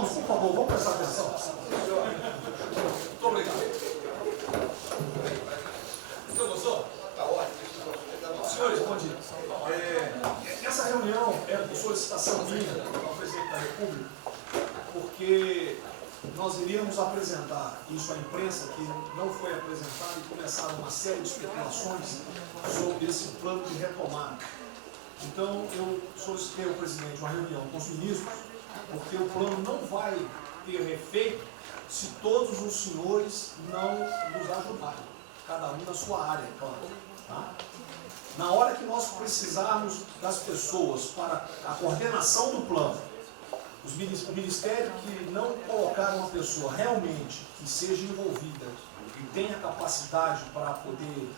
Vamos, por favor, vamos prestar atenção. Muito obrigado. Você gostou? Está ótimo. Senhores, bom dia. Essa reunião é por solicitação minha ao presidente da República, porque nós iríamos apresentar isso à imprensa, que não foi apresentado, e começaram uma série de especulações sobre esse plano de retomada. Então, eu solicitei ao presidente uma reunião com os ministros, porque o plano não vai ter efeito se todos os senhores não nos ajudarem, cada um na sua área, claro. Tá? Na hora que nós precisarmos das pessoas para a coordenação do plano, o ministério que não colocar uma pessoa realmente que seja envolvida e tenha capacidade para poder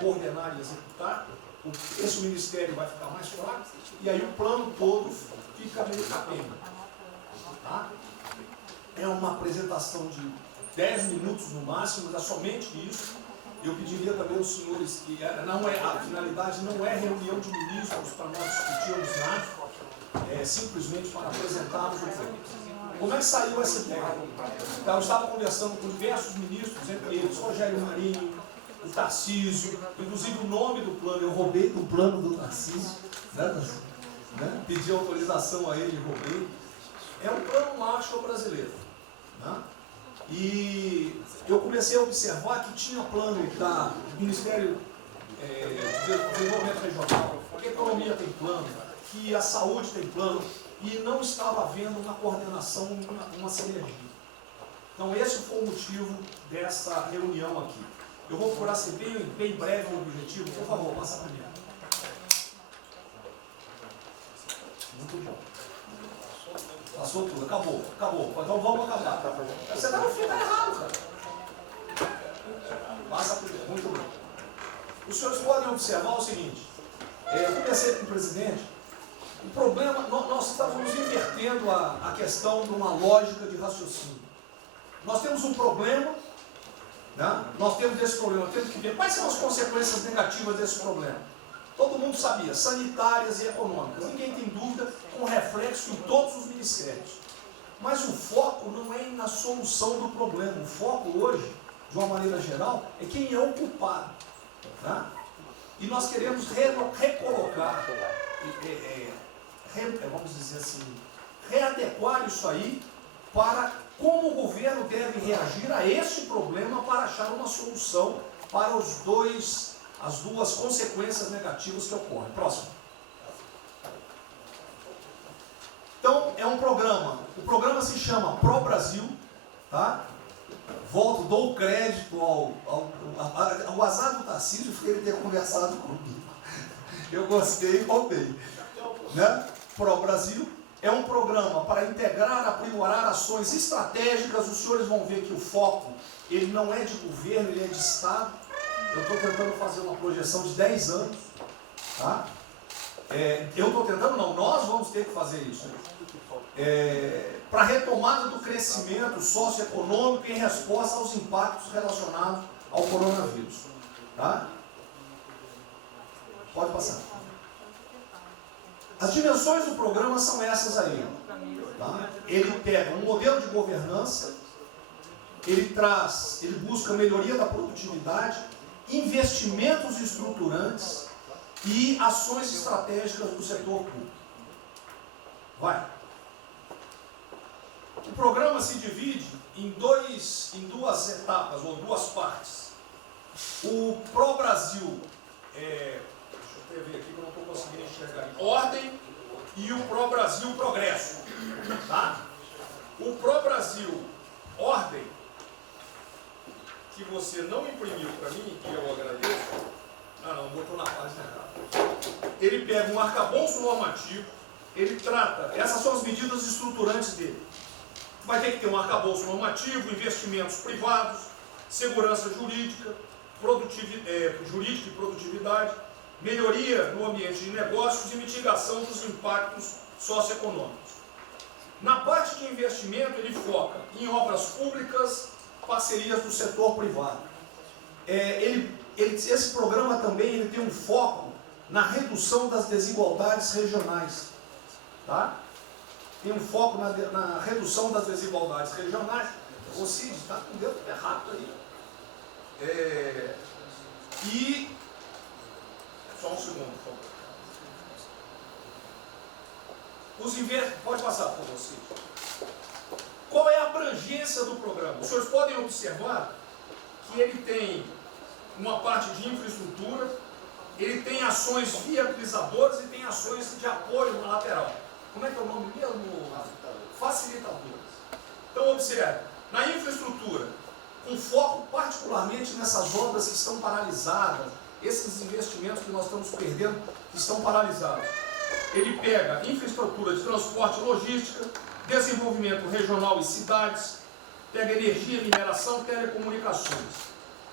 coordenar e executar, esse ministério vai ficar mais fraco e aí o plano todo fica meio capenga. Tá? É uma apresentação de 10 minutos no máximo, mas é somente isso. Eu pediria também aos senhores que a finalidade não é reunião de ministros para nós discutirmos nada, é simplesmente para apresentarmos o plano. Como é que saiu essa ideia? Então, eu estava conversando com diversos ministros, entre eles Rogério Marinho, o Tarcísio, inclusive o nome do plano, eu roubei do plano do Tarcísio, né? Pedi autorização a ele e roubei. É um plano Marshall brasileiro. Né? E eu comecei a observar que tinha plano do Ministério de Desenvolvimento Regional, que a economia tem plano, que a saúde tem plano, e não estava havendo uma coordenação, uma sinergia. Então esse foi o motivo dessa reunião aqui. Eu vou procurar ser bem breve no objetivo. Por favor, passa para mim. Muito bom. Passou tudo, acabou. Então vamos acabar. Você está no fim, está errado, cara. Passa por mim. Muito bom. Os senhores podem observar o seguinte. Eu comecei com o presidente. O problema, nós estamos invertendo a questão de uma lógica de raciocínio. Nós temos um problema, né? Nós temos esse problema, temos que ver quais são as consequências negativas desse problema. Todo mundo sabia, sanitárias e econômicas, ninguém tem dúvida, com reflexo em todos os ministérios. Mas o foco não é na solução do problema, o foco hoje, de uma maneira geral, é quem é o culpado. Né? E nós queremos recolocar, vamos dizer assim, readequar isso aí para como o governo deve reagir a esse problema para achar uma solução para as duas consequências negativas que ocorrem. Próximo. Então, é um programa. O programa se chama Pro Brasil. Tá? Dou crédito ao azar do Tarcísio por ele ter conversado comigo. Eu gostei e voltei. Né? Pro Brasil é um programa para integrar, aprimorar ações estratégicas. Os senhores vão ver que o foco ele não é de governo, ele é de Estado. Eu estou tentando fazer uma projeção de 10 anos. Tá? Nós vamos ter que fazer isso. Para a retomada do crescimento socioeconômico em resposta aos impactos relacionados ao coronavírus. Tá? Pode passar. As dimensões do programa são essas aí. Tá? Ele pega um modelo de governança, ele busca melhoria da produtividade, investimentos estruturantes e ações estratégicas do setor público. Vai. O programa se divide em duas etapas, ou duas partes. O Pro Brasil, deixa eu ver aqui que eu não estou conseguindo enxergar. Ordem e o Pro Brasil Progresso. Tá? O Pro Brasil Ordem, que você não imprimiu para mim, e eu agradeço. Botou na página errada. Ele pega um arcabouço normativo, ele trata, essas são as medidas estruturantes dele. Vai ter que ter um arcabouço normativo, investimentos privados, segurança jurídica, jurídica e produtividade, melhoria no ambiente de negócios e mitigação dos impactos socioeconômicos. Na parte de investimento, ele foca em obras públicas, parcerias do setor privado. Esse programa também tem um foco na redução das desigualdades regionais. Tá? tem um foco na redução das desigualdades regionais. O Cid está com o dedo errado aí. E só um segundo, por favor. Pode passar, por favor, Cid. Qual é a abrangência do programa? Os senhores podem observar que ele tem uma parte de infraestrutura, ele tem ações viabilizadoras e tem ações de apoio na lateral. Como é que é o nome mesmo? Facilitadoras. Então, observe, na infraestrutura, com foco particularmente nessas obras que estão paralisadas, esses investimentos que nós estamos perdendo, que estão paralisados. Ele pega infraestrutura de transporte e logística, desenvolvimento regional e cidades, pega energia, mineração, telecomunicações.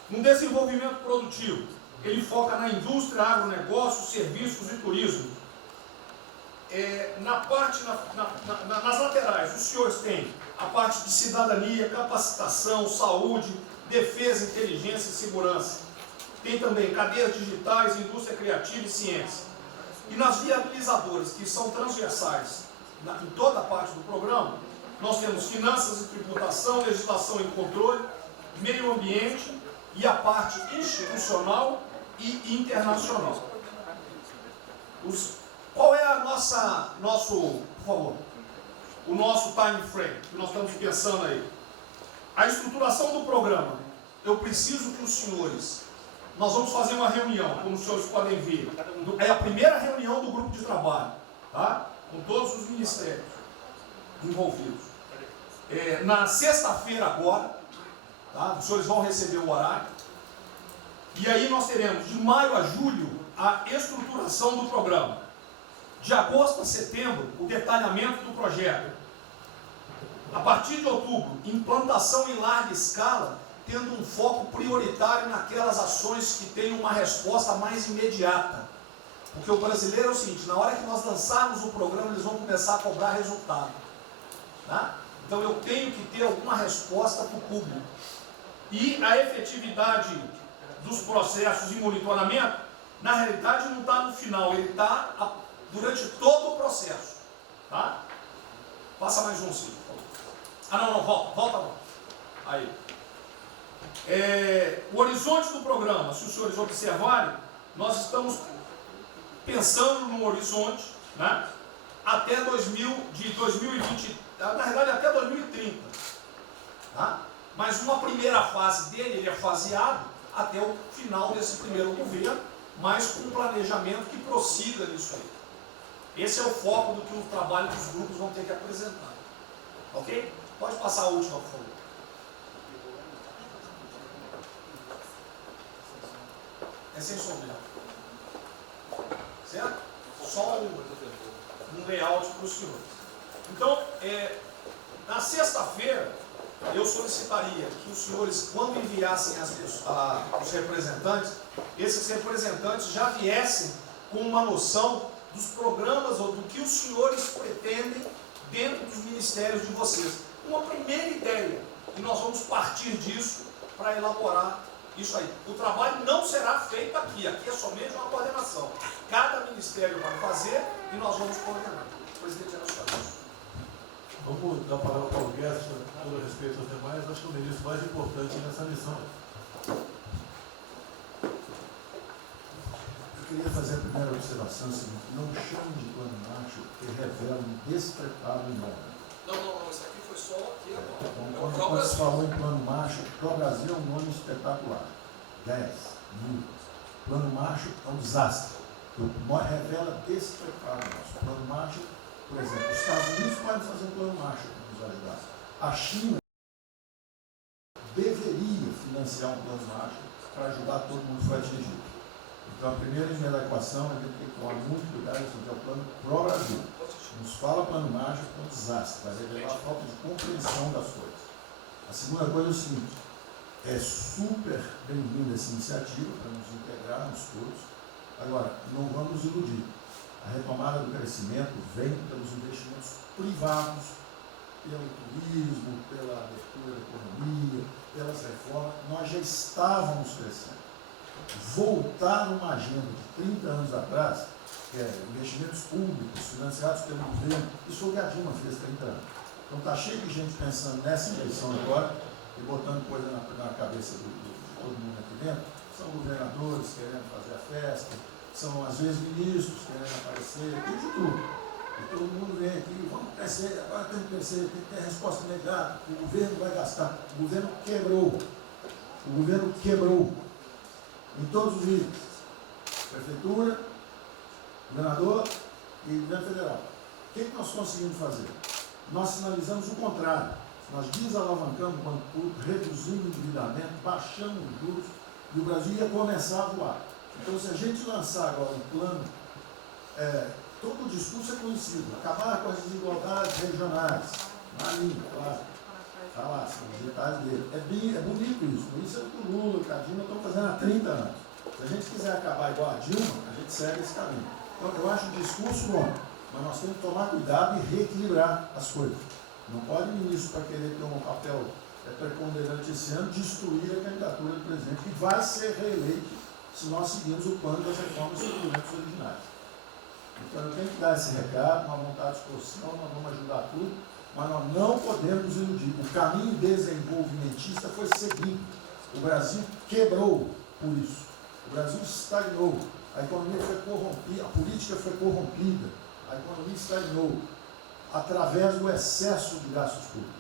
No desenvolvimento produtivo, ele foca na indústria, agronegócio, serviços e turismo. Nas laterais, os senhores têm a parte de cidadania, capacitação, saúde, defesa, inteligência e segurança. Tem também cadeias digitais, indústria criativa e ciência. E nas viabilizadoras, que são transversais em toda a parte do programa, nós temos finanças e tributação, legislação e controle, meio ambiente e a parte institucional e internacional. Qual é o nosso time frame que nós estamos pensando aí? A estruturação do programa. Eu preciso que os senhores, nós vamos fazer uma reunião, como os senhores podem ver, é a primeira reunião do grupo de trabalho, tá? Com todos os ministérios envolvidos. Na sexta-feira agora, tá? Os senhores vão receber o horário, e aí nós teremos de maio a julho a estruturação do programa. De agosto a setembro, o detalhamento do projeto. A partir de outubro, implantação em larga escala, tendo um foco prioritário naquelas ações que têm uma resposta mais imediata. Porque o brasileiro é o seguinte, na hora que nós lançarmos o programa, eles vão começar a cobrar resultado. Tá? Então eu tenho que ter alguma resposta para o público. E a efetividade dos processos de monitoramento, na realidade não está no final, ele está durante todo o processo. Tá? Passa mais um, Cid. Volta. Aí. O horizonte do programa, se os senhores observarem, nós estamos pensando no horizonte, né, até 2020, na verdade até 2030. Tá? Mas uma primeira fase dele, ele é faseado até o final desse primeiro governo, mas com um planejamento que prossiga nisso aí. Esse é o foco do que o trabalho dos grupos vão ter que apresentar. Ok? Pode passar a última, por favor. É sem sombra. Certo? Só um layout para os senhores. Então, na sexta-feira, eu solicitaria que os senhores, quando enviassem os representantes, esses representantes já viessem com uma noção dos programas ou do que os senhores pretendem dentro dos ministérios de vocês. Uma primeira ideia, e nós vamos partir disso para elaborar isso aí. O trabalho não será feito aqui é somente uma coordenação. Cada ministério vai fazer e nós vamos coordenar. Presidente, era só isso. Vamos dar a palavra para o Guedes, com todo respeito aos demais, acho que o ministro mais importante nessa missão. Eu queria fazer a primeira observação seguinte: não chame de plano macho que revela um despreparo enorme. Não, isso aqui foi só aqui agora. Então, quando se falou em plano macho, para o Brasil é um nome espetacular. 10, 1000. Plano macho é um desastre. Revela despreparo nosso. Plano macho, por exemplo, os Estados Unidos podem fazer um plano macho para nos ajudar. A China deveria financiar um plano macho para ajudar todo mundo que foi atingido. Então, a primeira linha da equação, a gente tem que tomar muito cuidado, isso é o plano pro Brasil. Nos fala plano mágico, é um desastre, vai revelar a falta de compreensão das coisas. A segunda coisa é o seguinte: é super bem-vinda essa iniciativa para nos integrarmos todos. Agora, não vamos iludir. A retomada do crescimento vem pelos investimentos privados, pelo turismo, pela abertura da economia, pelas reformas. Nós já estávamos crescendo. Voltar numa agenda de 30 anos atrás que é investimentos públicos financiados pelo governo. Isso foi o que a Dilma fez 30 anos. Então está cheio de gente pensando nessa eleição agora e botando coisa na cabeça de todo mundo aqui dentro. São governadores querendo fazer a festa, são às vezes ministros querendo aparecer, tem de tudo. E todo mundo vem aqui, vamos crescer, agora tem que crescer, tem que ter resposta imediata, o governo vai gastar. O governo quebrou. O governo quebrou em todos os níveis. Prefeitura, governador e governo federal. O que nós conseguimos fazer? Nós sinalizamos o contrário. Nós desalavancamos o banco público, reduzimos o endividamento, baixamos os juros e o Brasil ia começar a voar. Então, se a gente lançar agora um plano, todo o discurso é conhecido, acabar com as desigualdades regionais, na língua, claro. Está lá, são os detalhes dele. É bonito isso. Isso é o que o Lula e a Dilma estão fazendo há 30 anos. Se a gente quiser acabar igual a Dilma, a gente segue esse caminho. Então, eu acho o discurso bom, mas nós temos que tomar cuidado e reequilibrar as coisas. Não pode o ministro, para querer ter um papel preponderante esse ano, destruir a candidatura do presidente, que vai ser reeleito se nós seguirmos o plano das reformas dos documentos originários. Então, eu tenho que dar esse recado, uma vontade de exposição, nós vamos ajudar tudo, mas nós não podemos nos iludir. O caminho desenvolvimentista foi seguido. O Brasil quebrou por isso. O Brasil estagnou. A economia foi corrompida, a política foi corrompida. A economia estagnou através do excesso de gastos públicos.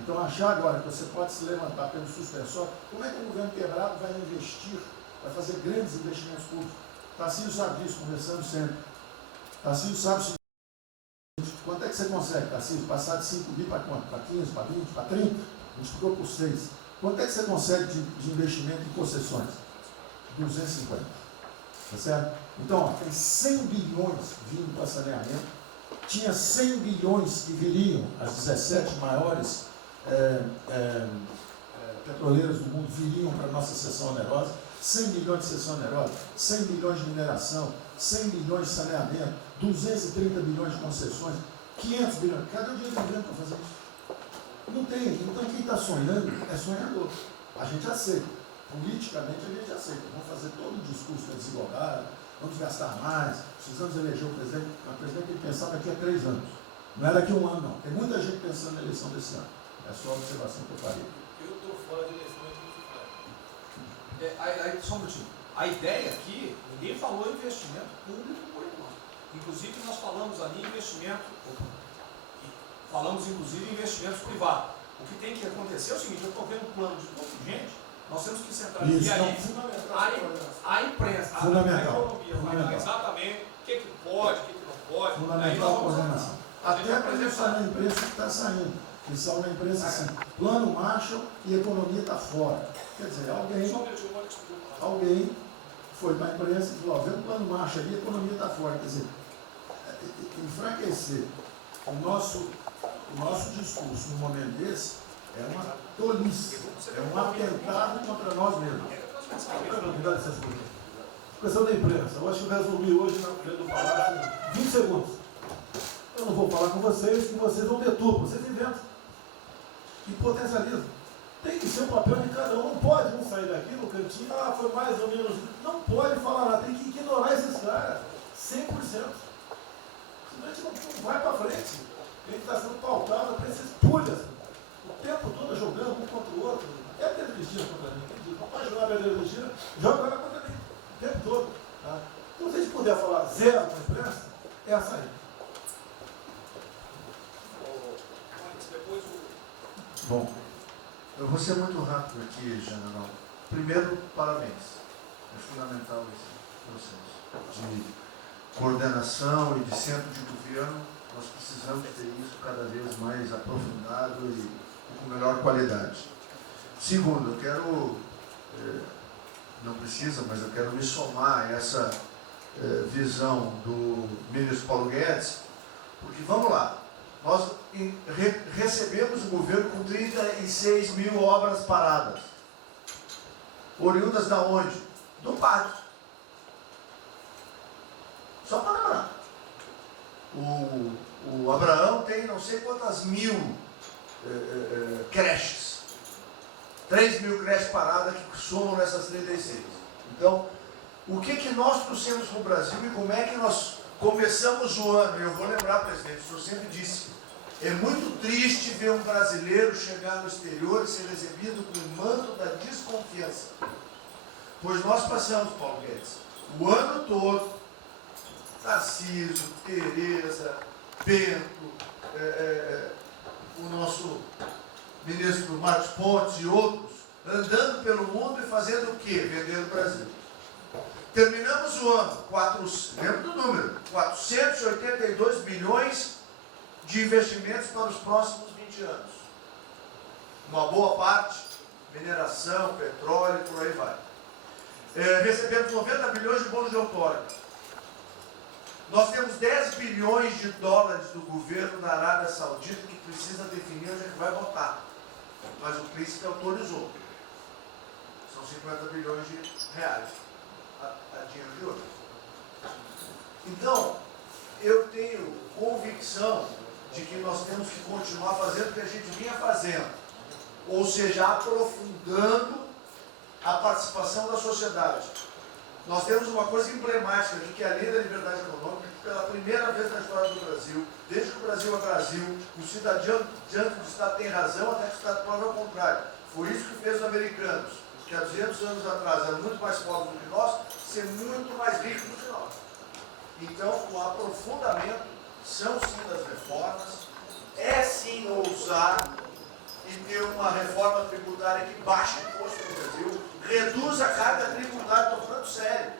Então, achar agora que você pode se levantar pelo suspensório, como é que um governo quebrado vai investir, vai fazer grandes investimentos públicos? Tarcísio sabe disso, conversamos sempre. Tarcísio sabe o seguinte: quanto é que você consegue, Tarcísio, passar de 5 bi para quanto? Para 15, para 20, para 30? Multiplicou por 6. Quanto é que você consegue de investimento em concessões? 250. Tá certo? Então, ó, tem 100 bilhões vindo para saneamento, tinha 100 bilhões que viriam, as 17 maiores petroleiras do mundo viriam para a nossa seção onerosa, 100 bilhões de seção onerosa, 100 bilhões de mineração, 100 bilhões de saneamento, 230 bilhões de concessões, 500 bilhões. Cadê o dinheiro do governo para fazer isso? Não tem. Então, quem está sonhando é sonhador. A gente aceita. Politicamente, a gente aceita. Vamos fazer todo o discurso da desigualdade, vamos gastar mais, precisamos eleger o presidente. Mas o presidente tem que pensar daqui a 3 anos. Não é daqui a 1 ano, não. Tem muita gente pensando na eleição desse ano. É só a observação que eu farei. Eu estou fora de eleição municipal. Só um minutinho. A ideia aqui, ninguém falou em investimento público por enquanto. Inclusive, nós falamos ali em investimento, falamos inclusive em investimentos privados. O que tem que acontecer é o seguinte: eu estou vendo um plano de pouca gente, nós temos que centralizar aí a imprensa, a economia, falar exatamente o que pode, o que não pode. Fundamental a coordenação. Até para isso na imprensa que está saindo. Que saiu na imprensa assim: plano Marshall e economia está fora. Quer dizer, alguém foi para a imprensa e falou: ó, vê o plano Marshall ali, a economia está fora. Quer dizer, enfraquecer o nosso discurso no momento desse é uma tolice, é um atentado contra nós mesmos. Questão da imprensa, eu acho que eu resumi hoje na frente do Palácio em 20 segundos. Eu não vou falar com vocês, que vocês vão deturpam, vocês inventam e potencializam. Tem que ser o papel de cada um, não pode um sair daqui no cantinho, foi mais ou menos. Não pode falar nada, tem que ignorar esses caras, 100%. Senão a gente não vai para frente. Ele está sendo pautado para esses pulhas, o tempo todo jogando um contra o outro. É a Cristina contra mim, entendi. Não pode jogar a Cristina, joga ela contra mim, o tempo todo. Tá? Então, se a gente puder falar zero com a imprensa, é essa aí. Bom, eu vou ser muito rápido aqui, general. Primeiro, parabéns. É fundamental esse processo de coordenação e de centro de governo. Nós precisamos ter isso cada vez mais aprofundado e com melhor qualidade. Segundo, eu quero, não precisa, mas eu quero me somar a essa visão do ministro Paulo Guedes, porque, vamos lá, nós recebemos o governo com 36 mil obras paradas. Oriundas da onde? Do pátio. Só para lembrar. O Abraão tem não sei quantas mil creches. 3 mil creches paradas que somam nessas 36. Então, o que nós trouxemos para o Brasil e como é que nós começamos o ano, eu vou lembrar, presidente, o senhor sempre disse, é muito triste ver um brasileiro chegar no exterior e ser recebido com o manto da desconfiança. Pois nós passamos, Paulo Guedes, o ano todo, Tarcísio, Tereza, Bento, o nosso ministro Marcos Pontes e outros, andando pelo mundo e fazendo o quê? Vendendo o Brasil. Terminamos o ano, lembra do número, 482 bilhões de investimentos para os próximos 20 anos. Uma boa parte, mineração, petróleo, por aí vai. Recebemos 90 bilhões de bônus de outorga. Nós temos 10 bilhões de dólares do governo da Arábia Saudita que precisa definir onde é que vai votar. Mas o príncipe autorizou. São 50 bilhões de reais. A dinheiro de ouro. Então, eu tenho convicção de que nós temos que continuar fazendo o que a gente vinha fazendo. Ou seja, aprofundando a participação da sociedade. Nós temos uma coisa emblemática aqui, que é a Lei da Liberdade Econômica, que pela primeira vez na história do Brasil, desde que o Brasil é Brasil, o cidadão diante do Estado tem razão, até que o Estado prova ao contrário. Foi isso que fez os americanos, que há 200 anos atrás eram muito mais pobres do que nós, ser muito mais ricos do que nós. Então, o aprofundamento são sim das reformas, é sim ousar e ter uma reforma tributária que baixe o imposto no Brasil, reduz a carga tributária, estou falando sério.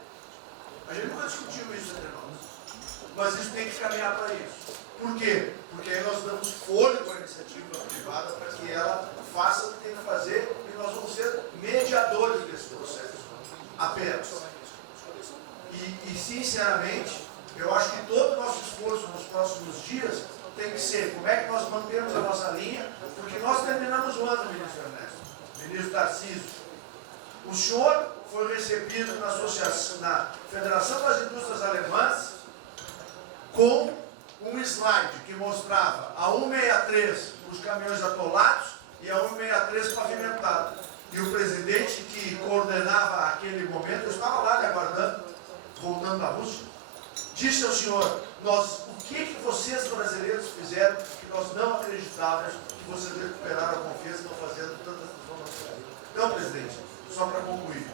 A gente nunca discutiu isso entre nós, mas isso tem que caminhar para isso. Por quê? Porque aí nós damos fôlego à iniciativa privada para que ela faça o que tem que fazer e nós vamos ser mediadores desse processo. Apenas. E sinceramente, eu acho que todo o nosso esforço nos próximos dias tem que ser como é que nós mantemos a nossa linha, porque nós terminamos o ano, ministro Ernesto, ministro Tarcísio. O senhor foi recebido na Federação das Indústrias Alemãs com um slide que mostrava a 163 para os caminhões atolados e a 163 pavimentado. E o presidente que coordenava aquele momento, eu estava lá lhe aguardando, voltando da Rússia, disse ao senhor, o que vocês brasileiros fizeram que nós não acreditávamos que vocês recuperaram a confiança e estão fazendo tantas transformações. Então, presidente, só para concluir,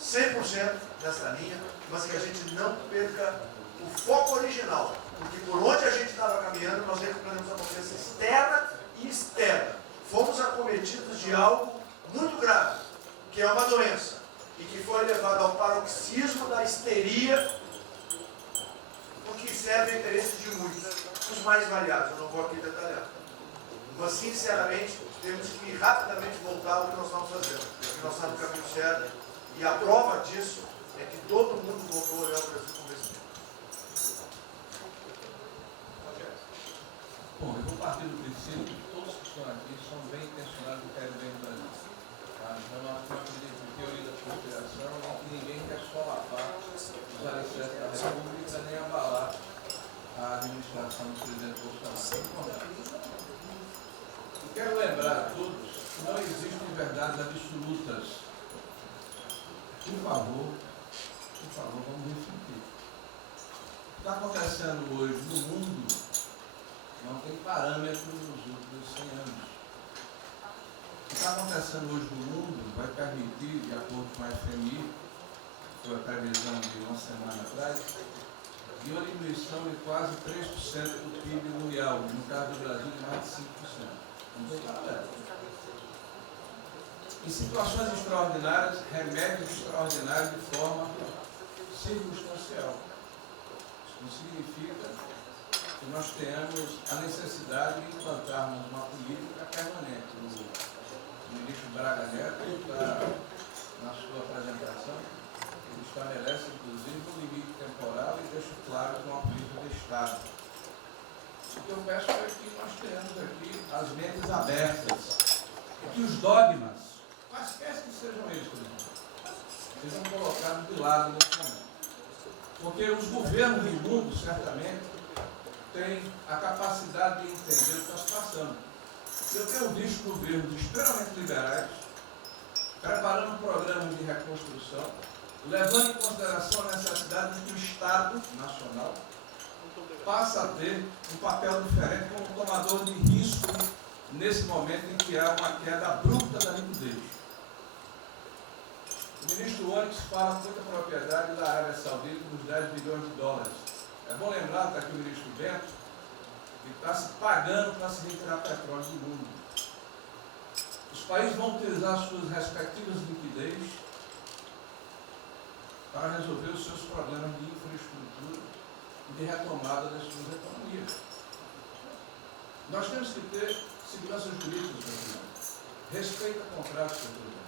100% dessa linha, mas que a gente não perca o foco original, porque por onde a gente estava caminhando, nós recuperamos a confiança externa e externa. Fomos acometidos de algo muito grave, que é uma doença, e que foi levado ao paroxismo da histeria, porque serve ao interesse de muitos, os mais variados, eu não vou aqui detalhar. Mas, sinceramente, temos que rapidamente voltar ao que nós estamos fazendo, porque nós estamos no caminho certo, e a prova disso é que todo mundo voltou a olhar o Brasil como esse. Bom, eu vou partir do princípio que todos que estão aqui são bem intencionados e querem bem do Brasil. Tá? Então, nós não acreditamos em teoria da conspiração e que ninguém quer só lavar os alicerces da República nem abalar a administração do presidente Bolsonaro. Eu quero lembrar a todos que não existem verdades absolutas. Por favor, vamos refletir. O que está acontecendo hoje no mundo não tem parâmetro nos últimos 100 anos. O que está acontecendo hoje no mundo vai permitir, de acordo com a FMI, que foi a previsão de uma semana atrás, de uma diminuição de quase 3% do PIB mundial, no caso do Brasil de mais de 5%. Não tem parâmetro. Em situações extraordinárias, remédios extraordinários de forma circunstancial. Isso não significa que nós tenhamos a necessidade de implantarmos uma política permanente. O ministro Braga Neto está, na sua apresentação, ele estabelece, inclusive, um limite temporal e deixa claro que é uma política de Estado. O que eu peço é que nós tenhamos aqui as mentes abertas e que os dogmas, quaisquer que sejam eles, sejam colocados de lado nesse momento. Porque os governos do mundo, certamente, têm a capacidade de entender o que está se passando. Eu tenho visto governos extremamente liberais preparando programas de reconstrução, levando em consideração a necessidade de que o Estado mercado nacional passa a ter um papel diferente como tomador de risco nesse momento em que há uma queda abrupta da liquidez. O ministro Onyx fala com muita propriedade da Arábia Saudita dos 10 bilhões de dólares. É bom lembrar, está aqui o ministro Bento, que está se pagando para se retirar petróleo do mundo. Os países vão utilizar suas respectivas liquidez para resolver os seus problemas de infraestrutura e de retomada das suas economias. Nós temos que ter segurança jurídica, senhor presidente, respeito a contratos, senhor presidente,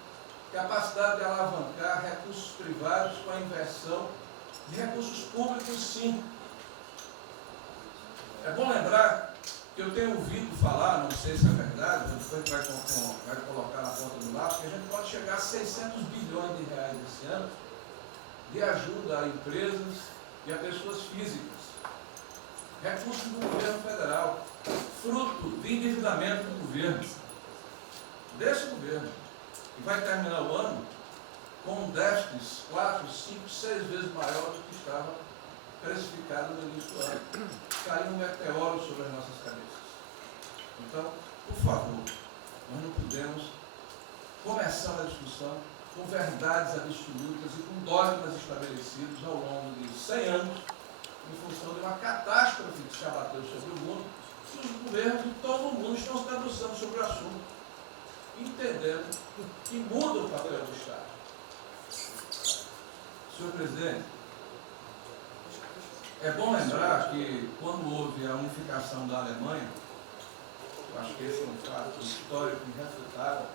capacidade de alavancar recursos privados com a inversão de recursos públicos, sim. É bom lembrar que eu tenho ouvido falar, não sei se é verdade, depois vai colocar na ponta do lápis, que a gente pode chegar a 600 bilhões de reais esse ano de ajuda a empresas e a pessoas físicas. Recursos do governo federal, fruto de endividamento do governo, desse governo, que vai terminar o ano com um déficit 4, 5, 6 vezes maior do que estava precificado no início do ano. Caiu um meteoro sobre as nossas cabeças. Então, por favor, nós não podemos começar a discussão com verdades absolutas e com dogmas estabelecidos ao longo de 100 anos, em função de uma catástrofe que se abateu sobre o mundo, que os governos de todo o mundo estão se debruçando sobre o assunto, entendendo que muda o papel do Estado. Senhor presidente, é bom lembrar que quando houve a unificação da Alemanha, eu acho que esse é um fato histórico irrefutável,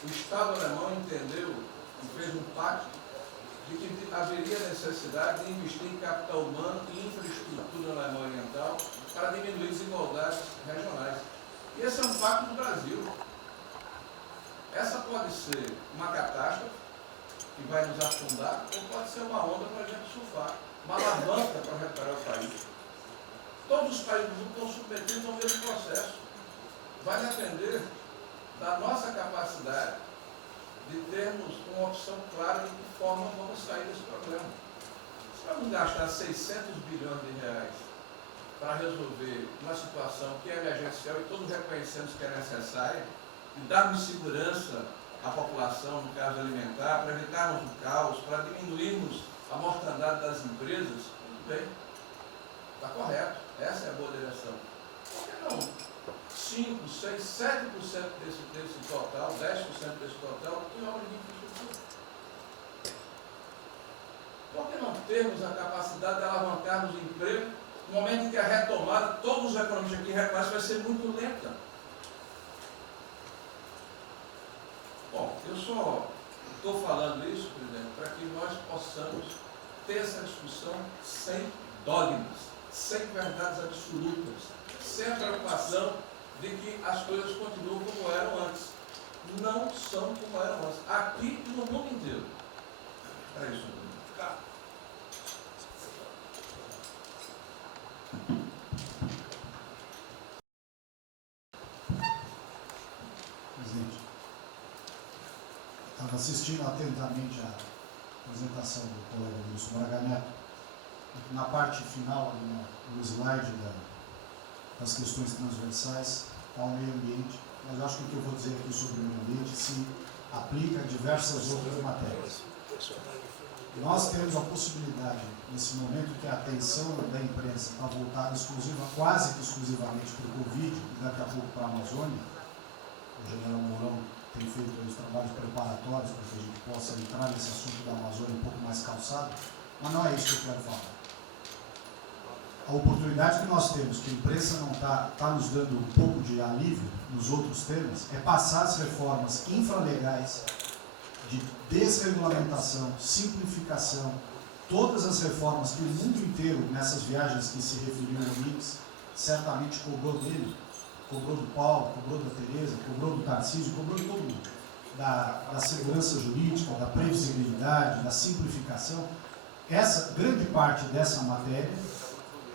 o Estado alemão entendeu e fez um pacto de que haveria necessidade de investir em capital humano e infraestrutura na Alemanha Oriental para diminuir desigualdades regionais. E esse é um pacto do Brasil. Essa pode ser uma catástrofe que vai nos afundar, ou pode ser uma onda para a gente surfar, uma alavanca para reparar o país. Todos os países do mundo estão submetidos ao mesmo processo. Vai depender da nossa capacidade de termos uma opção clara de que forma vamos sair desse problema. Se vamos gastar 600 bilhões de reais para resolver uma situação que é emergencial e todos reconhecemos que é necessária, e darmos segurança à população, no caso alimentar, para evitarmos o caos, para diminuirmos a mortandade das empresas, tudo bem, está correto, essa é a boa direção. Por que não 5, 6, 7% desse total, 10% desse total, em obra de infraestrutura? Por que não termos a capacidade de alavancarmos o emprego no momento em que a retomada, todos os economistas aqui reconhecem, vai ser muito lenta? Bom, eu só estou falando isso, presidente, para que nós possamos ter essa discussão sem dogmas, sem verdades absolutas, sem a preocupação de que as coisas continuam como eram antes. Não são como eram antes. Aqui e no mundo inteiro. É isso, presidente. Presidente, estava assistindo atentamente a apresentação do colega Wilson Braga Neto. Na parte final, ali no slide das questões transversais, está o meio ambiente, mas eu acho que o que eu vou dizer aqui sobre o meio ambiente se aplica a diversas outras matérias. Nós temos a possibilidade, nesse momento que a atenção da imprensa está voltada quase que exclusivamente para o Covid e daqui a pouco para a Amazônia, o general Mourão tem feito os trabalhos preparatórios para que a gente possa entrar nesse assunto da Amazônia um pouco mais calçado, mas não é isso que eu quero falar. A oportunidade que nós temos, que a imprensa não está nos dando um pouco de alívio nos outros temas, é passar as reformas infralegais de desregulamentação, simplificação, todas as reformas que o mundo inteiro, nessas viagens que se referiu ao Mix, certamente cobrou dele, cobrou do Paulo, cobrou da Tereza, cobrou do Tarcísio, cobrou de todo mundo. Da segurança jurídica, da previsibilidade, da simplificação. Essa grande parte dessa matéria,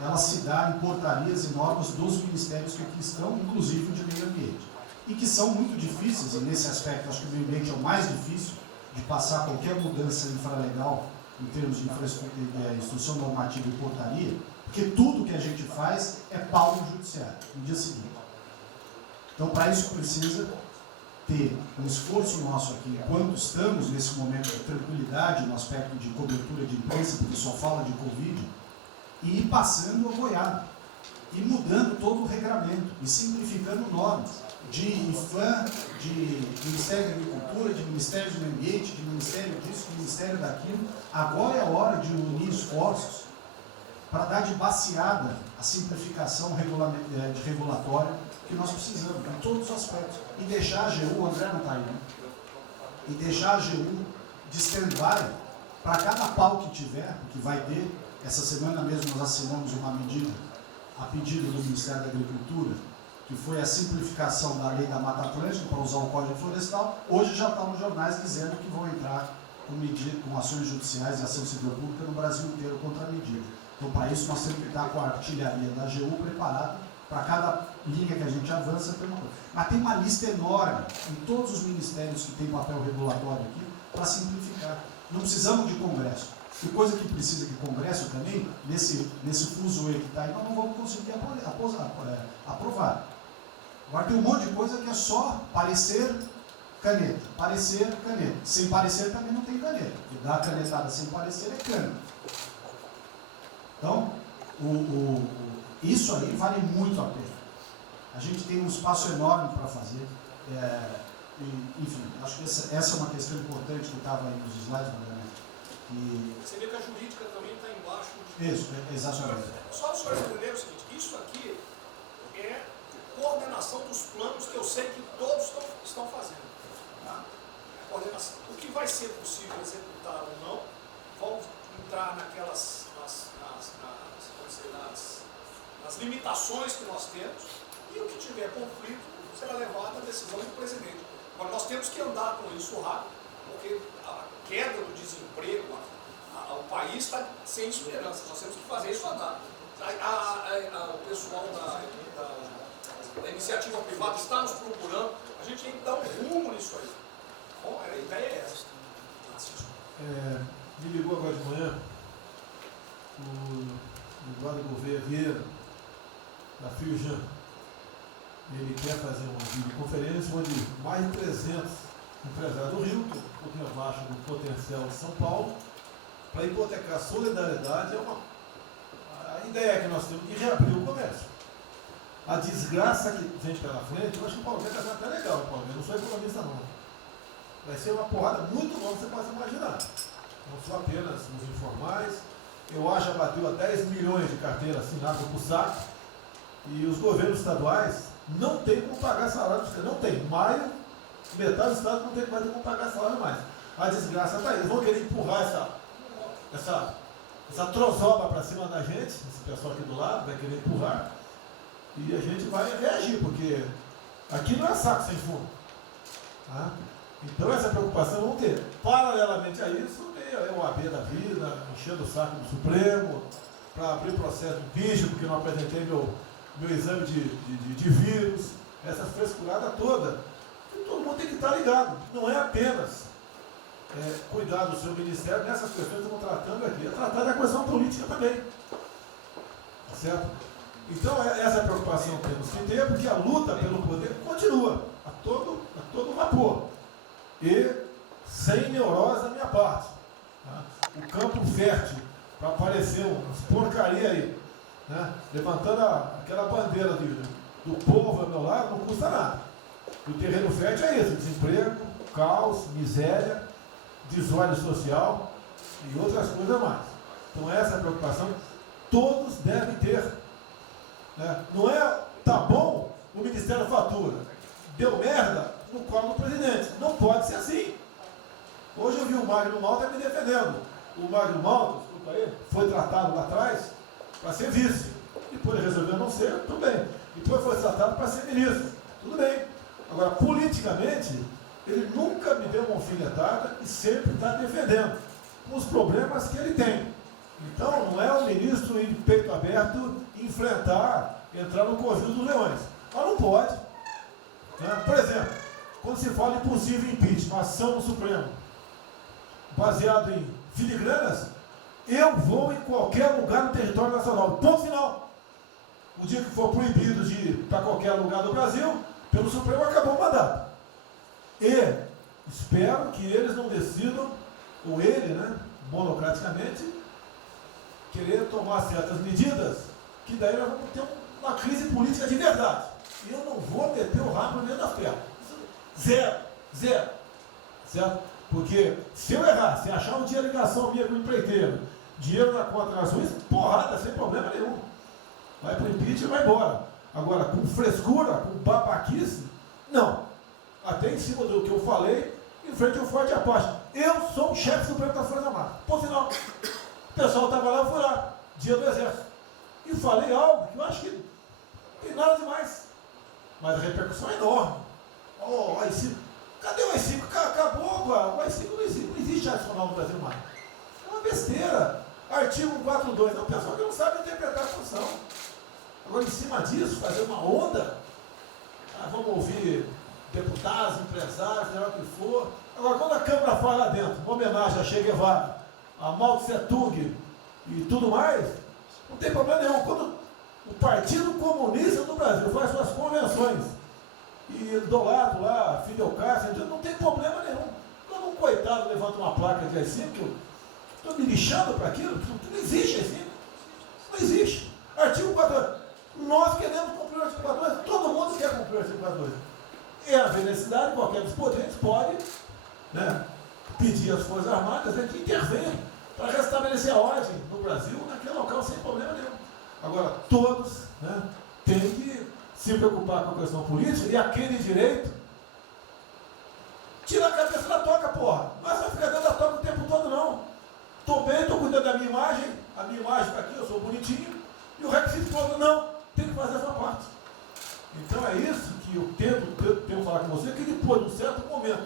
ela se dá em portarias e normas dos ministérios que aqui estão, inclusive o de meio ambiente. E que são muito difíceis, e nesse aspecto acho que o meio ambiente é o mais difícil de passar qualquer mudança infralegal em termos de instrução normativa e portaria, porque tudo que a gente faz é pau no judiciário, no dia seguinte. Então, para isso precisa ter um esforço nosso aqui, enquanto estamos nesse momento de tranquilidade, no aspecto de cobertura de imprensa, porque só fala de Covid, e ir passando a boiada, e mudando todo o regramento, e simplificando normas, de IFAM, de Ministério da Agricultura, de Ministério do Meio Ambiente, de Ministério disso, de Ministério daquilo. Agora é a hora de unir esforços para dar de baseada a simplificação regulatória que nós precisamos, em todos os aspectos. E deixar a AGU, o André não está aí, né? E deixar a AGU de stand-by para cada pau que tiver, porque vai ter. Essa semana mesmo nós assinamos uma medida a pedido do Ministério da Agricultura, que foi a simplificação da lei da Mata Atlântica para usar o Código Florestal. Hoje já está nos jornais dizendo que vão entrar com ações judiciais e ação civil pública no Brasil inteiro contra a medida. Então, para isso, nós temos que estar com a artilharia da AGU preparada para cada linha que a gente avança. Mas tem uma lista enorme em todos os ministérios que têm papel regulatório aqui para simplificar. Não precisamos de Congresso. E coisa que precisa de Congresso também, nesse fuzuê que está aí, nós não vamos conseguir aprovar. Agora tem um monte de coisa que é só parecer, caneta. Parecer, caneta. Sem parecer também não tem caneta. E dar canetada sem parecer é cana. Então, isso aí vale muito a pena. A gente tem um espaço enorme para fazer. Enfim, acho que essa é uma questão importante que estava aí nos slides, Você vê que a jurídica também está embaixo. Isso, exatamente. Só o senhor entender o seguinte, isso aqui é coordenação dos planos que eu sei que todos estão fazendo. Tá? Coordenação. O que vai ser possível executar ou não, vamos entrar naquelas nas limitações que nós temos, e o que tiver conflito será levado à decisão do presidente. Agora, nós temos que andar com isso rápido, porque a queda do desemprego, o país está sem esperança, nós temos que fazer isso andar. O pessoal da iniciativa privada está nos procurando, a gente tem que dar um rumo nisso aí. Bom, a ideia é essa. Me ligou agora de manhã o Eduardo Gouveia Vieira, da Firjan. Ele quer fazer uma videoconferência onde mais de 300 empresários do Rio, que é um pouquinho abaixo do potencial de São Paulo, para hipotecar solidariedade. A ideia que nós temos de reabrir o comércio. A desgraça que vem pela frente, eu acho que o Paulo Guedes está até legal, Paulo Guedes, não sou economista não. Vai ser uma porrada muito longa, você pode imaginar. Não são apenas os informais. Eu acho que bateu a 10 milhões de carteiras assinadas por saco. E os governos estaduais não têm como pagar salário. Não tem. Maio, metade do estado não tem mais como pagar salário mais. A desgraça está aí. Eles vão querer empurrar essa trozoba para cima da gente. Esse pessoal aqui do lado vai querer empurrar. E a gente vai reagir, porque aqui não é saco sem fundo. Tá? Então essa preocupação vamos ter. Paralelamente a isso, é o AB da vida, enchendo o saco do Supremo, para abrir processo de bicho, porque não apresentei meu exame de vírus, essa frescurada toda. E todo mundo tem que estar ligado. Não é apenas cuidar do seu ministério nessas questões que estamos tratando aqui, é tratar da questão política também. Tá certo? Então essa preocupação temos que ter, porque a luta pelo poder continua a todo vapor. E sem neurose da minha parte. Tá? O campo fértil para aparecer umas porcaria aí, né? Levantando aquela bandeira do povo ao meu lado, não custa nada. E o terreno fértil é isso: desemprego, caos, miséria, desordem social e outras coisas mais. Então essa preocupação todos devem ter. Né? Não é, tá bom, o Ministério fatura, deu merda no colo do presidente. Não pode ser assim. Hoje eu vi o Magno Malta me defendendo. O Magno Malta, desculpa aí, foi tratado lá atrás para ser vice. Depois ele resolveu não ser, tudo bem. Depois foi tratado para ser ministro, tudo bem. Agora, politicamente, ele nunca me deu uma alfinetada e sempre está defendendo os problemas que ele tem. Então, não é o ministro ir de peito aberto entrar no covil dos leões. Mas não pode. Né? Por exemplo, quando se fala em possível impeachment, ação no Supremo, baseado em filigranas, eu vou em qualquer lugar no território nacional. Ponto final. O dia que for proibido de ir para qualquer lugar do Brasil, pelo Supremo acabou o mandato. E espero que eles não decidam, ou ele, né, monocraticamente, querer tomar certas medidas, que daí nós vamos ter uma crise política de verdade. E eu não vou meter o rabo dentro das pernas. Zero. Certo? Porque se eu errar, se achar um dia ligação minha com o empreiteiro, dinheiro na conta nas ruas, porrada, sem problema nenhum. Vai para o impeachment e vai embora. Agora, com frescura, com babaquice, não. Até em cima do que eu falei, em frente ao Forte Apache. Eu sou o chefe supremo das Forças Armadas. Ponto final. O pessoal estava lá, eu fui lá, dia do Exército. E falei algo que eu acho que não tem nada demais. Mas a repercussão é enorme. Oh, AI-5. Cadê o AI-5? Acabou, o AI-5 não existe adicional no Brasil mais. É uma besteira. Artigo 142. É o pessoal que não sabe interpretar a função. Agora, em cima disso, fazer uma onda. Vamos ouvir deputados, empresários, seja o que for. Agora, quando a Câmara fala lá dentro, uma homenagem a Che Guevara, a Mao Tse Tung e tudo mais, não tem problema nenhum. Quando o Partido Comunista do Brasil faz suas convenções e do lado lá, Fidel Castro, não tem problema nenhum. Quando um coitado levanta uma placa de AI-5, eu estou me lixando para aquilo, não existe AI-5. Não existe. Artigo 42. Nós queremos cumprir o artigo 42, todo mundo quer cumprir o artigo 42. É haver necessidade, qualquer dos poderes pode, né, pedir às Forças Armadas, né, que intervenham para restabelecer a ordem no Brasil, naquele local, sem problema nenhum. Agora, todos, né, têm que se preocupar com a questão política e aquele direito, tira a cabeça da toca, porra. Não é só ficar dentro da toca o tempo todo, não. Estou bem, estou cuidando da minha imagem, a minha imagem está aqui, eu sou bonitinho, e o requisito todo, não, tem que fazer essa parte. Então é isso que eu tento falar com você, que depois de um certo momento,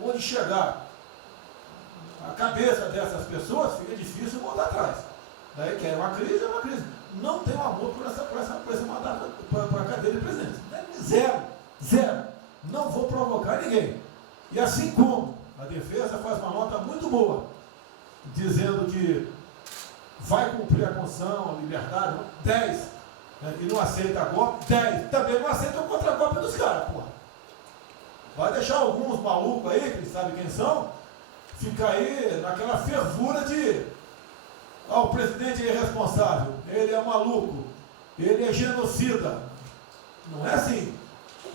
onde chegar a cabeça dessas pessoas, fica difícil voltar atrás. Daí que é uma crise, é uma crise. Não tenho amor por esse mandato, por a cadeira de presidente. Zero. Não vou provocar ninguém. E assim como a defesa faz uma nota muito boa, dizendo que vai cumprir a Constituição, a liberdade, 10, né, e não aceita golpe, 10, também não aceita o contra-golpe dos caras, porra. Vai deixar alguns malucos aí, que eles sabem quem são, ficar aí naquela fervura de o presidente é irresponsável, ele é maluco, ele é genocida. Não é assim.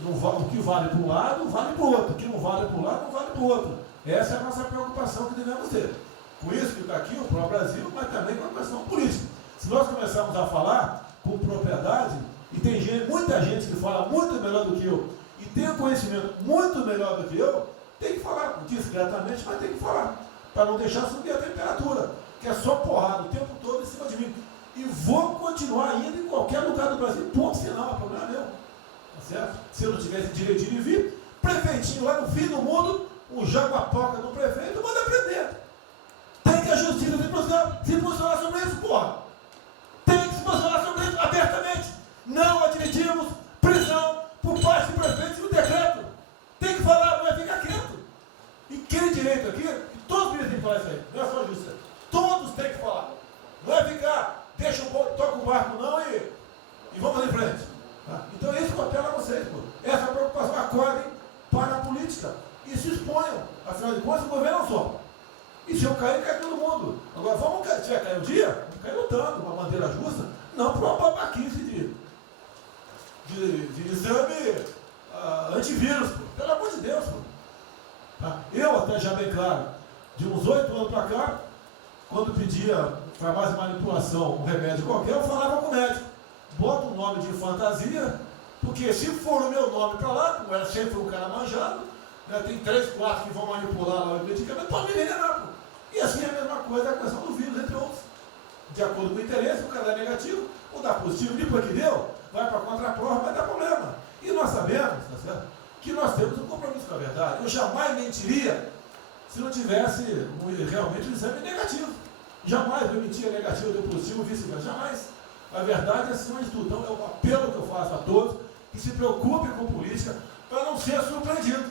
O que vale para um lado, vale para o outro. O que não vale para um lado, não vale para o outro. Essa é a nossa preocupação que devemos ter. Por isso que está aqui o pró-Brasil, mas também com a questão política. Se nós começarmos a falar com propriedade, e tem muita gente que fala muito melhor do que eu, e tem um conhecimento muito melhor do que eu, tem que falar, discretamente, mas tem que falar, para não deixar subir a temperatura, que é só porrada o tempo todo em cima de mim. E vou continuar indo em qualquer lugar do Brasil, ponto final, não é problema meu. Tá certo? Se eu não tivesse direitinho de vir, prefeitinho lá no fim do mundo, um jaguapoca do prefeito, manda prender. Tem que a justiça se posicionar sobre isso, porra. Tem que se posicionar sobre isso abertamente. Não admitimos prisão por parte do prefeito no decreto. Tem que falar, não é ficar quieto. E aquele direito aqui, todos têm que falar isso aí, não é só a justiça. Todos têm que falar. Não é ficar, toca o barco não e vamos em frente. Tá? Então é isso que eu apelo a vocês, pô. Essa preocupação, acordem para a política e se exponham. Afinal de contas, o governo não só. E se eu cair, cai todo mundo. Agora, vamos cair, se vai cair um dia, vamos cair lutando, uma bandeira justa, não por uma babaquice de exame antivírus, pô. Pelo amor de Deus, pô. Tá? Eu, até já bem claro, de uns 8 anos para cá, quando pedia farmácia de manipulação, um remédio qualquer, eu falava com o médico. Bota um nome de fantasia, porque se for o meu nome para lá, como era sempre um cara manjado, né, tem 3, 4 que vão manipular lá o medicamento, pode me envenenar, pô. E assim é a mesma coisa a questão do vírus, entre outros. De acordo com o interesse, o cara dá negativo, ou dá positivo, depois que deu, vai para a contraprova, vai dar problema. E nós sabemos, tá certo, que nós temos um compromisso com a verdade. Eu jamais mentiria se não tivesse realmente um exame negativo. Jamais eu mentia negativo, deu positivo, vice-versa. Jamais. A verdade é acima de tudo. Então é um apelo que eu faço a todos que se preocupem com política para não ser surpreendido.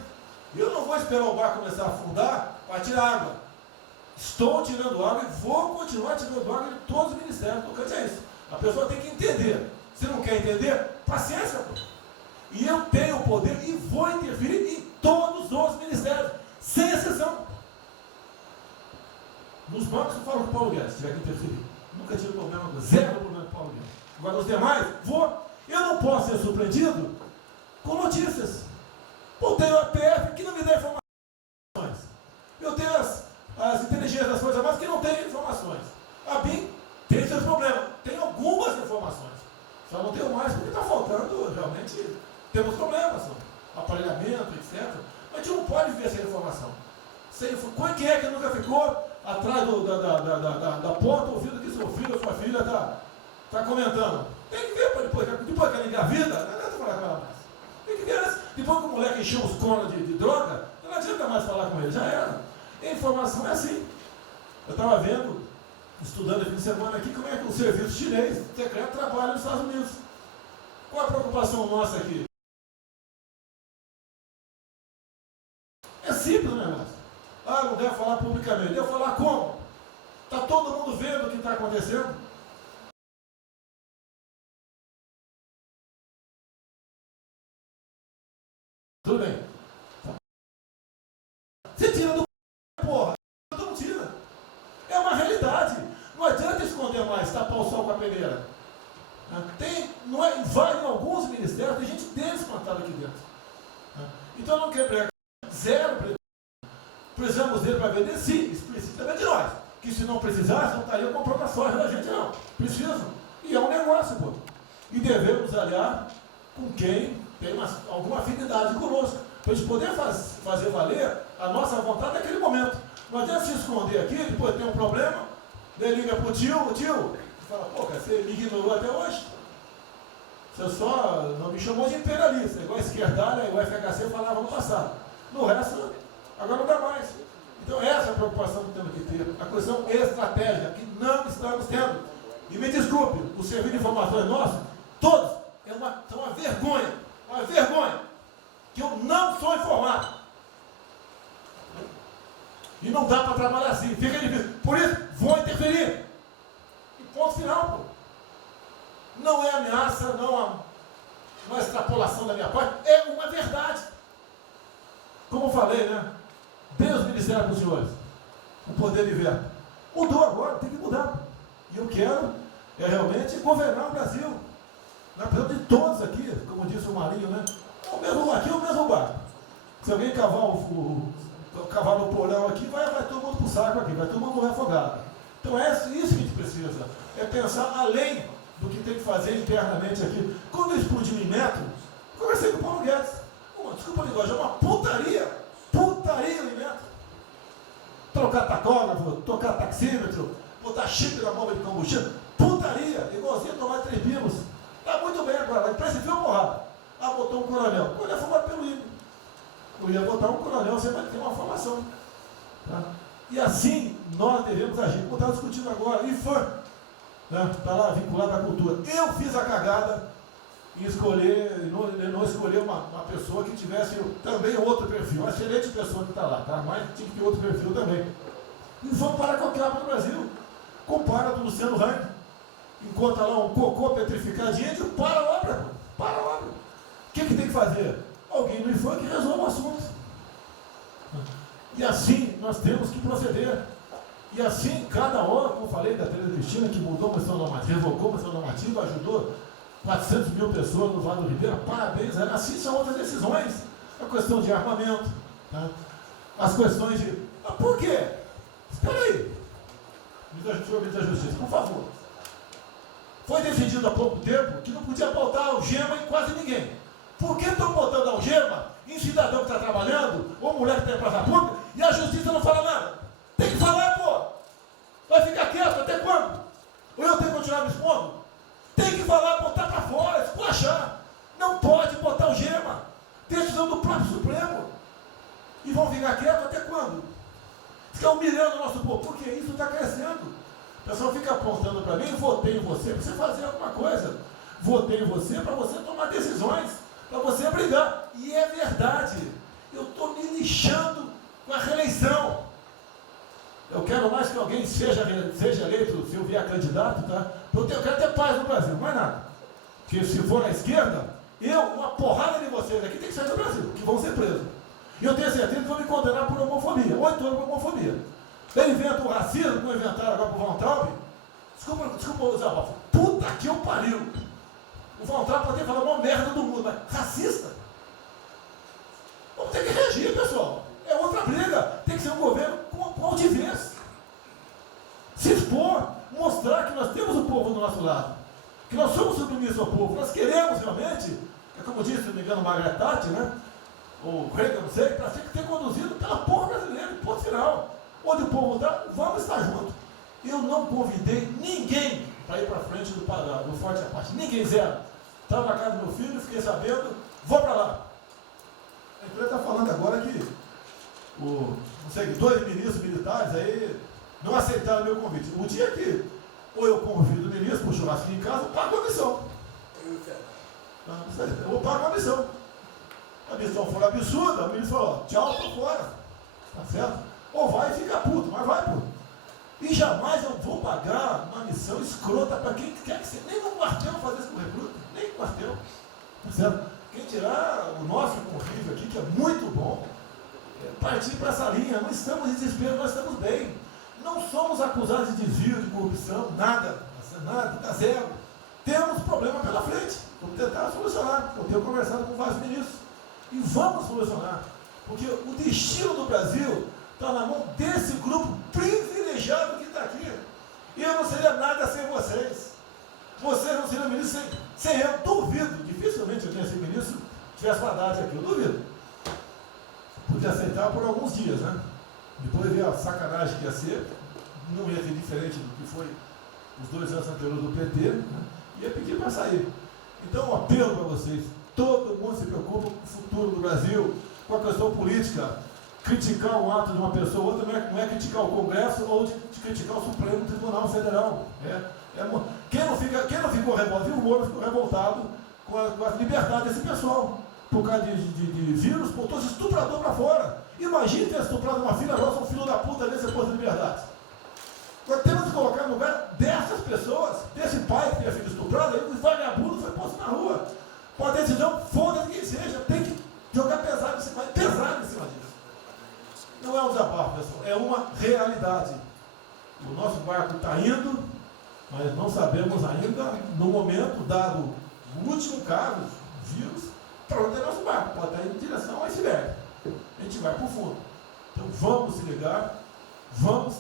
Eu não vou esperar o barco começar a afundar para tirar água. Estou tirando água e vou continuar tirando água de todos os ministérios. Tocante a isso. A pessoa tem que entender. Se não quer entender, paciência, pô. E eu tenho o poder e vou interferir em todos os ministérios, sem exceção. Nos bancos eu falo com o Paulo Guedes, se tiver que interferir. Nunca tive problema, zero problema com o Paulo Guedes. Agora os demais, vou. Eu não posso ser surpreendido com notícias. Eu tenho a PF que não me dá informações. Eu tenho as inteligências das Forças Armadas que não têm informações. A BIM tem seus problemas. Tem algumas informações. Só não tenho mais porque está faltando, realmente, temos problemas. Aparelhamento, etc. Mas a gente não pode viver sem informação. Quem é que nunca ficou atrás da porta ouvindo que seu filho ou sua filha está comentando? Tem que ver, depois que ela engravida, não adianta falar com ela mais. Tem que ver antes. Depois que o moleque encheu os cornos de droga, não adianta mais falar com ele, já era. A informação é assim. Eu estava vendo, estudando esse fim de semana aqui, como é que o serviço chinês secreto trabalha nos Estados Unidos. Qual a preocupação nossa aqui? É simples o negócio. Não deve falar publicamente. Deve falar como? Está todo mundo vendo o que está acontecendo? Tudo bem. Você tira do porra. Não tira. É uma realidade. Não adianta esconder mais, tapar o sol com a peneira. Vai em alguns ministérios, tem gente desplantada aqui dentro. Então não quer pregar. Zero. Precisamos dele para vender? Sim, isso precisa também de nós. Que se não precisasse, não estaria comprando a soja da gente, não. Precisam. E é um negócio, pô. E devemos aliar com quem tem alguma afinidade conosco. Para a gente poder fazer valer a nossa vontade naquele momento. Não adianta se esconder aqui, depois tem um problema, daí liga para o tio, fala, pô, cara, você me ignorou até hoje? Você só não me chamou de imperialista, igual a esquerdalha e o FHC falava no passado. No resto, agora não dá mais. Então essa é a preocupação que temos que ter, a questão estratégica, que não estamos tendo. E me desculpe, o serviço de informações nosso, todos, são uma vergonha, que eu não sou informado. E não dá para trabalhar assim, fica difícil. Por isso, vou interferir. E ponto final, pô. Não é ameaça, não é extrapolação da minha parte, é uma verdade. Como eu falei, né? Dê os ministérios para os senhores. O poder de veto. Mudou agora, tem que mudar. E eu quero realmente governar o Brasil. Nós precisamos de todos aqui, como disse o Marinho, né? Aqui é o mesmo barco. Se alguém cavar no porão aqui, vai todo mundo para o saco aqui, vai todo mundo morrer afogado. Então é isso que a gente precisa. É pensar além do que tem que fazer internamente aqui. Quando eu explodi em metro, conversei com o Paulo Guedes. Desculpa a linguagem, é uma putaria em metro. Trocar tacógrafo, trocar taxímetro, botar chip na bomba de combustível, putaria, igualzinho tomar 3 pinos. Está muito bem agora, parece que foi uma porrada. Botou um coronel. O coronel é formado pelo INE. Eu ia botar um coronel, você vai ter uma formação. Tá? E assim nós devemos agir. Como está discutindo agora, IFAM, está lá vinculado à cultura. Eu fiz a cagada em escolher, não escolher uma pessoa que tivesse também outro perfil. Uma excelente pessoa que está lá, tá? Mas tinha que ter outro perfil também. E vamos parar com a capa no Brasil. Compara do Luciano Hang. Encontra lá um cocô petrificado de índio, para a obra. Para a obra. O que tem que fazer? Alguém no IFAM que resolva o assunto. E assim nós temos que proceder. E assim, cada hora, como eu falei da Tereza Cristina, que mudou a questão normativa, revocou a questão normativa, ajudou 400 mil pessoas no Vale do Ribeira, parabéns. Assim são outras decisões. A questão de armamento, tá? As questões de... por quê? Espera aí. Ministro da Justiça, por favor. Foi decidido há pouco tempo que não podia botar algema em quase ninguém. Por que estão botando algema em cidadão que está trabalhando, ou mulher que tem praça pública, e a justiça não fala nada? Tem que falar, pô! Vai ficar quieto até quando? Ou eu tenho que continuar me expondo? Tem que falar, botar para fora, esculachar. Não pode botar algema. Decisão do próprio Supremo. E vão ficar quietos até quando? Fica humilhando o nosso povo, porque isso está crescendo. O pessoal fica apontando para mim, votei em você para você fazer alguma coisa. Votei em você para você tomar decisões, para você brigar. E é verdade. Eu estou me lixando com a reeleição. Eu quero mais que alguém seja eleito, se eu vier candidato, tá? Eu quero ter paz no Brasil, mais nada. Porque se for na esquerda, uma porrada de vocês aqui tem que sair do Brasil, que vão ser presos. E eu tenho certeza que vão me condenar por homofobia, 8 anos por homofobia. Ele inventa o racismo, como inventaram agora por Von Traub. Desculpa usar a puta que eu pariu. O Von Traub pode falar uma merda do mundo, mas racista? Vamos ter que reagir, pessoal. É outra briga. Tem que ser um governo com altivez. Se expor, mostrar que nós temos o povo do nosso lado. Que nós somos submissos ao povo. Nós queremos realmente, é como disse, se não me engano, Margaret Thatcher, né? Ou Reagan, não sei, para ter conduzido pela porra brasileira, ponto final. Onde o povo está, vamos estar juntos. Eu não convidei ninguém para ir para frente do Forte Apache. Ninguém, zero. Estava na casa do meu filho, fiquei sabendo, vou para lá. A empresa está falando agora que não sei, 2 ministros militares aí não aceitaram meu convite. O dia que ou eu convido o ministro para o churrasco em casa, eu pago a missão. Eu vou pagar a missão. A missão for absurda, o ministro falou, tchau, estou fora. Tá certo? Ou vai e fica puto, mas vai puto. E jamais eu vou pagar uma missão escrota para quem quer que seja. Nem no quartel fazer isso com o recruta, nem no quartel. Tá certo? Quem tirar o nosso convívio aqui, que é muito bom, partir para essa linha. Não estamos em desespero, nós estamos bem. Não somos acusados de desvio, de corrupção, nada, está zero. Temos problema pela frente, vamos tentar solucionar. Eu tenho conversado com vários ministros e vamos solucionar, porque o destino do Brasil está na mão desse grupo privilegiado que está aqui. E eu não seria nada sem vocês. Vocês não seriam ministros sem eu, duvido. Dificilmente eu tenha sido ministro se tivesse uma Haddad aqui, eu duvido. Podia aceitar por alguns dias, né? Depois ver a sacanagem que ia ser, não ia ser diferente do que foi os 2 anos anteriores do PT, né? Ia pedir para sair. Então, um apelo para vocês: todo mundo se preocupa com o futuro do Brasil, com a questão política. Criticar um ato de uma pessoa ou outra não é criticar o Congresso ou de criticar o Supremo Tribunal Federal. Quem não ficou revoltado, viu o Moro ficou revoltado com a liberdade desse pessoal. Por causa de vírus, botou esse estuprador para fora. Imagine ter estuprado uma filha nossa, um filho da puta desse posto de liberdade. Nós temos que colocar no lugar dessas pessoas, desse pai que tinha sido estuprado, aí o vagabundo foi posto na rua. Com a decisão, foda-se quem seja, tem que jogar pesado em cima disso. Não é um desabafo, pessoal, é uma realidade. O nosso barco está indo, mas não sabemos ainda, no momento, dado o último caso, vírus, para onde é nosso barco. Pode estar indo em direção ao iceberg. A gente vai para o fundo. Então vamos se ligar, vamos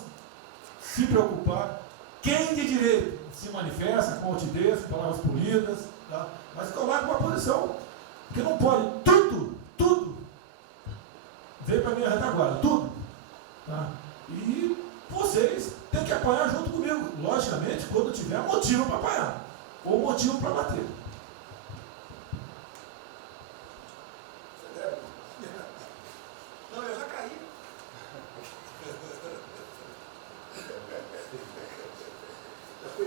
se preocupar. Quem de direito se manifesta com altivez, com palavras polidas, tá? Mas coloca uma posição. Porque não pode tudo veio para a minha retaguarda, tudo. Tá? E vocês têm que apanhar junto comigo. Logicamente, quando tiver motivo para apanhar. Ou motivo para bater. Não, eu já caí.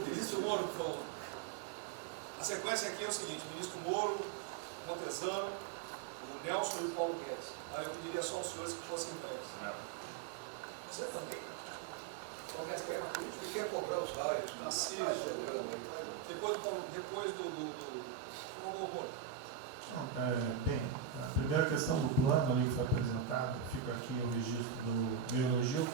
Ministro Moro, por favor. A sequência aqui é o seguinte: ministro Moro, Montezano, o Nelson e o Paulo Guedes. Aí eu pediria só aos senhores que fossem breves. Você também? Paulo Guedes quer uma política? Ele quer cobrar os raios. Depois do Moro. Bem, a primeira questão do plano ali que foi apresentado, fica aqui o registro do meu elogio,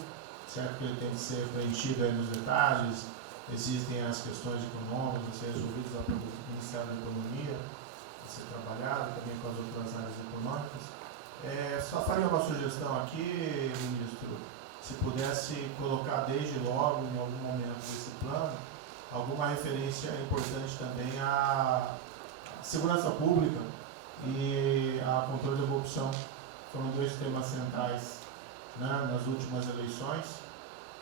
certo que ele tem que ser preenchido aí nos detalhes, existem as questões econômicas a ser resolvidas lá pelo Ministério da Economia, a ser trabalhado também com as outras áreas econômicas. Só faria uma sugestão aqui, ministro, se pudesse colocar desde logo, em algum momento desse plano, alguma referência importante também à segurança pública e a controle da corrupção. Foram 2 temas centrais, né, nas últimas eleições,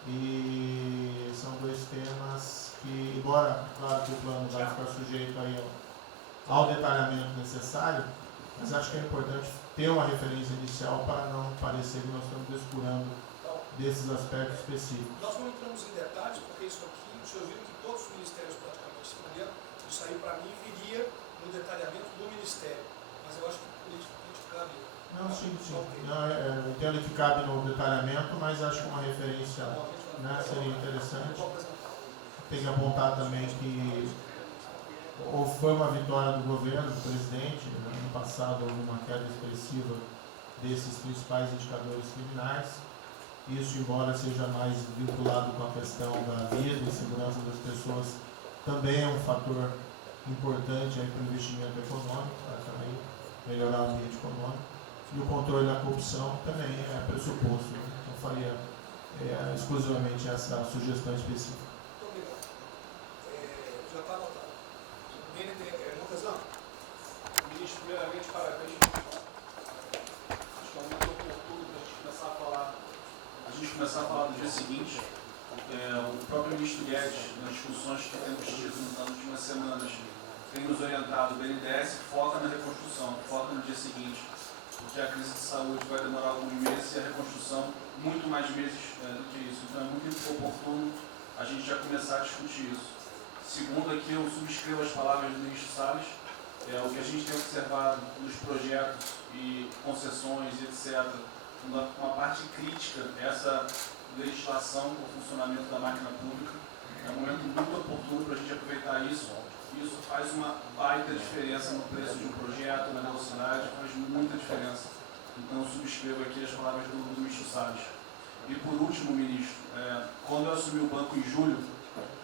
e são 2 temas que, embora, claro que o plano vai ficar sujeito aí ao detalhamento necessário, mas acho que é importante ter uma referência inicial para não parecer que nós estamos descurando desses aspectos específicos. Nós não entramos em detalhes, porque isso aqui, o senhor viu que todos os ministérios praticamente responderam, isso aí para mim viria no detalhamento do Ministério. Mas eu acho que politicamente cabe Não, sim. Não, eu entendo que cabe no detalhamento, mas acho que uma referência, né, seria interessante. Tem que apontar também que foi uma vitória do governo, do presidente. No passado houve uma queda expressiva desses principais indicadores criminais. Isso, embora seja mais vinculado com a questão da vida e segurança das pessoas, também é um fator importante para o investimento econômico, para também melhorar o ambiente econômico. E o controle da corrupção também é pressuposto. Né? Então, faria exclusivamente essa sugestão específica. Muito obrigado. Já está anotado. Montezano? Ministro, primeiramente, parabéns. Acho que é um momento oportuno para a gente começar a falar do dia seguinte. O próprio ministro Guedes, nas discussões que temos tido nas últimas semanas, tem nos orientado. O BNDES foca na reconstrução, foca no dia seguinte, porque a crise de saúde vai demorar alguns meses e a reconstrução muito mais meses do que isso. Então é muito oportuno a gente já começar a discutir isso. Segundo, aqui eu subscrevo as palavras do ministro Salles. O que a gente tem observado nos projetos e concessões, etc., uma parte crítica, essa legislação para o funcionamento da máquina pública. É um momento muito oportuno para a gente aproveitar isso. Isso faz uma baita diferença no preço de um projeto, na velocidade, faz muita diferença. Então, eu subscrevo aqui as palavras do ministro Salles. E, por último, ministro, quando eu assumi o banco em julho,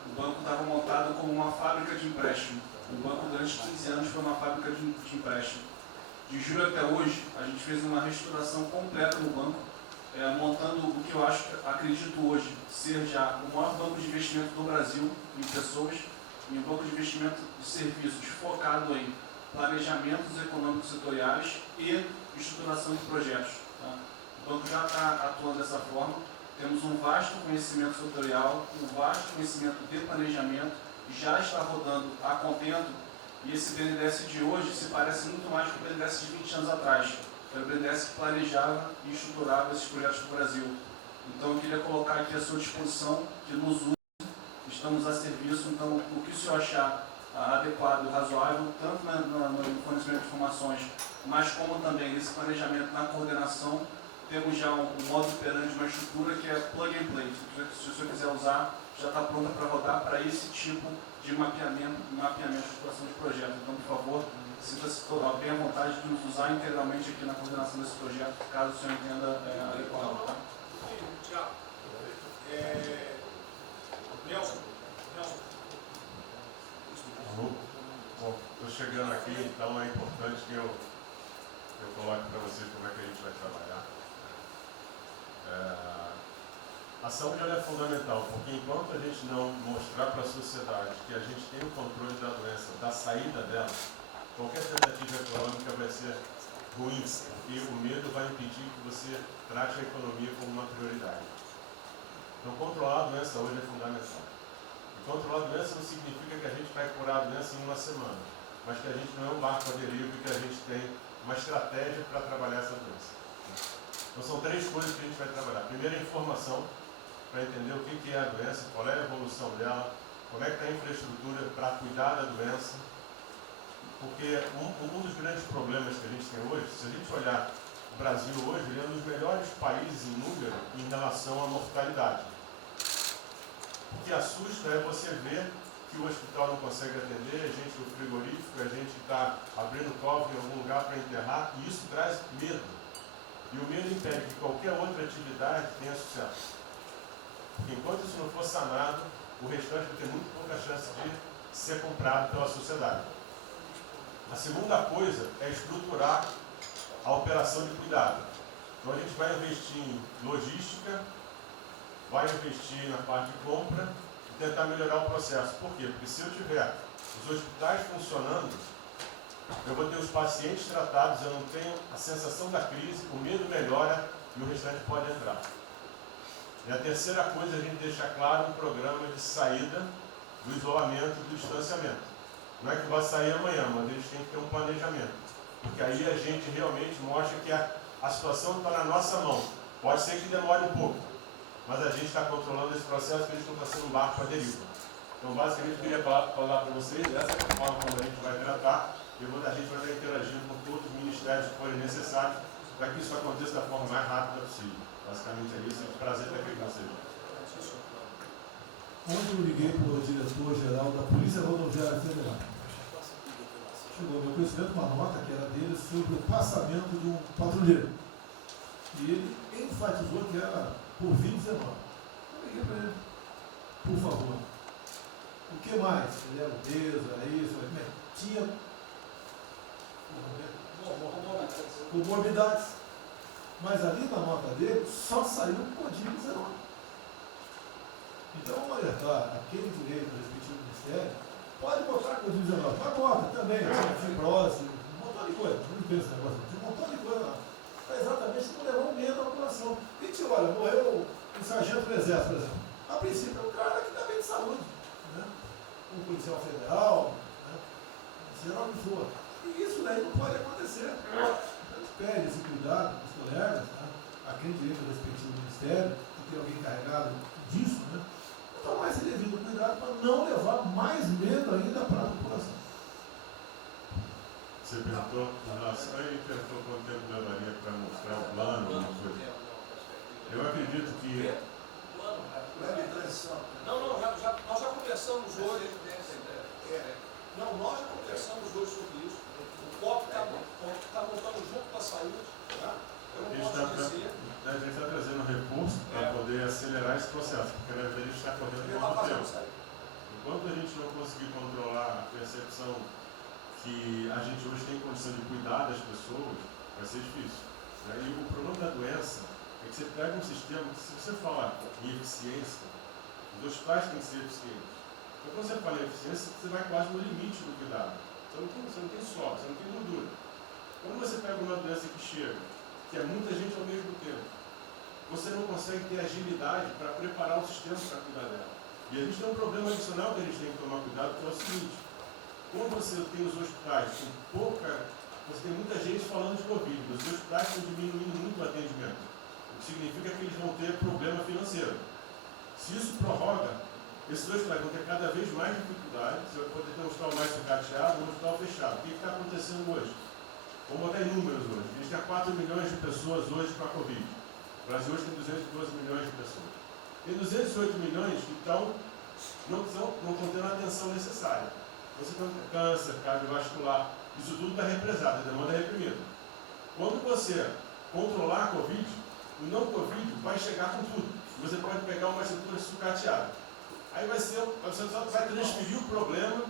o banco estava montado como uma fábrica de empréstimo. O banco, durante 15 anos, foi uma fábrica de empréstimo. De julho até hoje, a gente fez uma reestruturação completa no banco, montando o que eu acredito hoje ser já o maior banco de investimento do Brasil em pessoas, e um banco de investimento de serviços focado em planejamentos econômicos setoriais e estruturação de projetos. Tá? O banco já está atuando dessa forma. Temos um vasto conhecimento setorial, um vasto conhecimento de planejamento, já está rodando a contento, e esse BNDES de hoje se parece muito mais com o BNDES de 20 anos atrás. Era o BNDES que planejava e estruturava esses projetos do Brasil. Então, eu queria colocar aqui à sua disposição, que nos use, estamos a serviço. Então, o que o senhor achar adequado, razoável, tanto no fornecimento de informações, mas como também nesse planejamento, na coordenação, temos já um modo operante, uma estrutura que é plug and play. Se o senhor quiser usar, já está pronta para rodar para esse tipo de mapeamento e estruturação de projeto. Então, por favor, sinta-se bem à vontade de nos usar integralmente aqui na coordenação desse projeto, caso o senhor entenda adequado. Tá? Tiago. Nelson. Bom, estou chegando aqui, então é importante que eu coloque para vocês como é que a gente vai trabalhar. A saúde é fundamental, porque enquanto a gente não mostrar para a sociedade que a gente tem o controle da doença, da saída dela, qualquer tentativa econômica vai ser ruim, porque o medo vai impedir que você trate a economia como uma prioridade. Então, controlar a doença hoje é fundamental. E controlar a doença não significa que a gente vai curar a doença em uma semana, mas que a gente não é um barco à deriva e que a gente tem uma estratégia para trabalhar essa doença. Então, são três coisas que a gente vai trabalhar. Primeiro, a informação, para entender o que é a doença, qual é a evolução dela, como é que está a infraestrutura para cuidar da doença. Porque um dos grandes problemas que a gente tem hoje, se a gente olhar o Brasil hoje, ele é um dos melhores países em número em relação à mortalidade. O que assusta é você ver que o hospital não consegue atender, a gente no frigorífico, a gente está abrindo cofre em algum lugar para enterrar, e isso traz medo. E o medo impede que qualquer outra atividade tenha sucesso. Porque enquanto isso não for sanado, o restante vai ter muito pouca chance de ser comprado pela sociedade. A segunda coisa é estruturar a operação de cuidado. Então a gente vai investir em logística, vai investir na parte de compra e tentar melhorar o processo. Por quê? Porque se eu tiver os hospitais funcionando, eu vou ter os pacientes tratados, eu não tenho a sensação da crise, o medo melhora e o restante pode entrar. E a terceira coisa é a gente deixar claro um programa de saída do isolamento e do distanciamento. Não é que vai sair amanhã, mas a gente tem que ter um planejamento. Porque aí a gente realmente mostra que a situação está na nossa mão. Pode ser que demore um pouco, mas a gente está controlando esse processo, que a gente não está sendo um barco à deriva. Então, basicamente, eu queria falar para vocês, essa é a forma como a gente vai tratar. A gente vai estar interagindo com todos os ministérios que forem necessários para que isso aconteça da forma mais rápida possível. Basicamente é isso. É um prazer ter aqui com vocês. Ontem eu liguei para o diretor-geral da Polícia Rodoviária Federal. Chegou ao meu conhecimento uma nota que era dele sobre o passamento de um patrulheiro. E ele enfatizou que era por 2019. Eu liguei para ele, por favor. O que mais? Ele era obeso, era isso, tinha comorbidades. Mas ali na nota dele só saiu o código 19. Então vamos alertar aquele direito do respectivo ministério, pode botar código 19, mas bota também, fibrose, um montão de coisa. Não pensa esse negócio, tem um montão de coisa lá. Para exatamente não levar um medo à população. E tipo, olha, morreu um sargento do exército, por exemplo. A princípio é um cara que está bem de saúde, né? Um policial federal, né? Seja lá o que for. E isso daí não pode acontecer. Então pede esse cuidado dos colegas, né? Aquele direito do respectivo ministério, que tem alguém encarregado disso, né? Tomar esse devido cuidado para não levar mais medo ainda para a população. Você perguntou, aí perguntou quanto tempo levaria para mostrar o plano, alguma coisa. Eu acredito que. Não, nós já conversamos hoje. Não, nós já conversamos hoje sobre isso. O COP está montando junto com a saúde. Tá? Eu não posso dizer. A gente está trazendo recurso para poder acelerar esse processo, porque a gente está correndo muito tempo. Enquanto a gente não conseguir controlar a percepção que a gente hoje tem condição de cuidar das pessoas, vai ser difícil. Né? E o problema da doença é que você pega um sistema que, se você falar em eficiência, os hospitais têm que ser eficientes. Então, quando você fala em eficiência, você vai quase no limite do cuidado. Você não tem sobra, você não tem gordura. Quando você pega uma doença que chega, que é muita gente ao mesmo tempo, você não consegue ter agilidade para preparar o sistema para cuidar dela. E a gente tem um problema adicional que a gente tem que tomar cuidado, que é o seguinte: quando você tem os hospitais com você tem muita gente falando de Covid, os hospitais estão diminuindo muito o atendimento, o que significa que eles vão ter problema financeiro. Se isso prorroga, esses hospitais vão ter cada vez mais dificuldade. Você vai poder ter um hospital mais sucateado, um hospital fechado. O que está acontecendo hoje? Vamos botar em números hoje. A gente tem 4 milhões de pessoas hoje com a Covid. O Brasil hoje tem 212 milhões de pessoas. Tem 208 milhões que não estão tendo a atenção necessária. Você tem câncer, cardiovascular, isso tudo está represado, a demanda é reprimida. Quando você controlar a Covid, o não Covid vai chegar com tudo. Você pode pegar uma estrutura sucateada. Aí você só vai transferir o problema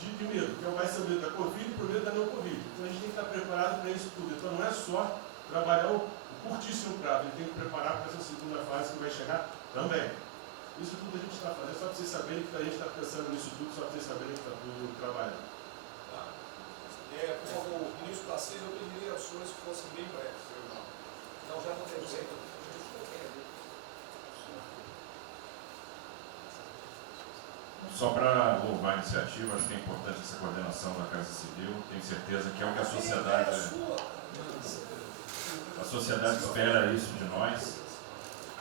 de medo, que vai ser o medo da Covid e o medo da não Covid. Então a gente tem que estar preparado para isso tudo. Então não é só trabalhar o curtíssimo prazo, a gente tem que preparar para essa segunda fase que vai chegar também. Isso tudo a gente está fazendo, só para vocês saberem que a gente está pensando nisso tudo, só para vocês saberem que está tudo trabalhando. Por favor, o ministro Tarcísio, eu pediria aos senhores que fossem bem breves. Não, já não temos aí. Só para louvar a iniciativa, acho que é importante essa coordenação da Casa Civil. Tenho certeza que é o que a sociedade espera isso de nós.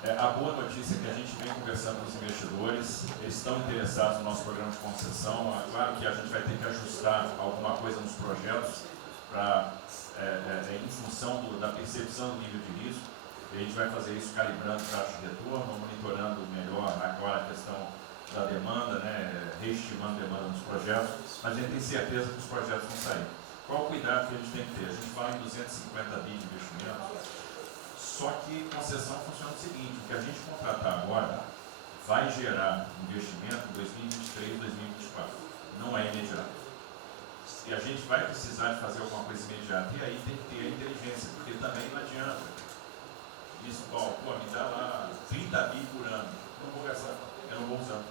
A boa notícia é que a gente vem conversando com os investidores, eles estão interessados no nosso programa de concessão. Claro que a gente vai ter que ajustar alguma coisa nos projetos em função da percepção do nível de risco. E a gente vai fazer isso calibrando taxa de retorno, monitorando melhor agora a questão da demanda, né, reestimando a demanda nos projetos, mas a gente tem certeza que os projetos vão sair. Qual o cuidado que a gente tem que ter? A gente fala em 250 bi de investimento, só que concessão funciona o seguinte: o que a gente contratar agora vai gerar investimento em 2023, 2024, não é imediato. E a gente vai precisar de fazer alguma coisa imediata, e aí tem que ter a inteligência, porque também não adianta. Isso, me dá lá 30 bi por ano, não vou gastar, eu não vou usar.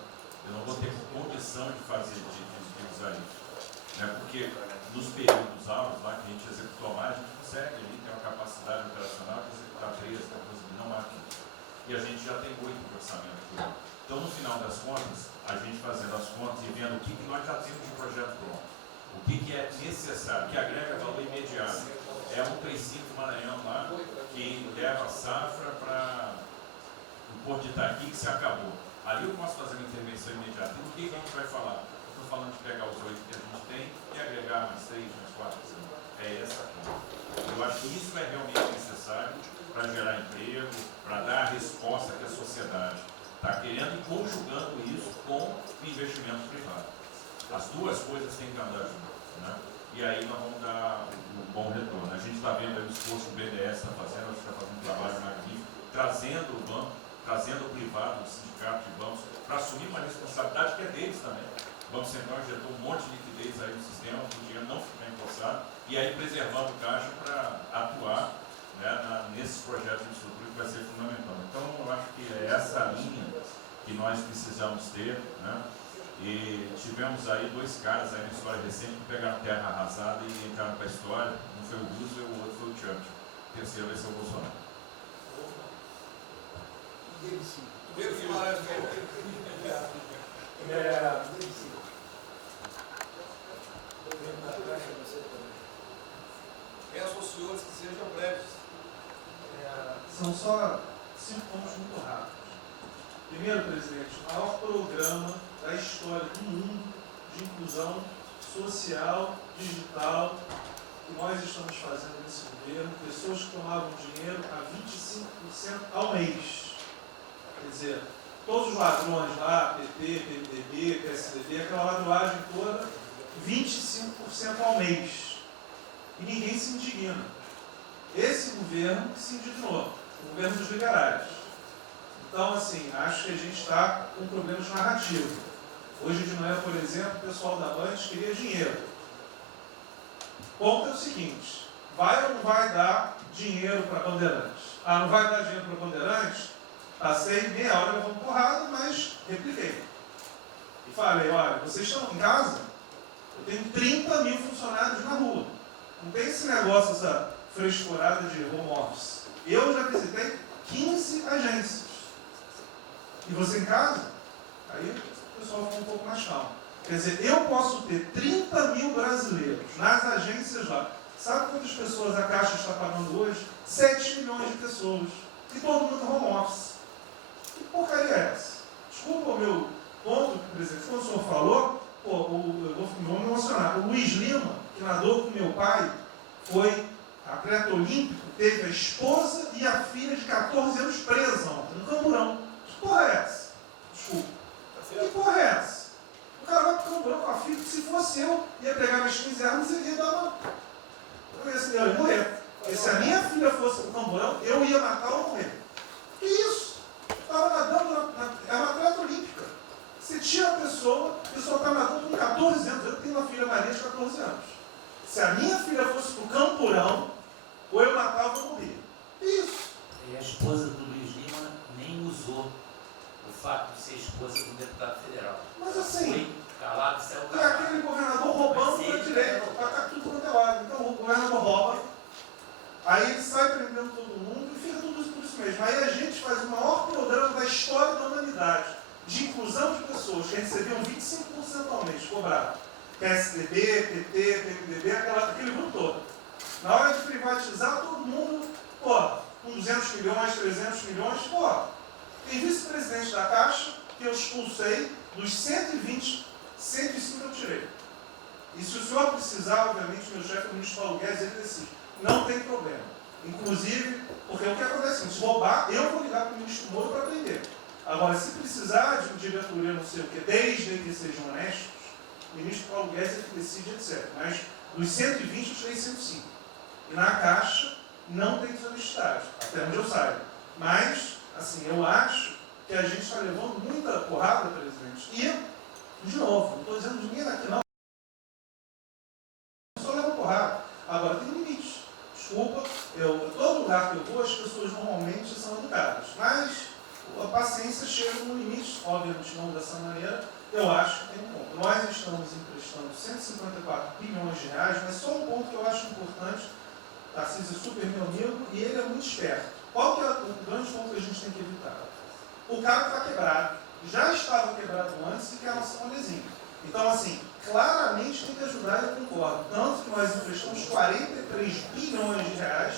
Eu não vou ter condição de fazer, de usar isso. Né? Porque nos períodos altos lá que a gente executou mais, a gente consegue ali ter uma capacidade operacional de executar 13, 14 milhões máquinas. E a gente já tem 8 de orçamento por ano. Então, no final das contas, a gente fazendo as contas e vendo o que nós já temos de projeto pronto, o que é necessário, que agrega valor imediato. É um 35 Maranhão lá, que leva a safra para o Porto de Itaqui, que se acabou. Ali eu posso fazer uma intervenção imediata. E o que a gente vai falar? estou falando de pegar os 8 que a gente tem e agregar mais 3, mais 4, 5. É essa a conta. Eu acho que isso é realmente necessário para gerar emprego, para dar a resposta que a sociedade está querendo e conjugando isso com o investimento privado. As duas coisas têm que andar juntas, né? E aí nós vamos dar um bom retorno. A gente está vendo aí o esforço que o BNDES está fazendo, acho que está fazendo um trabalho magnífico, trazendo o banco, trazendo o privado, o sindicato de bancos, para assumir uma responsabilidade que é deles também. O Banco Central injetou um monte de liquidez aí no sistema, para o dinheiro não ficar empossado, e aí preservando o caixa para atuar, né, nesses projetos de estrutura que vai ser fundamental. Então, eu acho que é essa linha que nós precisamos ter, né? E tivemos aí 2 caras aí na história recente que pegaram terra arrasada e entraram para a história. Um foi o Roosevelt, o outro foi o Churchill. O terceiro vai ser o Bolsonaro. Primeiro Guimarães falou. Peço aos senhores que sejam breves. São só 5 pontos muito rápidos. Primeiro, presidente, o maior programa da história do mundo de inclusão social, digital, que nós estamos fazendo nesse governo, pessoas que tomavam dinheiro a 25% ao mês. Quer dizer, todos os ladrões lá, PT, PMDB, PSDB, aquela ladroagem toda, 25% ao mês. E ninguém se indigna. Esse governo se indignou, o governo dos liberais. Então, assim, acho que a gente está com problemas narrativos. Hoje de manhã, por exemplo, o pessoal da Band queria dinheiro. O ponto é o seguinte, vai ou não vai dar dinheiro para Bandeirantes? Ah, não vai dar dinheiro para Bandeirantes? Passei meia hora levando porrada, mas repliquei. E falei, olha, vocês estão em casa? Eu tenho 30 mil funcionários na rua. Não tem esse negócio, essa frescurada de home office. Eu já visitei 15 agências. E você em casa? Aí o pessoal ficou um pouco mais calmo. Quer dizer, eu posso ter 30 mil brasileiros nas agências lá. Sabe quantas pessoas a Caixa está pagando hoje? 7 milhões de pessoas. E todo mundo home office. Que porcaria é essa? Desculpa o meu ponto, presidente. Quando o senhor falou, eu vou me emocionar. O Luiz Lima, que nadou com meu pai, foi atleta olímpico, teve a esposa e a filha de 14 anos presa ontem, no Camburão. Que porra é essa? Desculpa. Que porra é essa? O cara vai pro Camburão com a filha, que se fosse eu, ia pegar minhas 15 armas e ia dar uma... Eu ia morrer. Porque se a minha filha fosse pro Camburão, eu ia matar ou morrer. Que isso? Estava nadando, é uma atleta olímpica. Você tira a pessoa está nadando com 14 anos. Eu tenho uma filha Maria de 14 anos. Se a minha filha fosse pro Camburão, ou eu matava ou morria. Que isso? E a esposa do Luiz Lima nem usou o fato de ser esposa do deputado federal. Mas assim... Foi calado, saiu E calado. aquele governador roubando para direito. Está tudo quanto é lado. Então o governador rouba, aí ele sai prendendo todo mundo e fica tudo isso por isso mesmo. Aí a gente faz o maior programa da história da humanidade de inclusão de pessoas que recebiam 25% ao mês cobrado. PSDB, PT, PMDB, aquele grupo todo. Na hora de privatizar, todo mundo, com 200 milhões, 300 milhões, tem vice-presidente da Caixa que eu expulsei, dos 120, 105 eu tirei. E se o senhor precisar, obviamente, meu chefe, o ministro Paulo Guedes, ele decide. Não tem problema. Inclusive, porque o que acontece? Se roubar, eu vou ligar para o ministro Moro para prender. Agora, se precisar de um diretoria, não sei o quê, desde que sejam honestos, o ministro Paulo Guedes é que decide, etc. Mas dos 120, eu tirei 105. E na Caixa, não tem desonestidade, até onde eu saiba. Mas, assim, eu acho que a gente está levando muita porrada, presidente. E, de novo, não estou dizendo de ninguém daqui, não. Só leva porrada. Agora, tem limite. Desculpa, todo lugar que eu vou, as pessoas normalmente são educadas. Mas a paciência chega no limite, obviamente não dessa maneira, eu acho que tem um ponto. Nós estamos emprestando 154 bilhões de reais, mas só um ponto que eu acho importante. Tarcísio é super meu amigo e ele é muito esperto. Qual que é o grande ponto que a gente tem que evitar? O cara está quebrado, já estava quebrado antes e quer lançar um adesivo. Então, assim, claramente tem que ajudar e eu concordo. Tanto que nós emprestamos 43 bilhões de reais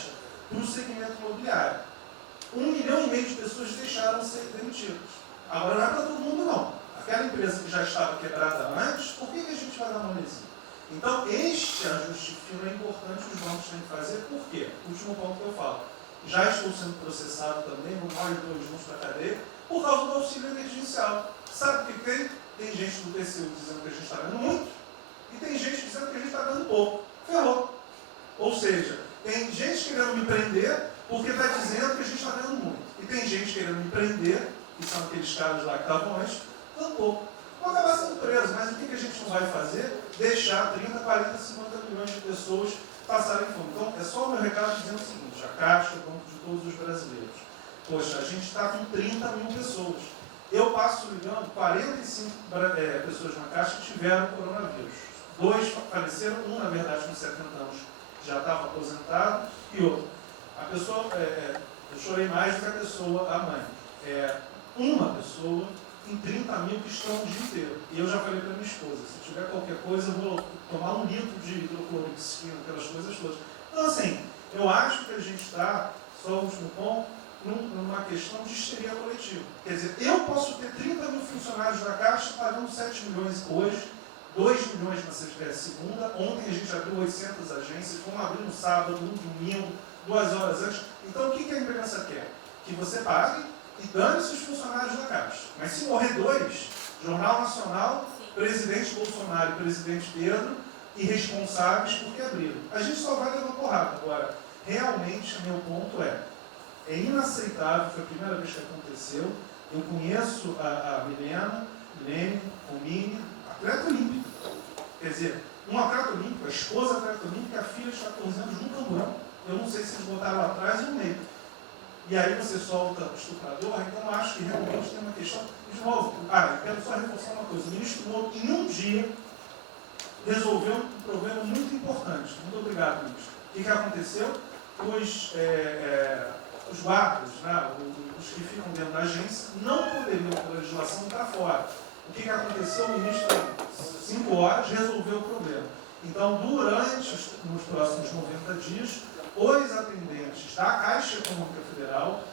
para o segmento imobiliário. 1,5 milhão de pessoas deixaram de ser demitidas. Agora não é para todo mundo, não. Aquela empresa empresa que já estava quebrada antes, por que a gente vai dar molezinha? Então, este ajuste fino é importante, os bancos têm que fazer. Por quê? Último ponto que eu falo. Já estou sendo processado também, vou mais 2 anos para a cadeia, por causa do auxílio emergencial. Sabe o que tem? Tem gente do TCU dizendo que a gente está ganhando muito, e tem gente dizendo que a gente está ganhando pouco. Ferrou. Ou seja, tem gente querendo me prender porque está dizendo que a gente está ganhando muito. E tem gente querendo me prender, que são aqueles caras lá que estavam antes, ganhando pouco. Vou acabar sendo preso, mas o que a gente não vai fazer? Deixar 30, 40, 50 milhões de pessoas passarem fome. Então, é só o meu recado dizendo o seguinte, a Caixa, o banco de todos os brasileiros. Poxa, a gente está com 30 mil pessoas. Eu passo ligando, 45 pessoas na Caixa tiveram coronavírus. 2 faleceram, um, na verdade, com 70 anos já estava aposentado, e outro. A pessoa, eu chorei mais do que a pessoa, a mãe. Uma pessoa em 30 mil que estão o dia inteiro. E eu já falei para minha esposa, se tiver qualquer coisa, eu vou tomar 1 litro de hidrocloroquina, aquelas coisas todas. Então, assim, eu acho que a gente está, só o último ponto, numa questão de histeria coletiva. Quer dizer, eu posso ter 30 mil funcionários da Caixa pagando 7 milhões hoje, 2 milhões na segunda, ontem a gente abriu 800 agências, vamos abrir no sábado, no domingo, 2 horas antes. Então, o que a imprensa quer? Que você pague e dane-se os funcionários da Caixa. Mas se morrer 2, Jornal Nacional, presidente Bolsonaro e presidente Pedro, irresponsáveis porque abriram. A gente só vai levar porrada. Agora, realmente, meu ponto é inaceitável, foi a primeira vez que aconteceu. Eu conheço a Milene, Romine, atleta olímpica. Quer dizer, um atleta olímpico, a esposa atleta olímpica, a filha de 14 anos no camburão. Eu não sei se eles botaram lá atrás e no meio. E aí você solta o estuprador, então eu acho que realmente tem uma questão. De novo, eu quero só reforçar uma coisa. O ministro Moro, em um dia, resolveu um problema muito importante. Muito obrigado, ministro. O que aconteceu? Os guardas, né, os que ficam dentro da agência, não poderiam, pela legislação, estar fora. O que aconteceu? O ministro, 5 horas, resolveu o problema. Então, nos próximos 90 dias, os atendentes da Caixa Econômica Federal,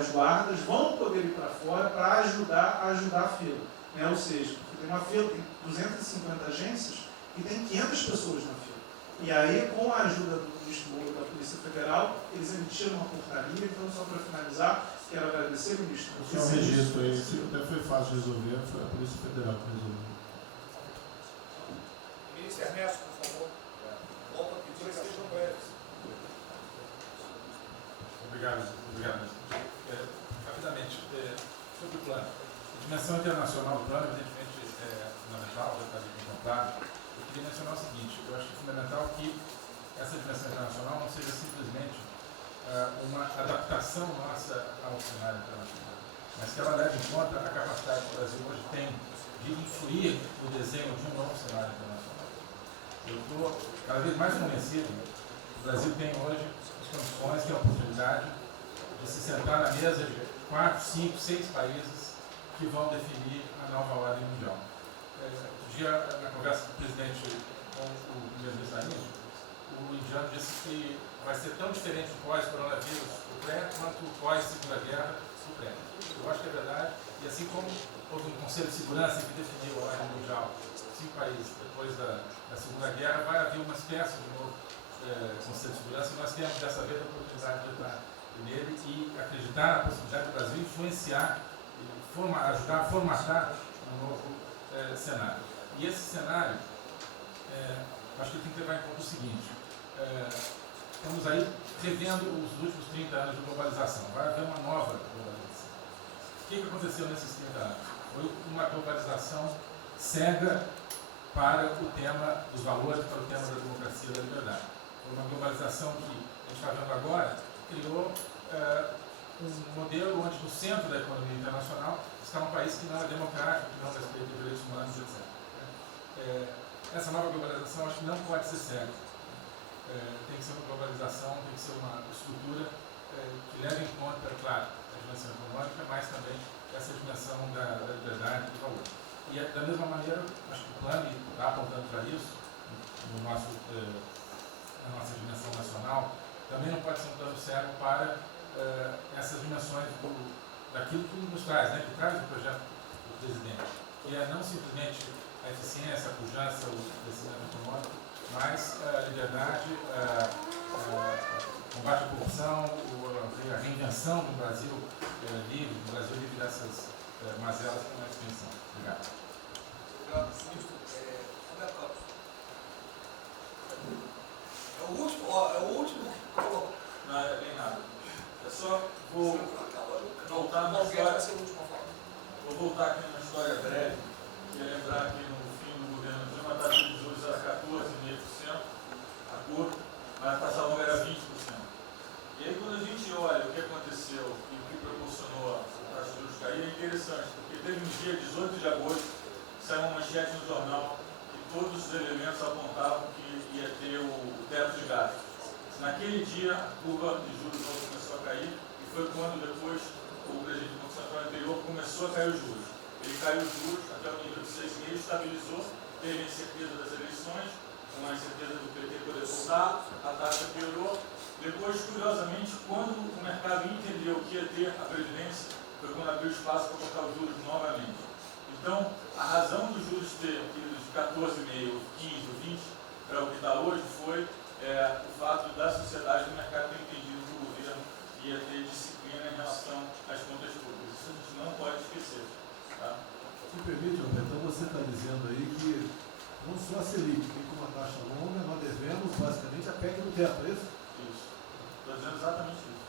os guardas, vão poder ir para fora para ajudar a fila. Né? Ou seja, tem uma fila, tem 250 agências e tem 500 pessoas na fila. E aí, com a ajuda do ministro Moro da Polícia Federal, eles emitiram uma portaria. Então, só para finalizar, quero agradecer, ministro. Só um registro aí, até foi fácil de resolver, foi a Polícia Federal que resolveu. Ministro Ernesto, por favor. Volta a pedir que sejam breves. Obrigado. Rapidamente, sobre o plano. A dimensão internacional do plano, evidentemente, é fundamental, já está ali contemplado. Eu queria mencionar o seguinte, eu acho que é fundamental que essa dimensão internacional não seja simplesmente uma adaptação nossa ao cenário internacional, mas que ela leve em conta a capacidade que o Brasil hoje tem de influir no desenho de um novo cenário internacional. Eu estou cada vez mais convencido que o Brasil tem hoje as condições e a oportunidade de se sentar na mesa de 4, 5, 6 países que vão definir a nova ordem mundial. Outro dia, na conversa do presidente com o primeiro-ministro da Índia, o indiano disse que vai ser tão diferente o pós-coronavírus, o pré, quanto o pós-segunda guerra, o pré. Eu acho que é verdade, e assim como houve um Conselho de Segurança que definiu a ordem mundial, 5 países depois da Segunda Guerra, vai haver uma espécie de novo Conselho de Segurança, e nós temos dessa vez a oportunidade de estar nele e acreditar na possibilidade do Brasil influenciar, ajudar a formatar um novo cenário. E esse cenário, acho que tem que levar em conta o seguinte, estamos aí revendo os últimos 30 anos de globalização, vai haver uma nova globalização. O que aconteceu nesses 30 anos? Foi uma globalização cega para o tema dos valores, para o tema da democracia e da liberdade. Foi uma globalização que a gente está vendo agora, criou um modelo onde no centro da economia internacional está um país que não é democrático, que não respeita os direitos humanos, etc. Essa nova globalização acho que não pode ser cega. Tem que ser uma globalização, tem que ser uma estrutura que leve em conta, claro, a dimensão econômica, mas também essa dimensão da liberdade e do valor. E da mesma maneira, acho que o plano está apontando para isso, na nossa dimensão nacional, também não pode ser um plano cego para essas dimensões daquilo que nos traz, né, que traz o projeto do presidente, que é não simplesmente a eficiência, a pujança, o crescimento econômico, mas a liberdade, o combate à corrupção, a reinvenção do Brasil livre, do Brasil livre dessas mazelas que não é extensão. Obrigado. Obrigado, ministro. Roberto Alves. É o último que colocou. Não é bem nada. Eu só vou voltar na história. Vou voltar aqui numa história breve. Queria lembrar que no fim do governo Dilma a taxa de juros era 14,5%, a curva, mas a taxa longa era 20%. E aí quando a gente olha o que aconteceu e o que proporcionou a taxa de juros cair, é interessante, porque teve um dia, 18 de agosto, saiu uma manchete no jornal que todos os elementos apontavam que ia ter o teto de gastos. Naquele dia, a curva de juros começou a cair e foi quando depois o presidente do Banco Central anterior começou a cair os juros. Ele caiu os juros até o nível de 6,5, estabilizou, teve a incerteza das eleições, com a incerteza do PT poder voltar, a taxa piorou. Depois, curiosamente, quando o mercado entendeu que ia ter a Previdência, foi quando abriu espaço para cortar os juros novamente. Então, a razão dos juros ter ido de 14,5, 15, 20 para o que está hoje foi o fato da sociedade do mercado ter entendido que o governo ia ter disciplina em relação às contas públicas. Isso a gente não pode esquecer. Tá? Se permite, Roberto, então você está dizendo aí que não só a Selic tem como a taxa longa, nós devemos basicamente a PEC do teto, é isso? Isso. Estou dizendo exatamente isso.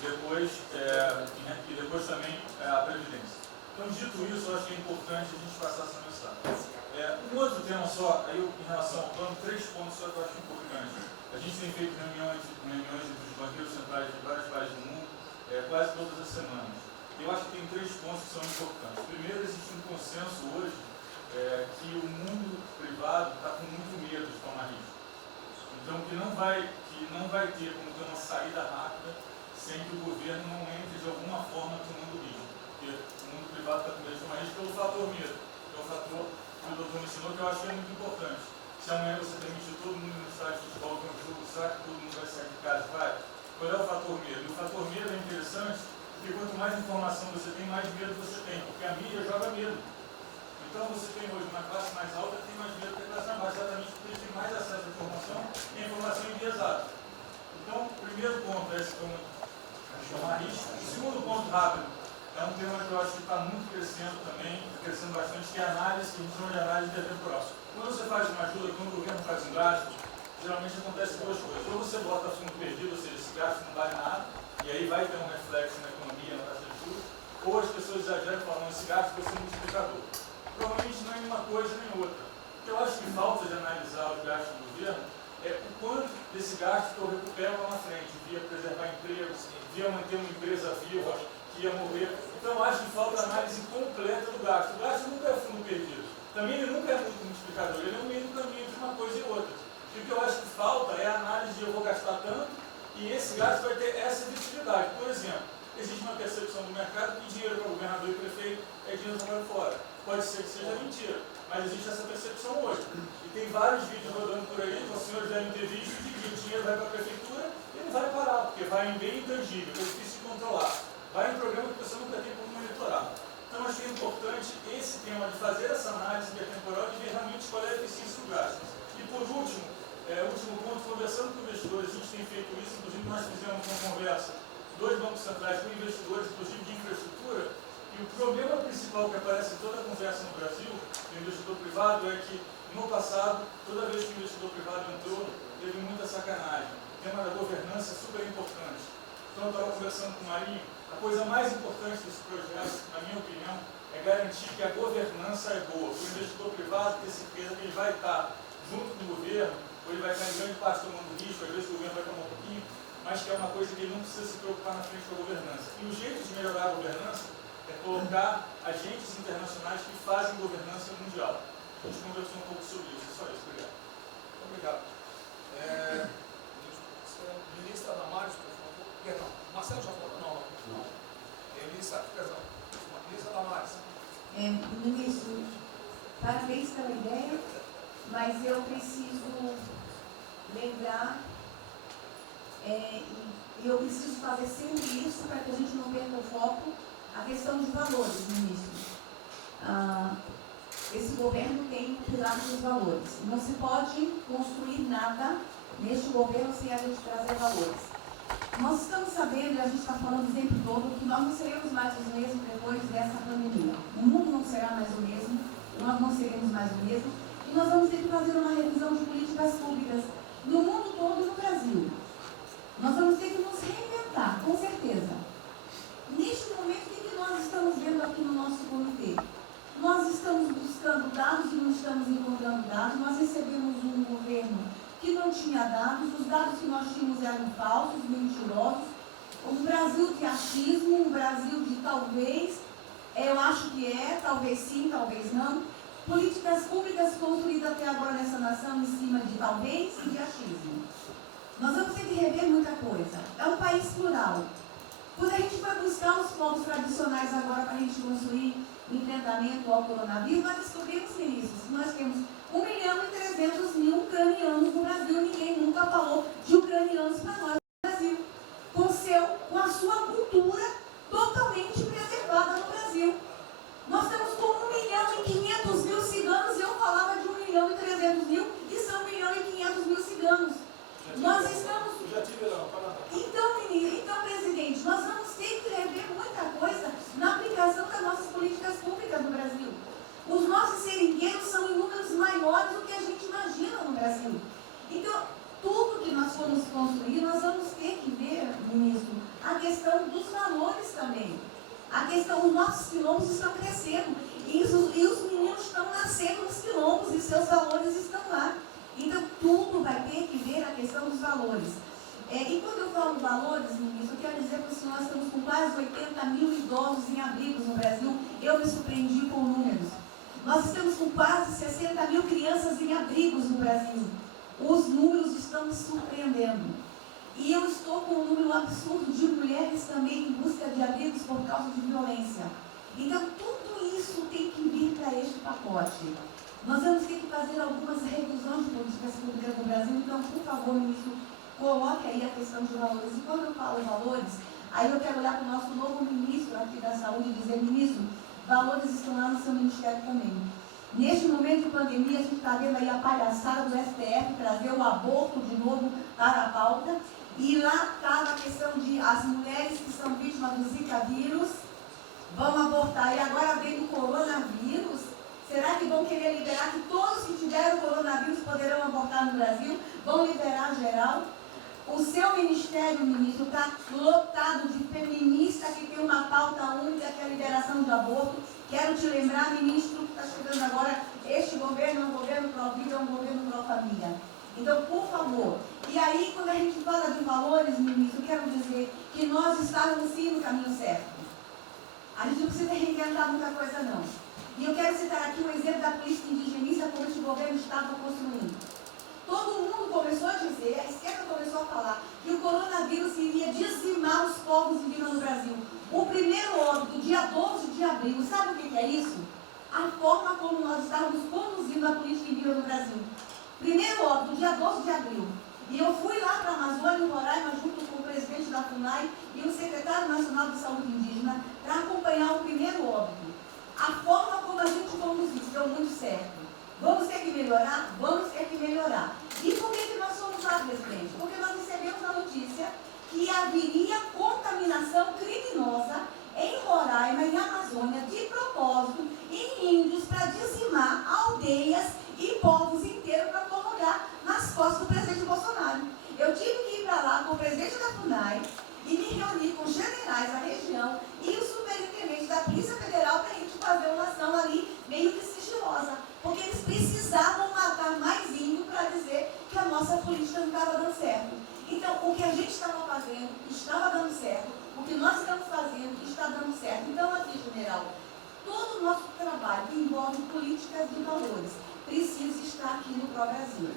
E depois também a Previdência. Então, dito isso, eu acho que é importante a gente passar essa mensagem. Um outro tema só, aí em relação ao plano, 3 pontos só que eu acho importantes. A gente tem feito reuniões entre os banqueiros centrais de vários países do mundo, quase todas as semanas. Eu acho que tem 3 pontos que são importantes. Primeiro, existe um consenso hoje que o mundo privado está com muito medo de tomar risco. Então, que não vai ter como ter uma saída rápida sem que o governo não entre de alguma forma no mundo risco. Porque o mundo privado está com medo de tomar risco pelo fator medo, que é o fator que o doutor mencionou, que eu acho que é muito importante. Se amanhã você permitir todo mundo no estádio de futebol com o jogo, será que todo mundo vai sair de casa e vai? Qual é o fator medo? E o fator medo é interessante, porque quanto mais informação você tem, mais medo você tem, porque a mídia joga medo. Então você tem hoje uma classe mais alta, tem mais medo que a classe mais baixa, exatamente porque eles têm mais acesso à informação e a informação enviesada. Então, o primeiro ponto é esse tomar risco. O segundo ponto rápido é um tema que eu acho que está muito crescendo também, crescendo bastante, que é a análise, que a gente chama de análise intertemporal. Quando você faz uma ajuda, quando o governo faz um gasto, geralmente acontece 2 coisas. Ou você bota fundo perdido, ou seja, esse gasto não vale nada, e aí vai ter um reflexo na economia, na taxa de juros, ou as pessoas exageram falando esse gasto vai ser um multiplicador. Provavelmente não é uma coisa nem outra. O que eu acho que falta de analisar os gastos do governo é o quanto desse gasto que eu recupero lá na frente, via preservar empregos, via manter uma empresa viva, que ia morrer. Então eu acho que falta análise completa do gasto. O gasto nunca é fundo perdido. Também ele nunca é muito multiplicador, ele é um meio do caminho entre uma coisa e outra. E o que eu acho que falta é a análise de eu vou gastar tanto e esse gasto vai ter essa efetividade. Por exemplo, existe uma percepção do mercado que dinheiro para governador e prefeito é dinheiro jogado fora. Pode ser que seja mentira, mas existe essa percepção hoje. E tem vários vídeos rodando por aí, os senhores devem ter visto, de que o dinheiro vai para a prefeitura e não vai parar, porque vai em bem intangível, que é difícil de controlar. Vai em programa que você nunca tem como monitorar. Então, acho que é importante esse tema de fazer essa análise intertemporal e ver realmente qual é a eficiência do gasto. E, por último, último ponto, conversando com investidores, a gente tem feito isso, inclusive nós fizemos uma conversa, 2 bancos centrais com investidores, inclusive de infraestrutura, e o problema principal que aparece em toda a conversa no Brasil, do investidor privado, é que, no passado, toda vez que o investidor privado entrou, teve muita sacanagem. O tema da governança é super importante. Então, eu estava conversando com o Marinho, a coisa mais importante desse projeto, na minha opinião, é garantir que a governança é boa. O investidor privado ter certeza que ele vai estar junto com o governo, ou ele vai estar em grande parte tomando risco, às vezes o governo vai tomar um pouquinho, mas que é uma coisa que ele não precisa se preocupar na frente da governança. E o jeito de melhorar a governança é colocar agentes internacionais que fazem governança mundial. A gente conversou um pouco sobre isso, só isso. Obrigado. Obrigado. Ministra Damares, por favor. Perdão, Marcelo já falou? Não. Ministra Damares. Ministro, parabéns pela ideia, mas eu preciso lembrar e eu preciso fazer sempre isso para que a gente não perca o foco, a questão de valores, ministro. esse governo tem o pilar dos valores. Não se pode construir nada neste governo sem a gente trazer valores. Nós estamos sabendo, e a gente está falando o tempo todo, que nós não seremos mais os mesmos depois dessa pandemia. O mundo não será mais o mesmo, nós não seremos mais o mesmo, e nós vamos ter que fazer uma revisão de políticas públicas no mundo todo e no Brasil. Nós vamos ter que nos reinventar, com certeza. Neste momento, o que nós estamos vendo aqui no nosso comitê? Nós estamos buscando dados e não estamos encontrando dados. Nós recebemos um governo que não tinha dados, os dados que nós tínhamos eram falsos, mentirosos. Um Brasil de achismo, um Brasil de talvez, eu acho que é, talvez sim, talvez não. Políticas públicas construídas até agora nessa nação em cima de talvez e de achismo. Nós vamos ter que rever muita coisa. É um país plural. Quando a gente vai buscar os povos tradicionais agora para a gente construir enfrentamento ao coronavírus, nós descobrimos, ministros, que nós temos 1.300.000 ucranianos no Brasil. Ninguém nunca falou de ucranianos para nós no Brasil. Com a sua cultura totalmente preservada no Brasil. Nós estamos com 1.500.000 ciganos, e eu falava de 1.300.000, e são 1.500.000 ciganos. Nós estamos... Então, presidente, nós vamos ter que rever muita coisa na aplicação das nossas políticas públicas no Brasil. Os nossos seringueiros são em números maiores do que a gente imagina no Brasil. Então, tudo que nós formos construir, nós vamos ter que ver, ministro, a questão dos valores também. A questão, os nossos quilombos estão crescendo e os meninos estão nascendo nos quilombos e seus valores estão lá. Então, tudo vai ter que ver a questão dos valores. E quando eu falo valores, ministro, eu quero dizer para o senhor, nós estamos com quase 80.000 idosos em abrigos no Brasil. Eu me surpreendi com números. Nós estamos com quase 60.000 crianças em abrigos no Brasil. Os números estão me surpreendendo. E eu estou com um número absurdo de mulheres também em busca de abrigos por causa de violência. Então, tudo isso tem que vir para este pacote. Nós vamos ter que fazer algumas revisões de políticas públicas no Brasil. Então, por favor, ministro, coloque aí a questão de valores. E quando eu falo valores, aí eu quero olhar para o nosso novo ministro aqui da Saúde e dizer, ministro, valores estão lá no seu ministério também. Neste momento de pandemia, a gente está vendo aí a palhaçada do STF trazer o aborto de novo para a pauta. E lá está a questão de as mulheres que são vítimas do Zika vírus vão abortar. E agora vem o coronavírus. Será que vão querer liberar que todos que tiveram coronavírus poderão abortar no Brasil? Vão liberar geral? O seu ministério, ministro, está lotado de feminista que tem uma pauta única, que é a liberação do aborto. Quero te lembrar, ministro, que está chegando agora, este governo é um governo pró-vida, é um governo pró-família. Então, por favor. E aí, quando a gente fala de valores, ministro, quero dizer que nós estávamos sim no caminho certo. A gente não precisa reinventar muita coisa, não. E eu quero citar aqui um exemplo da política indigenista como este governo estava construindo. Todo mundo começou a dizer, a esquerda começou a falar, que o coronavírus iria dizimar os povos indígenas no Brasil. O primeiro óbito, dia 12 de abril, sabe o que é isso? A forma como nós estávamos conduzindo a política indígena no Brasil. Primeiro óbito, dia 12 de abril. E eu fui lá para a Amazônia, em Roraima, junto com o presidente da FUNAI e o secretário nacional de saúde indígena, para acompanhar o primeiro óbito. A forma como a gente conduziu deu muito certo. Vamos ter que melhorar? Vamos ter que melhorar. E por que nós fomos lá, presidente? Porque nós recebemos a notícia que haveria contaminação criminosa em Roraima, em Amazônia, de propósito, em índios, para dizimar aldeias e povos inteiros para colocar nas costas do presidente Bolsonaro. Eu tive que ir para lá com o presidente da FUNAI e me reunir com os generais da região e o superintendente da Polícia Federal para a gente fazer uma ação ali meio que sigilosa. Porque eles precisavam matar mais índio para dizer que a nossa política não estava dando certo. Então, o que a gente estava fazendo estava dando certo. O que nós estamos fazendo está dando certo. Então, aqui, general, todo o nosso trabalho que envolve políticas de valores precisa estar aqui no Pró-Brasil.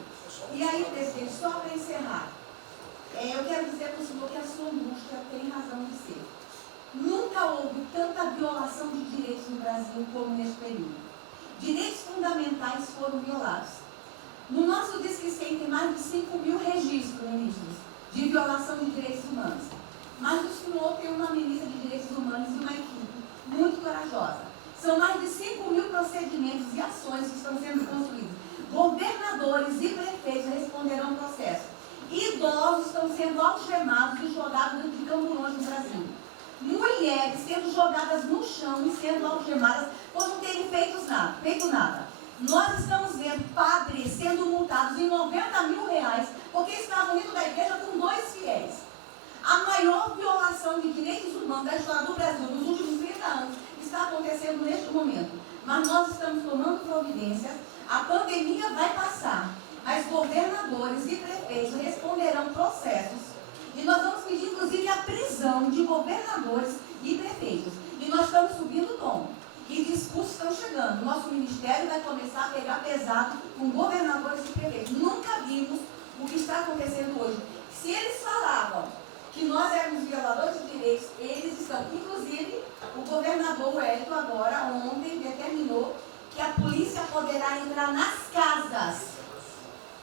E aí, presidente, só para encerrar, eu quero dizer para o senhor que a sua angústia tem razão de ser. Nunca houve tanta violação de direitos no Brasil como neste período. Direitos fundamentais foram violados. No nosso Disque 100 tem mais de 5.000 registros, ministros, de violação de direitos humanos. Mas o senhor tem uma ministra de direitos humanos e uma equipe muito corajosa. São mais de 5.000 procedimentos e ações que estão sendo construídos. Governadores e prefeitos responderão processo. Idosos estão sendo algemados e jogados dentro de camburões no Brasil. Mulheres sendo jogadas no chão e sendo algemadas por não terem feito nada. Nós estamos vendo padres sendo multados em R$90 mil porque estavam dentro da igreja com 2 fiéis. A maior violação de direitos humanos da história do Brasil nos últimos 30 anos está acontecendo neste momento. Mas nós estamos tomando providências, a pandemia vai passar, mas governadores e prefeitos responderão processos. E nós vamos pedir, inclusive, a prisão de governadores e prefeitos. E nós estamos subindo o tom. E discursos estão chegando. Nosso ministério vai começar a pegar pesado com governadores e prefeitos. Nunca vimos o que está acontecendo hoje. Se eles falavam que nós éramos violadores de direitos, eles estão. Inclusive, o governador Wellington agora, ontem, determinou que a polícia poderá entrar nas casas.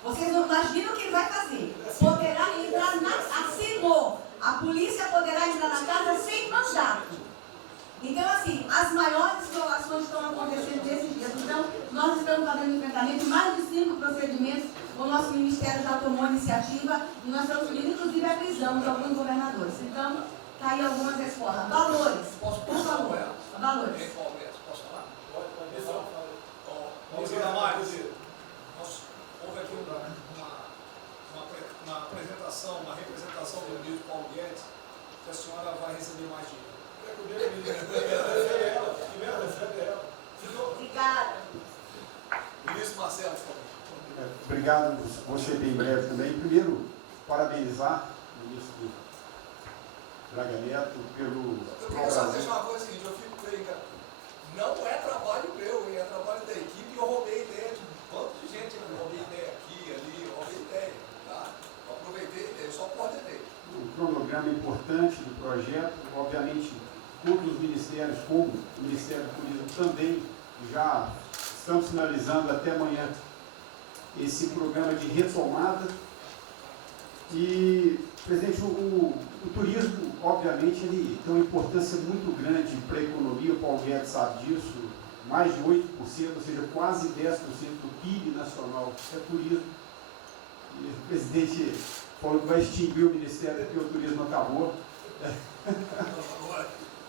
Vocês não imaginam o que ele vai fazer. Poderá entrar assinou. A polícia poderá entrar na casa sem mandato. Então, assim, as maiores violações estão acontecendo nesses dias. Então, nós estamos fazendo enfrentamento de mais de 5 procedimentos. O nosso ministério já tomou a iniciativa e nós estamos pedindo, inclusive, a prisão de alguns governadores. Então, está aí algumas respostas. Valores. Por favor. Valores. Posso falar? Vamos ver mais. Houve aqui uma apresentação, uma representação do ministro Paulo Guedes, que a senhora vai receber mais dinheiro. Obrigada. Ministro Marcelo, por favor. Obrigado, vou ser bem breve também. Primeiro, parabenizar o ministro Braga Neto pelo... Eu queria só deixar uma coisa seguinte, eu fico brincando. Não é trabalho meu, é trabalho da equipe e eu roubei ideia de um monte de gente. Eu roubei ideia aqui, ali, eu roubei ideia. Tá? Eu aproveitei a ideia, só coordenei. Um cronograma importante do projeto, obviamente, todos os ministérios, como o Ministério do Turismo, também já estão finalizando até amanhã esse programa de retomada. E, presidente, o turismo, obviamente, ele tem uma importância muito grande para a economia, o Paulo Guedes sabe disso, mais de 8%, ou seja, quase 10% do PIB nacional é turismo. E o presidente falou que vai extinguir o Ministério porque o turismo acabou.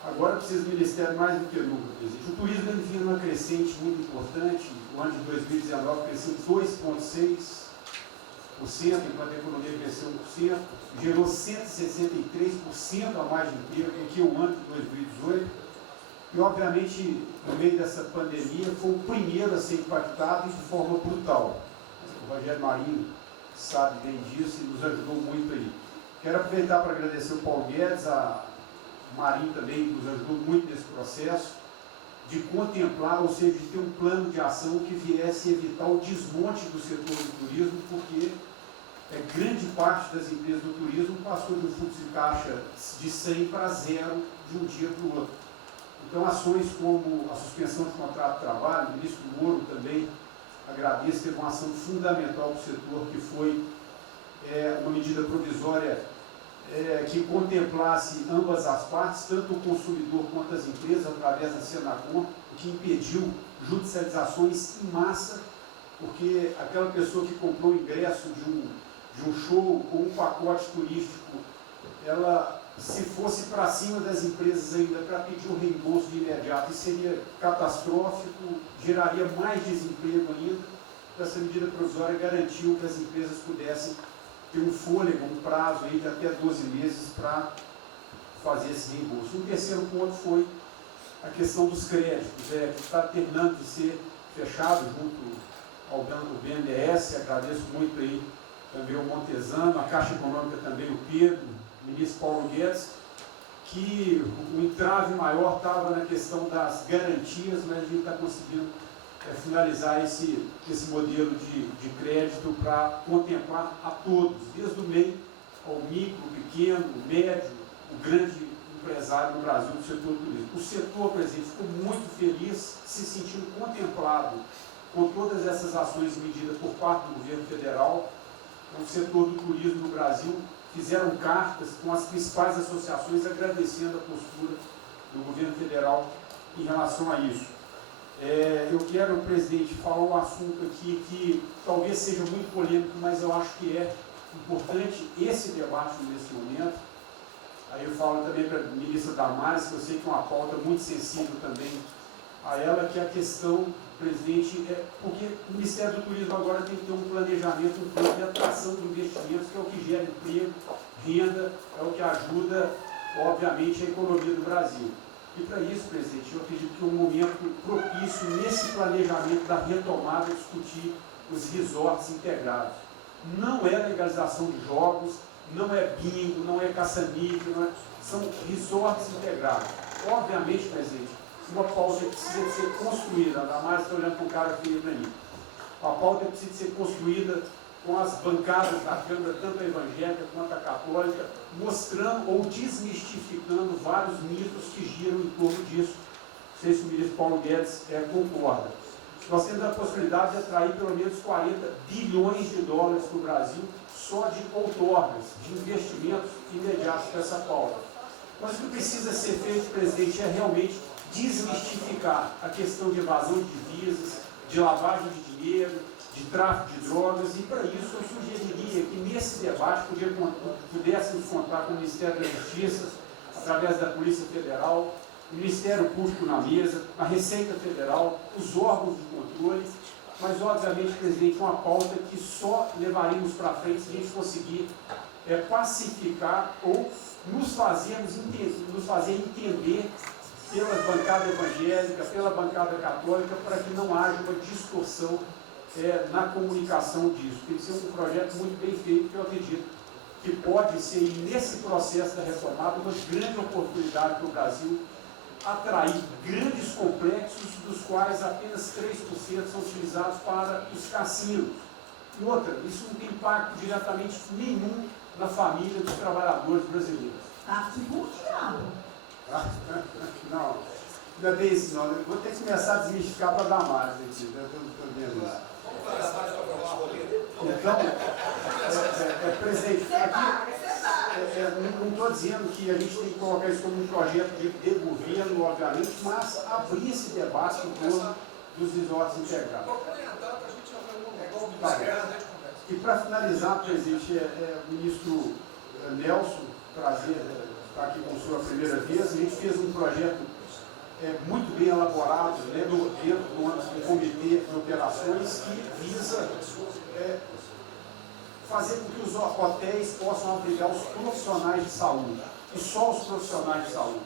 Agora precisa do Ministério mais do que nunca, presidente. O turismo ele vinha numa crescente muito importante. O ano de 2019 cresceu 2,6%, enquanto a economia cresceu 1%, gerou 163% a mais de emprego do que o ano de 2018. E, obviamente, no meio dessa pandemia, foi o primeiro a ser impactado de forma brutal. O Rogério Marinho sabe bem disso e nos ajudou muito aí. Quero aproveitar para agradecer o Paulo Guedes, a Marinho também nos ajudou muito nesse processo, de contemplar, ou seja, de ter um plano de ação que viesse evitar o desmonte do setor do turismo, porque grande parte das empresas do turismo passou de um fluxo de caixa de 100 para 0 de um dia para o outro. Então, ações como a suspensão de contrato de trabalho, o ministro Moro também agradeço, teve uma ação fundamental para o setor, que foi uma medida provisória que contemplasse ambas as partes, tanto o consumidor quanto as empresas, através da Senacom, o que impediu judicializações em massa, porque aquela pessoa que comprou o ingresso de um show ou um pacote turístico, ela, se fosse para cima das empresas ainda para pedir o reembolso de imediato, isso seria catastrófico, geraria mais desemprego ainda. Então, essa medida provisória garantiu que as empresas pudessem ter um fôlego, um prazo aí de até 12 meses para fazer esse reembolso. Um terceiro ponto foi a questão dos créditos, que está terminando de ser fechado junto ao BNDES. Agradeço muito aí também o Montesano, a Caixa Econômica também, o Pedro, o ministro Paulo Guedes, que o entrave maior estava na questão das garantias, mas a gente está conseguindo finalizar esse modelo de crédito para contemplar a todos, desde o MEI ao micro, pequeno, médio, o grande empresário no Brasil do setor turístico. O setor, presidente, ficou muito feliz, se sentindo contemplado com todas essas ações e medidas por parte do governo federal. O setor do turismo no Brasil fizeram cartas com as principais associações agradecendo a postura do governo federal em relação a isso. Eu quero, presidente, falar um assunto aqui que talvez seja muito polêmico, mas eu acho que é importante esse debate nesse momento. Aí eu falo também para a ministra Damares, que eu sei que é uma pauta muito sensível também a ela, que é a questão, presidente, porque o Ministério do Turismo agora tem que ter um planejamento, um plano de atração de investimentos, que é o que gera emprego, renda, é o que ajuda, obviamente, a economia do Brasil. E para isso, presidente, eu acredito que é um momento propício nesse planejamento da retomada discutir os resorts integrados. Não é legalização de jogos, não é bingo, não é caça-níquel, são resorts integrados. Obviamente, presidente, uma pauta precisa de ser construída, ainda mais estou olhando para um cara aqui para mim. A pauta precisa de ser construída com as bancadas da Câmara, tanto a evangélica quanto a católica, mostrando ou desmistificando vários mitos que giram em torno disso. Não sei se o ministro Paulo Guedes concorda. Nós temos a possibilidade de atrair pelo menos 40 bilhões de dólares para o Brasil só de outorgas, de investimentos imediatos para essa pauta. Mas o que precisa ser feito, presidente, é realmente desmistificar a questão de evasão de divisas, de lavagem de dinheiro, de tráfico de drogas, e para isso eu sugeriria que nesse debate pudéssemos contar com o Ministério da Justiça, através da Polícia Federal, o Ministério Público na mesa, a Receita Federal, os órgãos de controle, mas obviamente, presidente, uma pauta que só levaríamos para frente se a gente conseguir pacificar ou nos fazer entender pela bancada evangélica, pela bancada católica, para que não haja uma distorção na comunicação disso. Tem que ser um projeto muito bem feito, que eu acredito que pode ser, nesse processo da retomada, uma grande oportunidade para o Brasil atrair grandes complexos, dos quais apenas 3% são utilizados para os cassinos. E outra, isso não tem impacto diretamente nenhum na família dos trabalhadores brasileiros. Não, não é bem isso não. Eu vou ter que começar a desmistificar para dar mais aqui. Estou vendo isso. Então, presidente, aqui não estou dizendo que a gente tem que colocar isso como um projeto de governo, obviamente, mas abrir esse debate em torno dos resorts integrados. E para finalizar, presidente, o ministro Nelson, prazer estar aqui com o senhor a primeira vez, a gente fez um projeto muito bem elaborado, dentro do comitê de operações, que visa fazer com que os hotéis possam abrigar os profissionais de saúde, e só os profissionais de saúde.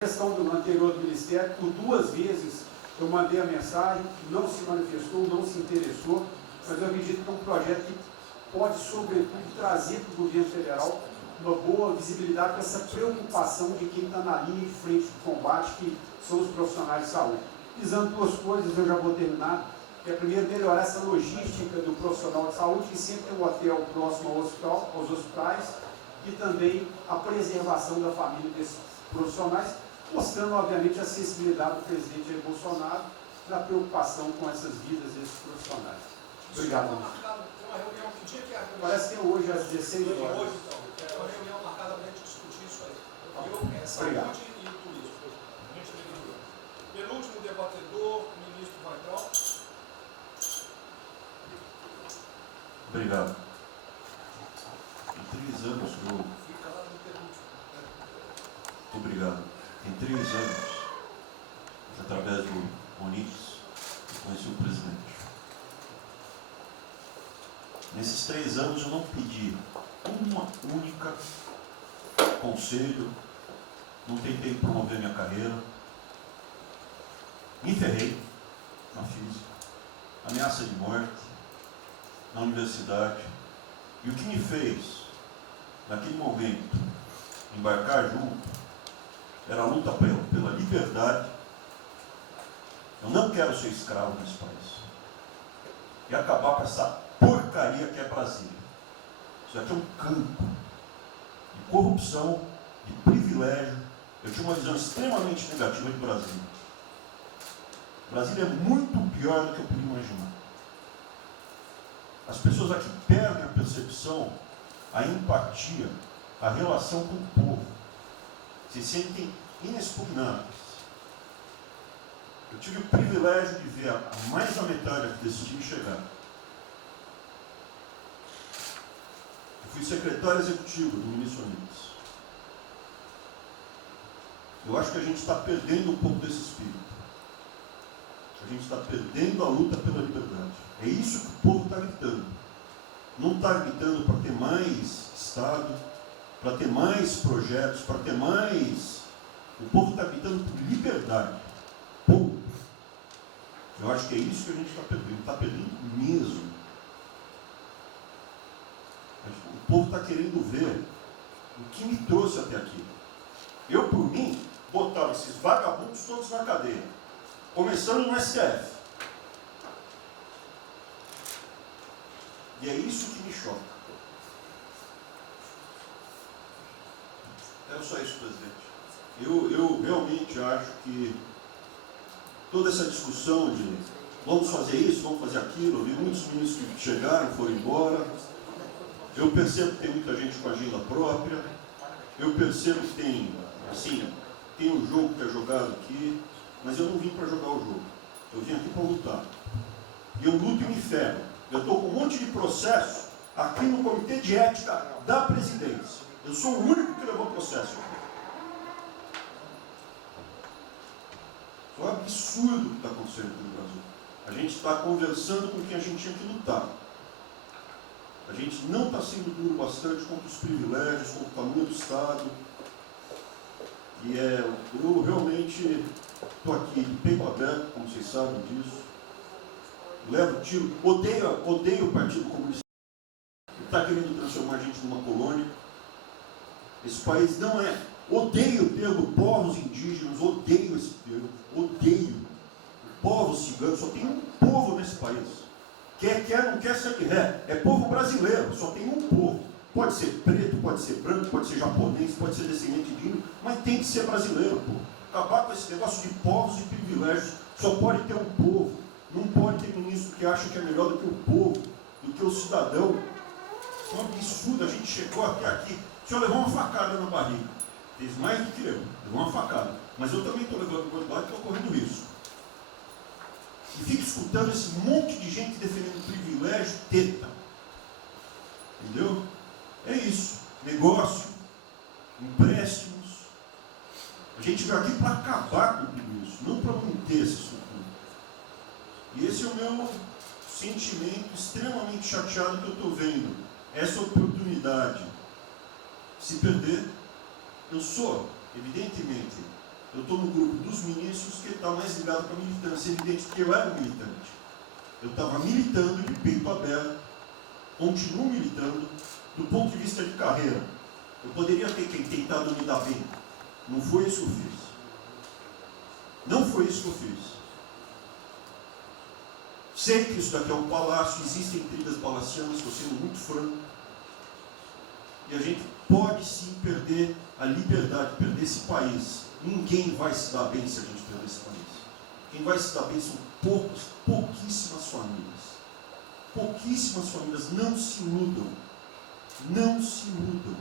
A questão do anterior do Ministério, por 2 vezes eu mandei a mensagem, não se manifestou, não se interessou, mas eu acredito que é um projeto que pode, sobretudo, trazer para o governo federal uma boa visibilidade com essa preocupação de quem está na linha de frente de combate, que são os profissionais de saúde. Visando 2 coisas, eu já vou terminar, que é primeiro melhorar essa logística do profissional de saúde, que sempre tem um hotel próximo ao hospital, aos hospitais, e também a preservação da família desses profissionais, mostrando, obviamente, a sensibilidade do presidente Jair Bolsonaro na preocupação com essas vidas desses profissionais. Obrigado. Parece que é hoje às 16 horas. Hoje, então. É uma reunião marcada para a gente discutir isso aí. Saúde e o turismo. Penúltimo debatedor, o ministro Weintraub. Obrigado. Em 3 anos, Fica lá no penúltimo. Obrigado. Em 3 anos, através do Onix, eu conheci o presidente. Nesses 3 anos eu não pedi uma única conselho, não tentei promover minha carreira, me ferrei na física, ameaça de morte na universidade, e o que me fez, naquele momento, embarcar junto, era a luta pela liberdade. Eu não quero ser escravo nesse país, e acabar com essa porcaria que é Brasília. Isso aqui é um campo de corrupção, de privilégio. Eu tinha uma visão extremamente negativa de Brasília. Brasília é muito pior do que eu podia imaginar. As pessoas aqui perdem a percepção, a empatia, a relação com o povo. Se sentem inexpugnáveis. Eu tive o privilégio de ver a mais da metade desse time chegar. Eu fui secretário executivo do ministro Onix. Eu acho que a gente está perdendo um pouco desse espírito. A gente está perdendo a luta pela liberdade. É isso que o povo está gritando. Não está gritando para ter mais Estado, para ter mais projetos, para ter mais... O povo está gritando por liberdade. Ponto. Eu acho que é isso que a gente está perdendo. Está perdendo mesmo. O povo está querendo ver o que me trouxe até aqui. Eu, por mim, botava esses vagabundos todos na cadeia. Começando no STF. E é isso que me choca. É só isso, presidente. Eu realmente acho que toda essa discussão de vamos fazer isso, vamos fazer aquilo, eu vi muitos ministros que chegaram, foram embora. Eu percebo que tem muita gente com agenda própria. Eu percebo que tem, assim, tem um jogo que é jogado aqui, mas eu não vim para jogar o jogo. Eu vim aqui para lutar. E eu luto e me ferro. Eu estou com um monte de processo aqui no Comitê de Ética da Presidência. Eu sou o único que levou processo. É um absurdo o que está acontecendo aqui no Brasil. A gente está conversando com quem a gente tinha que lutar. A gente não está sendo duro bastante contra os privilégios, contra o tamanho do Estado. E eu realmente estou aqui de peito aberto, como vocês sabem disso. Levo tiro, odeio o Partido Comunista. Ele está querendo transformar a gente numa colônia. Esse país não é. Odeio o termo povos indígenas, odeio esse termo, odeio. Povos ciganos, só tem um povo nesse país. Quer, não quer sangue ré. É povo brasileiro, só tem um povo. Pode ser preto, pode ser branco, pode ser japonês, pode ser descendente de índio, mas tem que ser brasileiro, pô. Acabar com esse negócio de povos e privilégios. Só pode ter um povo. Não pode ter ministro que acha que é melhor do que o povo, do que o cidadão. É um absurdo, a gente chegou até aqui. O senhor levou uma facada na barriga. Fez mais do que eu. Levou uma facada. Mas eu também estou levando quantidade e estou correndo risco. E fico escutando esse monte de gente defendendo privilégio, teta. Entendeu? É isso. Negócio, empréstimos. A gente veio aqui para acabar com tudo isso, não para manter essa estrutura. E esse é o meu sentimento extremamente chateado que eu estou vendo. Essa oportunidade se perder. Eu sou, evidentemente, eu estou no grupo dos ministros que está mais ligado com a militância. É evidente que eu era militante. Eu estava militando de peito aberto, continuo militando, do ponto de vista de carreira. Eu poderia ter tentado me dar bem. Não foi isso que eu fiz. Não foi isso que eu fiz. Sei que isso daqui é um palácio, existem intrigas palacianas, estou sendo muito franco. E a gente pode sim perder a liberdade, perder esse país. Ninguém vai se dar bem se a gente perder esse país. Quem vai se dar bem são pouquíssimas famílias. Pouquíssimas famílias. Não se iludam. Não se iludam.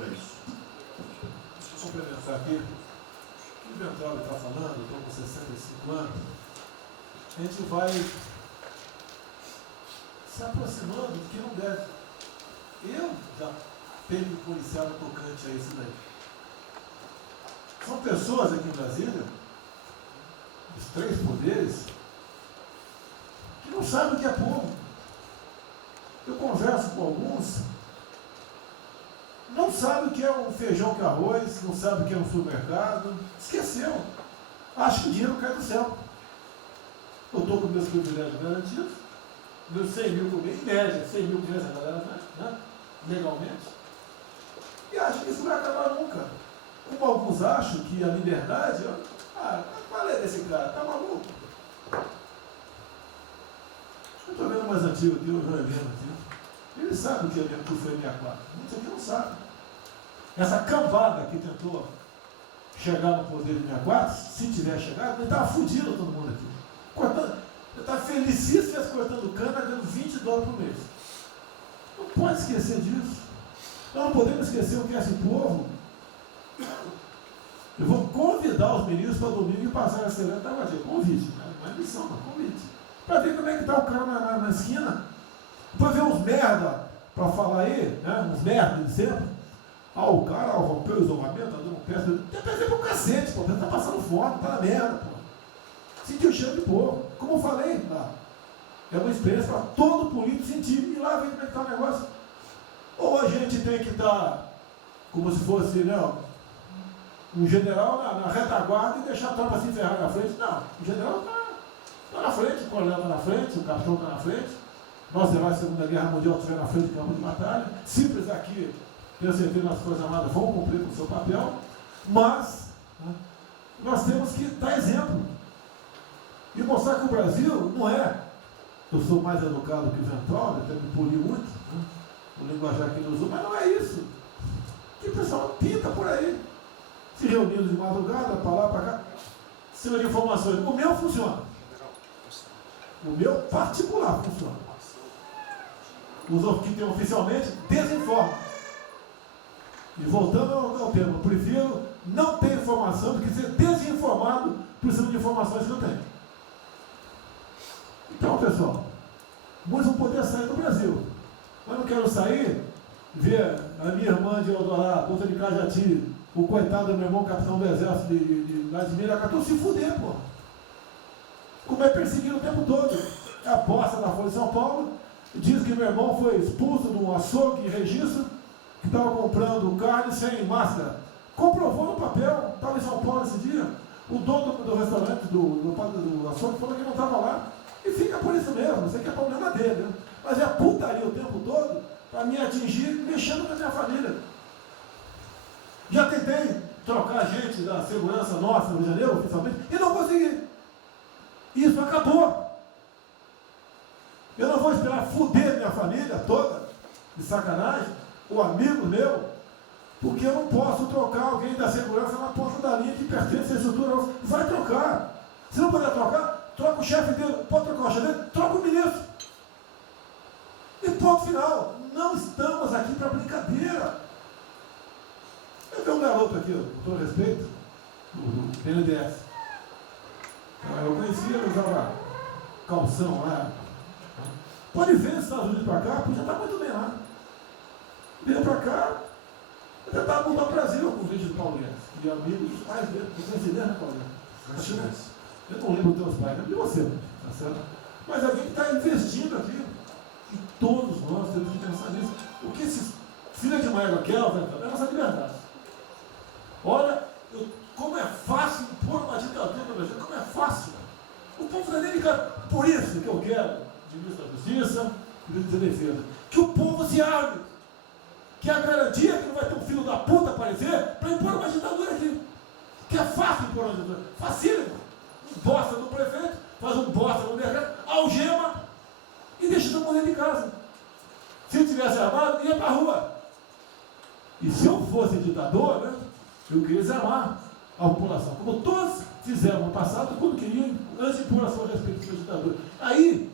É isso. Deixa eu complementar aqui. O que o Ventral está falando, eu estou com 65 anos. A gente vai se aproximando do que não deve. Eu já tenho me policiado tocante a isso daí. São pessoas aqui em Brasília, os três poderes, que não sabem o que é povo. Eu converso com alguns, não sabem o que é um feijão com arroz, não sabem o que é um supermercado, esqueceu. Acho que o dinheiro cai do céu. Eu estou com meus privilégios garantidos, meus 100 mil por mês, em média, 100 mil por mês, a galera, né? Legalmente. E acho que isso não vai acabar nunca. Como alguns acham que a liberdade, qual é desse cara? Tá maluco? Eu estou vendo mais antigo aqui, o João Heleno aqui. Ele sabe o que foi 64. Muitos aqui não sabem. Essa cambada que tentou chegar no poder de 64, se tiver chegado, ele estava fudido todo mundo aqui. Cortando, eu estava felicíssimo cortando cana, ganhando $20 por mês. Não pode esquecer disso. Nós não podemos esquecer o que é esse povo Eu vou convidar os ministros para domingo e passar essa evento da Guadia. Convite, né? Não é missão, mas convite. Para ver como é que está o cara na esquina. Depois ver uns merda para falar aí, né? Uns merda de sempre. O cara rompeu o isolamento, tá dando peça. Tem peça pro cacete, pô. Você tá passando fome, tá na merda, pô. Sentiu o cheiro de porco. Como eu falei, é uma experiência para todo político sentir. E lá ver como é que está o negócio. Ou a gente tem que estar como se fosse, né, um general na retaguarda e deixar a tropa se ferrar na frente. Não, o general está na frente, o coronel está na frente, o capitão está na frente. Nós, heróis da Segunda Guerra Mundial, estiveram na frente do campo de batalha. Simples aqui, tenho certeza, nas Forças Armadas vão cumprir com o seu papel, mas, né, nós temos que dar exemplo. E mostrar que o Brasil não é. Eu sou mais educado que o Ventral, até me poli muito, né, o linguajar que ele usou, mas não é isso. Que o pessoal pinta por aí, se reunindo de madrugada, para lá, para cá, cima de informações. O meu funciona. O meu particular funciona. Os que tem oficialmente desinformam. E voltando ao tema, eu prefiro não ter informação do que ser desinformado por cima de informações que eu tenho. Então, pessoal, muitos vão poder sair do Brasil. Mas não quero sair, ver a minha irmã de Eldorado, outra de Cajati, o coitado do meu irmão, capitão do exército de Miracatu, se fuder, pô. Como é perseguido o tempo todo. É a bosta da Folha de São Paulo, diz que meu irmão foi expulso de um açougue em registro, que estava comprando carne sem máscara. Comprovou no papel, estava em São Paulo esse dia. O dono do restaurante, do açougue, falou que não estava lá. E fica por isso mesmo, isso aqui é problema dele, né? Mas é putaria o tempo todo para me atingir, mexendo com a minha família. Já tentei trocar gente da segurança nossa no Rio de Janeiro, oficialmente, e não consegui. Isso acabou. Eu não vou esperar fuder minha família toda, de sacanagem, o amigo meu, porque eu não posso trocar alguém da segurança na ponta da linha que pertence à estrutura. Vai trocar. Se não puder trocar, troca o chefe dele. Pode trocar o chefe dele? Troca o ministro. E ponto final. Não estamos aqui para brincadeira. Eu tenho um garoto aqui, com todo respeito, do BNDES. Eu conhecia, ele usava calção lá. Pode ver nos Estados Unidos para cá, podia estar muito bem lá. Veio para cá, eu tentava mudar o Brasil com o vídeo do Paulo Guedes. E amigos, pais dele, coincidência, né, Paulo Guedes? Eu não lembro dos teus pais, não de você, tá certo? Mas alguém que está investindo aqui. E todos nós temos que pensar nisso. O que esses filhos de Maia querem, é a nossa liberdade. Olha, como é fácil impor uma ditadura no Brasil, como é fácil. O povo não é nem ligado. Por isso que eu quero, de ministro da Justiça, ministro da Defesa, que o povo se arme. Que é a garantia que não vai ter um filho da puta aparecer para impor uma ditadura aqui. Que é fácil impor uma ditadura. Facílimo. Um bosta no prefeito, faz um bosta no mercado, algema e deixa todo mundo dentro de casa. Se eu tivesse armado, ia para a rua. E se eu fosse ditador, né, eu queria desarmar a população, como todos fizeram no passado, quando queriam, antes de impor a sua respectiva ditadura. Aí,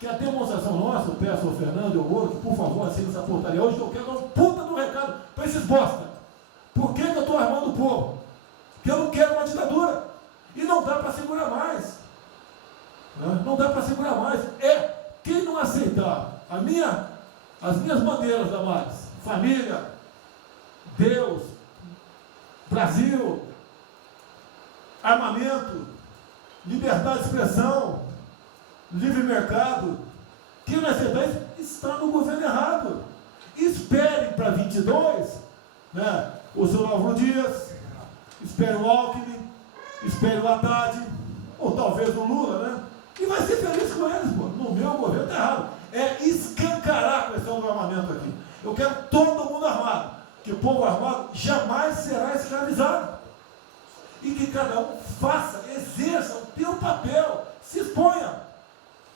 que a demonstração nossa, eu peço ao Fernando e ao outro, por favor, assine essa portaria hoje, que eu quero dar um puta do recado para esses bosta. Por que eu estou armando o povo? Porque eu não quero uma ditadura. E não dá para segurar mais. Não dá para segurar mais. Quem não aceitar as minhas bandeiras, Damares, família, Deus, Brasil, armamento, liberdade de expressão, livre mercado, quem não aceitar isso está no governo errado. Espere para 22, né, o seu Álvaro Dias, espere o Alckmin, espere o Haddad, ou talvez o Lula, né? E vai ser feliz com eles, pô. No meu governo está errado. É escancarar a questão do armamento aqui. Eu quero todo mundo armado. Que o povo armado jamais será escravizado. E que cada um faça, exerça o teu papel, se exponha.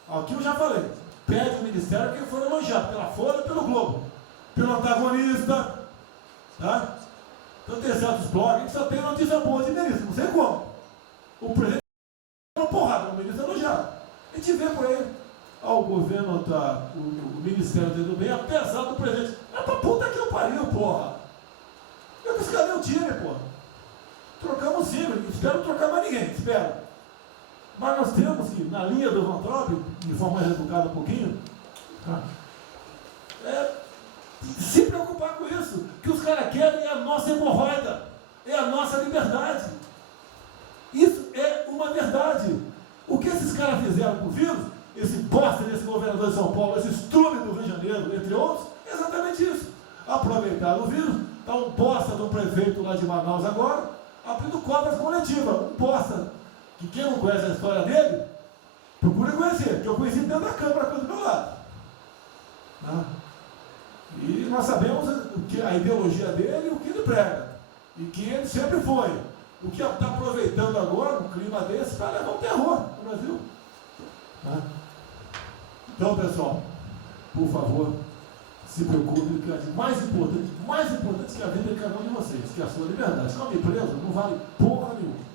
Aqui eu já falei. Pede o ministério quem for elogiado, pela Folha e pelo Globo. Pelo antagonista, tá? Então tem certos blogs que só tem notícia boa de ministro, não sei como. O presidente é uma porrada, o ministro é elogiado. A gente vê por aí, o governo, o Ministério do Bem, apesar do presidente. É pra puta que eu pariu, porra. Eu disse, cadê o time, porra? Trocar Espero não trocar mais ninguém, espero. Mas nós temos que, na linha do Van Traub, de forma mais educada um pouquinho, se preocupar com isso. O que os caras querem é a nossa hemorroida, é a nossa liberdade. Isso é uma verdade. O que esses caras fizeram com o vírus, esse bosta desse governador de São Paulo, esse estrume do Rio de Janeiro, entre outros, é exatamente isso. Aproveitaram o vírus, está um bosta do prefeito lá de Manaus agora, abrindo cobras coletivas. Um bosta, que quem não conhece a história dele, procure conhecer, que eu conheci dentro da Câmara aqui do meu lado. E nós sabemos que a ideologia dele e o que ele prega. E que ele sempre foi. O que está aproveitando agora, um clima desse, para levar o terror no Brasil. Então, pessoal, por favor, se preocupe, que é mais importante que a vida de cada um de vocês, que é a sua liberdade. Se não me preso, não vale porra nenhuma.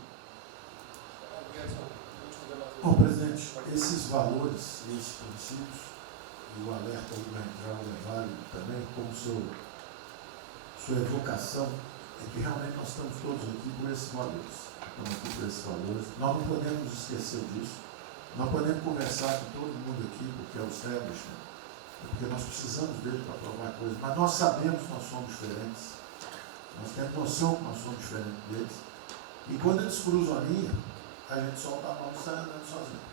Bom, presidente, esses valores, esses princípios, e o alerta do Grande é válido também, como sua evocação, é que realmente nós estamos todos aqui por esses valores. Estamos aqui por esses valores. Nós não podemos esquecer disso. Nós podemos conversar com todo mundo aqui, porque é o establishment, porque nós precisamos dele para provar coisas, mas nós sabemos que nós somos diferentes. Nós temos noção que nós somos diferentes deles. E quando eles cruzam a linha, a gente solta a mão e sai andando sozinho.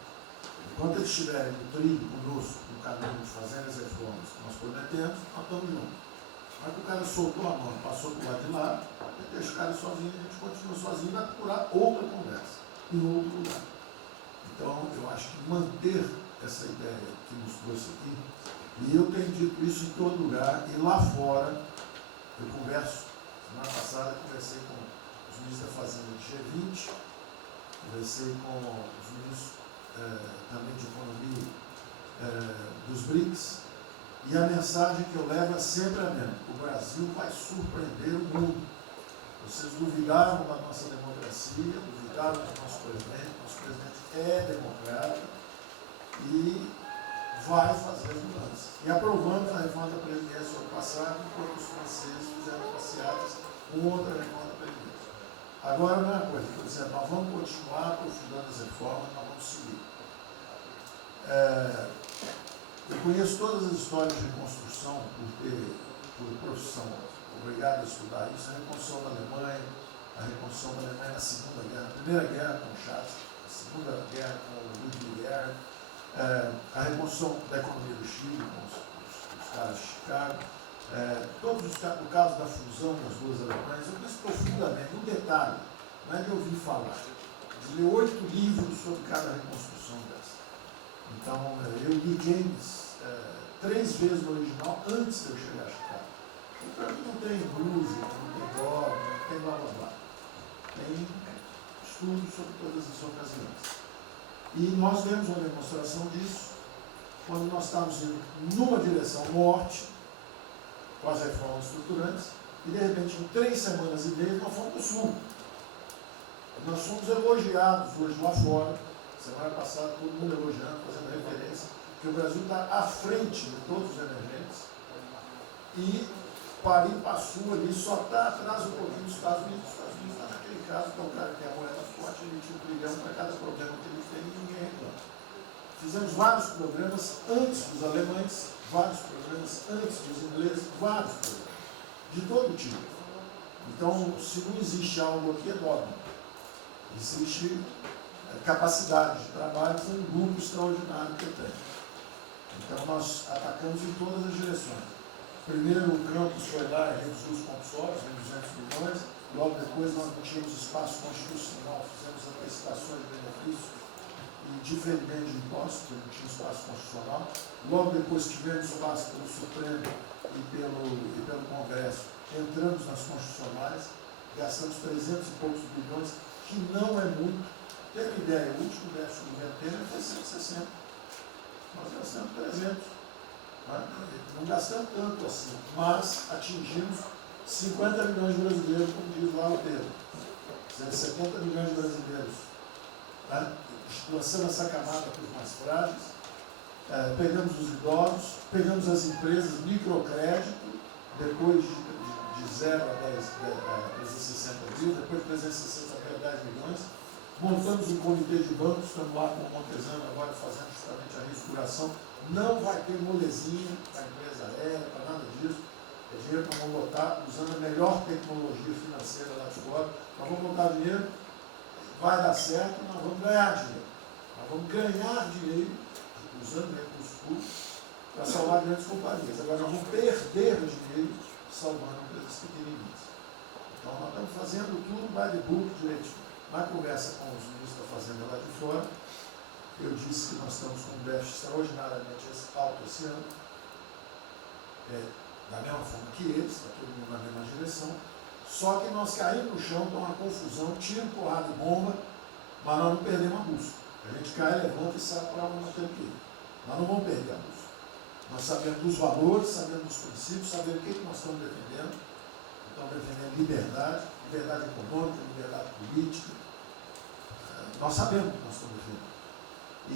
Enquanto eles estiverem no trilho conosco, no caminho de fazer as reformas que nós prometemos, nós estamos juntos. Mas que o cara soltou a mão, passou para o lado de lá, deixa o cara sozinho, a gente continua sozinho e vai procurar outra conversa, em outro lugar. Então, eu acho que manter essa ideia que nos trouxe aqui, e eu tenho dito isso em todo lugar, e lá fora, eu converso, semana passada eu conversei com os ministros da Fazenda de G20, conversei com os ministros também de Economia dos BRICS, e a mensagem que eu levo é sempre a mesma: o Brasil vai surpreender o mundo. Vocês duvidaram da nossa democracia, duvidaram do nosso presidente é democrata e vai fazer as mudanças. E aprovamos a reforma da Previdência ano passado, enquanto os franceses fizeram passeadas com outra reforma da Previdência. Agora, não é uma coisa, por exemplo, nós vamos continuar aprofundando as reformas, nós vamos seguir. Eu conheço todas as histórias de reconstrução por profissão, obrigado a estudar isso, a reconstrução da Alemanha, na Segunda Guerra, a Primeira Guerra com Chaves, a Segunda Guerra com o Ludwig Erhard, a reconstrução da economia do Chile com os caras de Chicago, todos os casos, o caso da fusão das duas Alemanhas, eu conheço profundamente, no detalhe, não é de ouvir falar, de ler 8 livros sobre cada reconstrução dessa. Então, eu li James 3 vezes no original antes de eu chegar a Chicago. Então, não tem blues, não tem dog, não tem blá blá blá. Tem estudos sobre todas as ocasiões. E nós vemos uma demonstração disso quando nós estávamos indo numa direção norte, com as reformas estruturantes, e de repente, em 3 semanas e meia, nós fomos para o sul. Nós fomos elogiados hoje lá fora, semana passada, todo mundo elogiando, fazendo referência, que o Brasil está à frente de todos os emergentes, e Paris passou ali, só está atrás um pouquinho dos Estados Unidos. Os Estados Unidos está naquele caso, que é um cara que tem a moeda forte, ele tinha 1 trilhão para cada problema que ele tem e ninguém reclama. Fizemos vários programas antes dos alemães, vários programas antes dos ingleses, vários programas, de todo tipo. Então, se não existe algo aqui, é dogma. Existe capacidade de trabalho, é um grupo extraordinário que eu tenho. Então, nós atacamos em todas as direções. Primeiro, o campus foi lá e reduziu os compulsórios em 200 milhões. Logo depois, nós não tínhamos espaço constitucional, fizemos antecipações de benefícios e diferimento de impostos, porque não tinha espaço constitucional. Logo depois, tivemos espaço pelo Supremo e pelo Congresso. Entramos nas constitucionais, gastamos 300 e poucos bilhões, que não é muito. Tem uma ideia, o último déficit do governo Temer foi 160. Nós gastamos 300. Não gastamos tanto assim, mas atingimos 50 milhões de brasileiros, como diz lá o Pedro. 70 milhões de brasileiros. Lançando essa camada para os mais frágeis, pegamos os idosos, pegamos as empresas, microcrédito, depois de de 0 a 360 mil, depois 360 a 10 milhões. Montamos um comitê de bancos, estamos lá com o Montezano agora fazendo justamente a reestruturação. Não vai ter molezinha para a empresa aérea, para nada disso. É dinheiro que nós vamos botar usando a melhor tecnologia financeira lá de fora. Nós vamos botar dinheiro, vai dar certo, nós vamos ganhar dinheiro. Nós vamos ganhar dinheiro usando recursos públicos para salvar grandes companhias. Agora nós vamos perder dinheiro salvando empresas pequenininhas. Então nós estamos fazendo tudo by the book direitinho. Na conversa com os ministros da Fazenda lá de fora, eu disse que nós estamos com um déficit extraordinariamente alto esse ano, da mesma forma que eles, está todo mundo na mesma direção, só que nós caímos no chão, então uma confusão, tiro, porrada e bomba, mas nós não perdemos a busca. A gente cai, levanta e sai para onde nós temos que ir. Nós não vamos perder a busca. Nós sabemos dos valores, sabemos dos princípios, sabemos o que nós estamos defendendo. Estamos defendendo liberdade, liberdade econômica, liberdade política. Nós sabemos o que nós estamos defendendo. E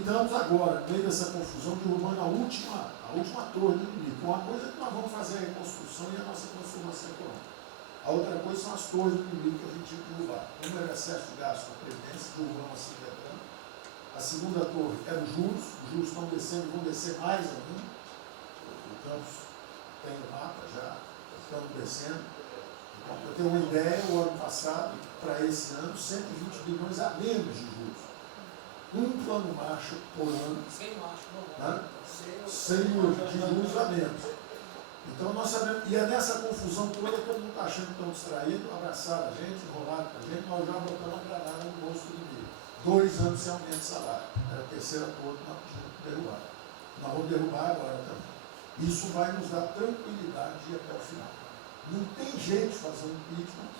estamos agora, no meio dessa confusão, derrubando a última torre do inimigo. Uma coisa é que nós vamos fazer a reconstrução e a nossa transformação econômica. A outra coisa são as torres do inimigo que a gente tinha que derrubar. Uma era o excesso de gasto com a Previdência, derrubamos assim quebrando. A segunda torre era os juros estão descendo, vão descer mais ainda. O Campos tem o mapa já, estamos descendo. Então, eu tenho uma ideia, o ano passado, para esse ano, 120 bilhões a menos de juros. Um plano Marshall por ano, sem de juros a menos. Então nós sabemos, e é nessa confusão toda, todo mundo está achando que estão distraídos, abraçaram a gente, enrolaram com a gente, nós já botamos a granada no bolso do inimigo. 2 anos sem aumento de salário. Era a terceira torre que nós tínhamos que derrubar. Nós vamos derrubar agora também. Isso vai nos dar tranquilidade de ir até o final. Não tem jeito de fazer um impeachment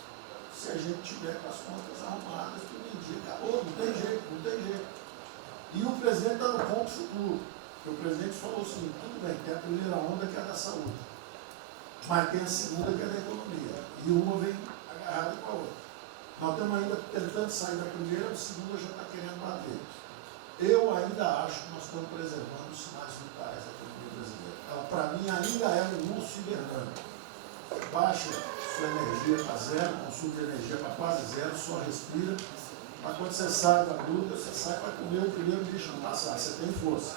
se a gente tiver com as contas arrumadas, que um dia acabou, não tem jeito, não tem jeito. E o presidente está no ponto futuro. Porque o presidente falou assim, tudo bem, tem a primeira onda que é da saúde, mas tem a segunda que é da economia. E uma vem agarrada com a outra. Nós estamos ainda tentando sair da primeira, a segunda já está querendo bater. Eu ainda acho que nós estamos preservando os sinais vitais da economia brasileira. Ela, para mim, ainda é um urso hibernando. Baixa sua energia para zero, consumo de energia para quase zero, só respira. Mas quando você sai da luta, você sai para comer o primeiro bicho não passar, você tem força.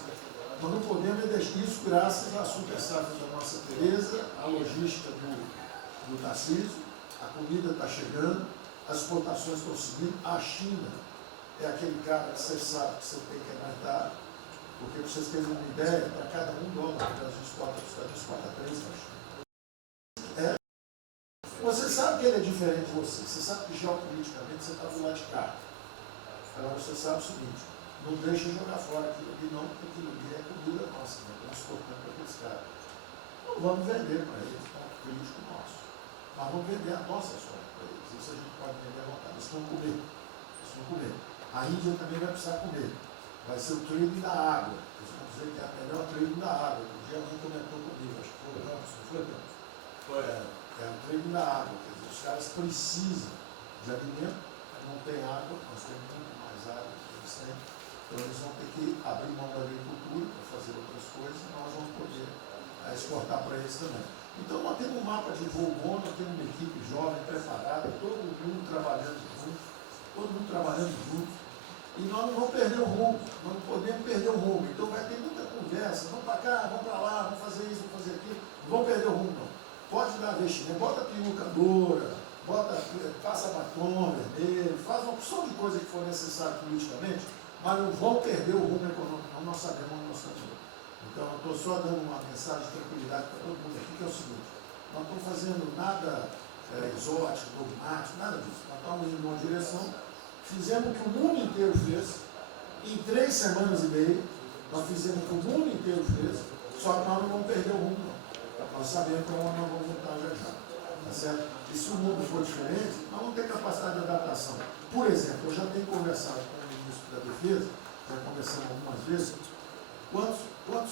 Nós não podemos deixar isso graças à super safra da nossa Tereza, à logística do Tarcísio, a comida está chegando, as exportações estão subindo, a China é aquele cara que você sabe que você tem que aguentar, porque para vocês terem uma ideia, para cada $1 que a gente exporta 3 na China. Você sabe que ele é diferente de você, você sabe que geopoliticamente você está do lado de cá. Agora você sabe o seguinte, não deixa jogar fora aquilo ali não, porque aquilo ali é comida nossa, né? Estamos exportando para aqueles caras. Não vamos vender para eles, é um político nosso. Mas vamos vender a nossa soja para eles. Isso a gente pode vender à vontade. Eles vão comer. Eles vão comer. A Índia também vai precisar comer. Vai ser o trading da água. Eles vão dizer que é a melhor trading da água. Um dia alguém comentou comigo, acho que foi o Ramos, não foi, Ramos? Foi. É o trading da água. Quer dizer, os caras precisam de alimento, não tem água, nós temos muito mais água que eles têm. Então eles vão ter que abrir mão da agricultura para fazer outras coisas e nós vamos poder exportar para eles também. Então nós temos um mapa de voo bom, nós temos uma equipe jovem, preparada, todo mundo trabalhando junto, e nós não vamos perder o rumo, nós não podemos perder o rumo. Então vai ter muita conversa, vamos para cá, vamos para lá, vamos fazer isso, vamos fazer aquilo, não vamos perder o rumo não. Pode dar vestimento, bota peruca loura, passa batom vermelho, faz uma opção de coisa que for necessária politicamente, mas não vão perder o rumo econômico, não, nós sabemos onde nós estamos indo. Então, eu estou só dando uma mensagem de tranquilidade para todo mundo aqui, que é o seguinte, nós não estamos fazendo nada exótico, dogmático, nada disso. Nós estamos indo numa direção, fizemos o que o mundo inteiro fez, em 3 semanas e meia, nós fizemos o que o mundo inteiro fez, só que nós não vamos perder o rumo, não. Nós sabemos para onde nós vamos voltar já. Tá certo? E se o mundo for diferente, nós vamos ter capacidade de adaptação. Por exemplo, eu já tenho conversado com o ministro da Defesa, já conversamos algumas vezes, quantos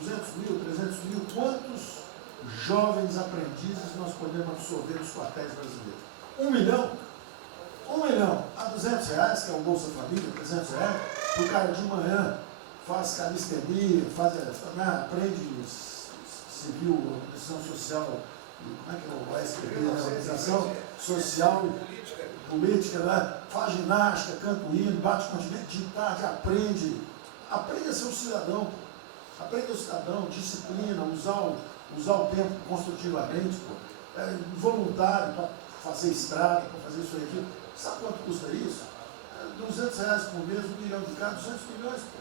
200 mil, 300 mil, quantos jovens aprendizes nós podemos absorver nos quartéis brasileiros? 1 milhão? 1 milhão a R$200, que é o Bolsa Família, R$300, o cara de manhã faz calistenia, aprende civil, nutrição social como é que é o OSPP, né? Organização Social Política, né? Faz ginástica, canta o hino, bate continente de tarde, aprende a ser um cidadão, aprende a ser cidadão, disciplina, usar o tempo construtivamente, voluntário para fazer estrada, para fazer isso e aquilo. Sabe quanto custa isso? R$200 por mês, 1 milhão de cada, 200 milhões, pô.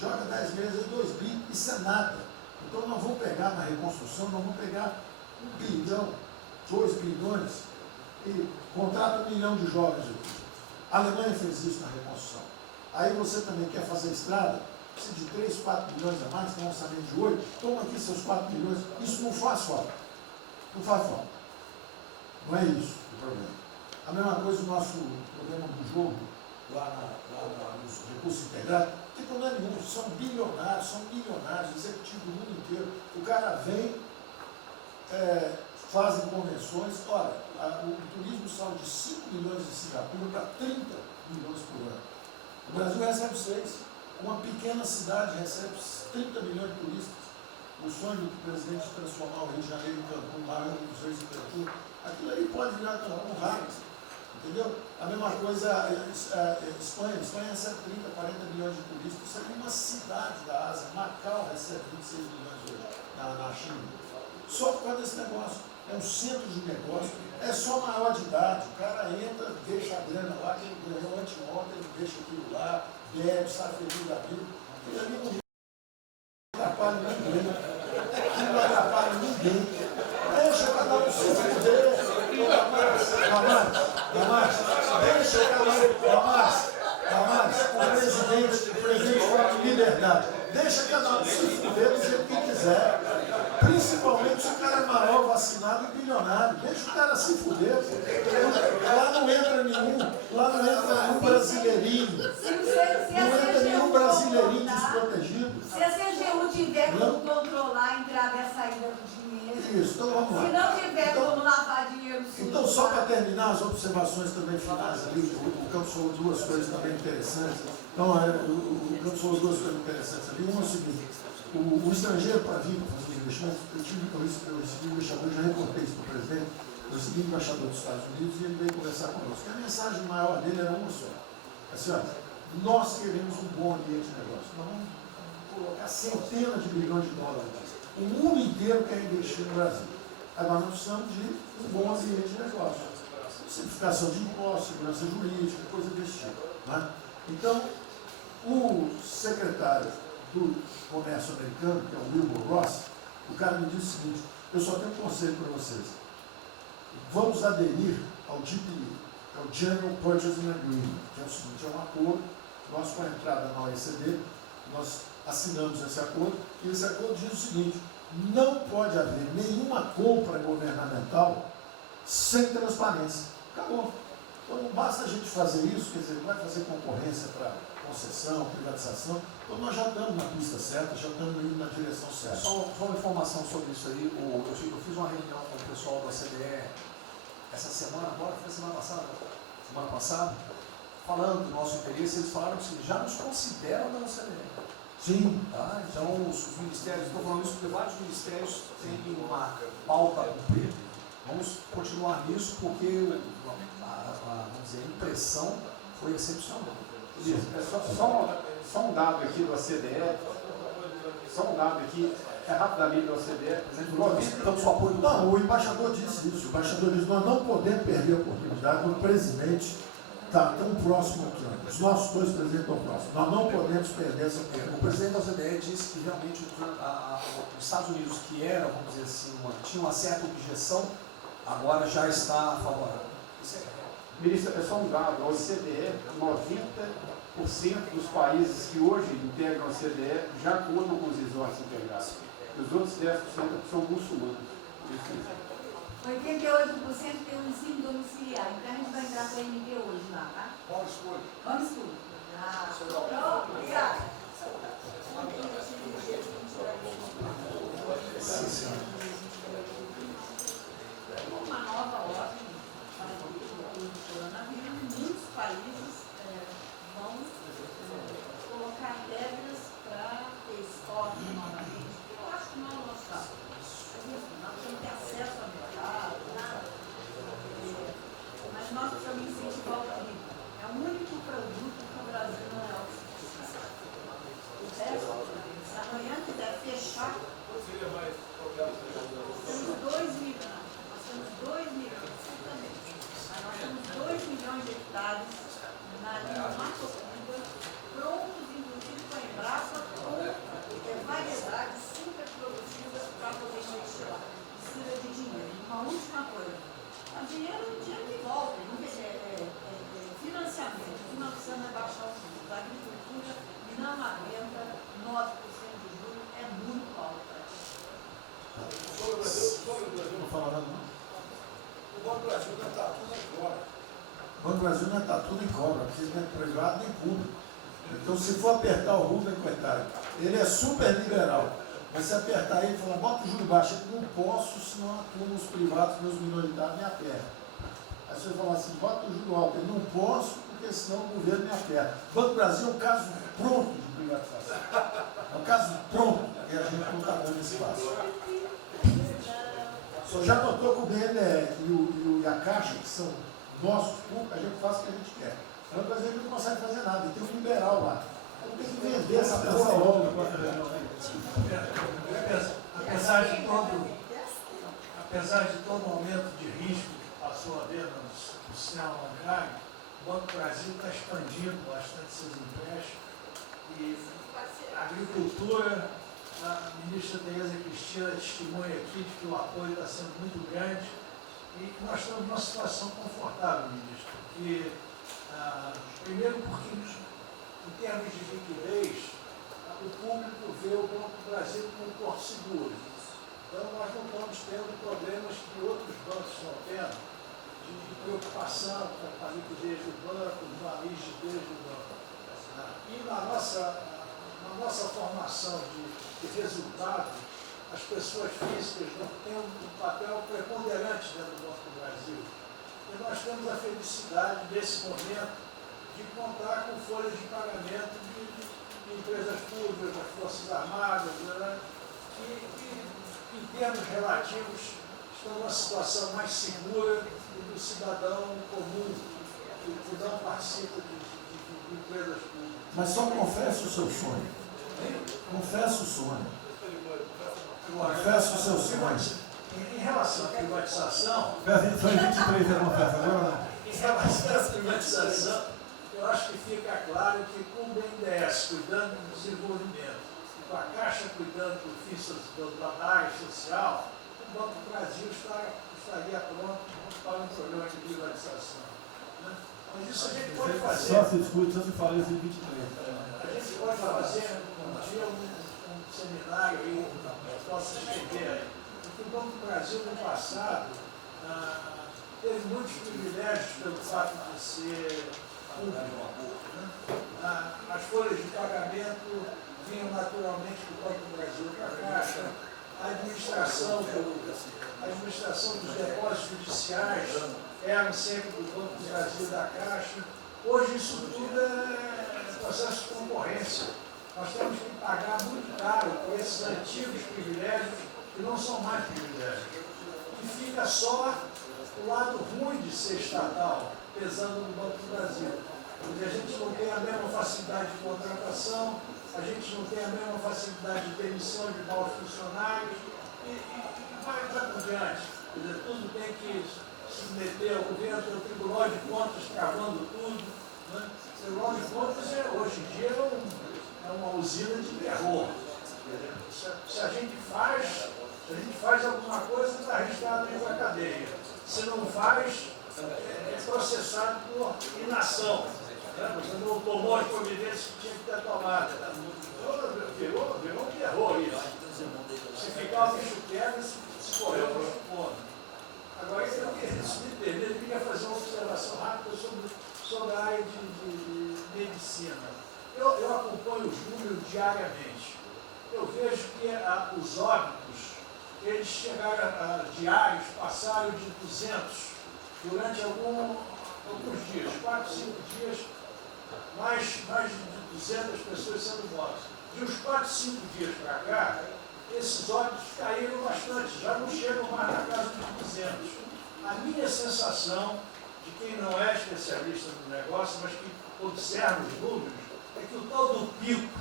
Joga 10 meses, 2 bi, isso é nada. Então nós vamos pegar na reconstrução, nós vamos pegar 1 bilhão, 2 bilhões e contrata 1 milhão de jovens. A Alemanha fez isso na reconstrução. Aí você também quer fazer estrada, precisa de 3, 4 milhões a mais, tem um orçamento de 8, toma aqui seus 4 milhões. Isso não faz falta. Não faz falta. Não é isso o problema. A mesma coisa o nosso problema do jogo, lá nos recursos integrados, não tem problema nenhum, são bilionários, são milionários, executivos do mundo inteiro. O cara vem, fazem convenções, olha, o turismo saiu de 5 milhões de Singapura para 30 milhões por ano. O Brasil recebe 6. Uma pequena cidade recebe 30 milhões de turistas. O sonho do presidente de transformar o Rio de Janeiro em Cancún, lá em Museu de Cancún, aquilo ali pode virar Cancún rápido. Entendeu? A mesma coisa Espanha. Espanha recebe 30, 40 milhões de turistas. Isso é uma cidade da Ásia. Macau recebe 26 milhões hoje na China. Só por causa desse negócio. É um centro de negócio. É só maior de idade. O cara entra, deixa a grana lá, que ele ganhou anteontem, ele deixa aquilo lá, bebe, sai feliz da vida. Ele ali não atrapalha ninguém. Ele não atrapalha ninguém. Deixa cada um se fuder. Damares, o presidente fala de liberdade. Deixa cada um se fuder do jeito que quiser. Principalmente se o cara é maior, vacinado e bilionário. Deixa o cara se fuder. Lá não entra nenhum brasileirinho. Não entra nenhum brasileirinho desprotegido. Se a CGU tiver como controlar a entrada e a saída do dinheiro. Isso, então vamos lá. Se não tiver como lavar dinheiro sujo. Então, só para terminar as observações também finais ali, o Campos falou duas coisas também interessantes. Então, o Campos falou duas coisas interessantes ali. Uma é o seguinte, o estrangeiro para vir para fazer investimentos, eu recebi um embaixador, já reportei isso para o presidente, eu recebi um embaixador dos Estados Unidos e ele veio conversar conosco. E a mensagem maior dele era uma só. Assim, ó, nós queremos um bom ambiente de negócio. Nós vamos colocar centenas de bilhões de dólares. O mundo inteiro quer investir no Brasil. Agora nós precisamos de um bom ambiente de negócio. Simplificação de impostos, segurança jurídica, coisa desse tipo. Né? Então, o secretário do Comércio Americano, que é o Wilbur Ross, o cara me disse o seguinte, eu só tenho um conselho para vocês. Vamos aderir ao GPA, é o General Purchasing Agreement, que é o seguinte, é um acordo, nós com a entrada na OECD, nós assinamos esse acordo, e esse acordo diz o seguinte, não pode haver nenhuma compra governamental sem transparência. Acabou. Então não basta a gente fazer isso, quer dizer, não vai fazer concorrência para concessão, privatização, então nós já estamos na pista certa, já estamos indo na direção certa. Só uma informação sobre isso aí, eu fiz uma reunião com o pessoal da CDE essa semana, agora foi semana passada, falando do nosso interesse, eles falaram que já nos consideram da CDE. Sim. Tá? Então, os ministérios, estou falando isso porque vários ministérios têm uma pauta a cumprir. Vamos continuar nisso porque vamos dizer, a impressão foi excepcional. Isso, só um dado aqui do ACDE, rapidamente do ACDE. Não, o embaixador disse isso. O embaixador disse, nós não podemos perder a oportunidade do presidente está tão próximo aqui. Os nossos dois presidentes estão próximos. Nós não podemos perder essa oportunidade. O presidente da OCDE disse que realmente os Estados Unidos, que era, vamos dizer assim, tinha uma certa objeção, agora já está favorável. Ministro, é só um dado, a OCDE, 90% dos países que hoje integram a OCDE já contam com os resorts integrados. Os outros 10% são muçulmanos. 88% tem um ensino domiciliar, então a gente vai entrar com a MD hoje lá, tá? Vamos escolher. Pronto, obrigada. Uma nova ordem para o coronavírus, muitos países vão colocar regras para ter estoque novamente. Eu acho que não é o nosso caso. Nós temos que ter acesso ao mercado. Brasil não está tudo em cobra, porque não é privado nem público. Então, se for apertar o Rubem, coitado, ele é super liberal. Mas se apertar ele e falar, bota o juro baixo, eu não posso, senão a turma, os privados, meus minoritários me apertam. Aí você vai falar assim, bota o juro alto, eu não posso, porque senão o governo me aperta. O Banco do Brasil é um caso pronto de privatização. É um caso pronto, que a gente não está dando espaço. O senhor já notou que o BNDES e a Caixa, que são nossos públicos, a gente faz o que a gente quer. O Banco Brasileiro não consegue fazer nada, tem um liberal lá. Então tem que vender essa porra logo. Apesar de todo aumento de risco que passou a haver no sistema bancário, o Banco do Brasil está expandindo bastante seus empréstimos e a agricultura, a ministra Tereza Cristina testemunha aqui de que o apoio está sendo muito grande e nós estamos numa situação confortável, ministro, porque, primeiro porque em termos de liquidez, o público vê o Banco do Brasil como um porto seguro. Então, nós não estamos tendo problemas que outros bancos estão tendo, de preocupação com a liquidez do banco, a rigidez do banco. E na nossa formação de resultado, as pessoas físicas não têm um papel preponderante dentro do Banco do Brasil. E nós temos a felicidade, nesse momento, de contar com folhas de pagamento de empresas públicas, das Forças Armadas, né, que em termos relativos estão numa situação mais segura do cidadão comum, que não participa de empresas públicas. Mas só confessa o seu sonho. Confessa o sonho. Confessa o seu sonho. Em relação à privatização... São 23, eu confesso, agora não. Em relação à privatização, eu acho que fica claro que com o BNDES cuidando do desenvolvimento e com a Caixa cuidando da área social, o Banco do Brasil estaria pronto para um programa de privatização. Né? Mas isso a gente pode fazer. Só se discute, só se fala isso em 23. A gente pode fazer um dia um seminário aí, que possa escrever aí. Porque o Banco do Brasil, no passado, teve muitos privilégios pelo fato de ser público. Né? As folhas de pagamento vinham naturalmente do Banco do Brasil para a Caixa. A administração dos depósitos judiciais eram sempre do Banco do Brasil e da Caixa. Hoje isso tudo é processo de concorrência. Nós temos que pagar muito caro por esses antigos privilégios que não são mais privilégios. E fica só o lado ruim de ser estatal, pesando no Banco do Brasil. Porque a gente não tem a mesma facilidade de contratação, a gente não tem a mesma facilidade de demissão de maus funcionários e vai por diante. Quer dizer, tudo tem que se submeter ao governo, tem o Tribunal de Contas travando tudo. Né? O Tribunal de Contas, hoje em dia, é uma usina de terror. Se a gente faz alguma coisa, está arriscado ir para a cadeia. Se não faz, é processado por inação. Você não tomou as providências que tinha que ter tomado. Virou um terror isso. Se ficar o bicho quebra, se correr o bicho come. Agora, se me permite, eu queria fazer uma observação rápida sobre a área de medicina. Eu acompanho os números diariamente. Eu vejo que os óbitos, eles chegaram diários, passaram de 200 durante alguns dias, 4, 5 dias, mais de 200 pessoas sendo mortas. De uns 4, 5 dias para cá, esses óbitos caíram bastante, já não chegam mais na casa de 200. A minha sensação, de quem não é especialista no negócio, mas que observa os números, é que o tal do pico,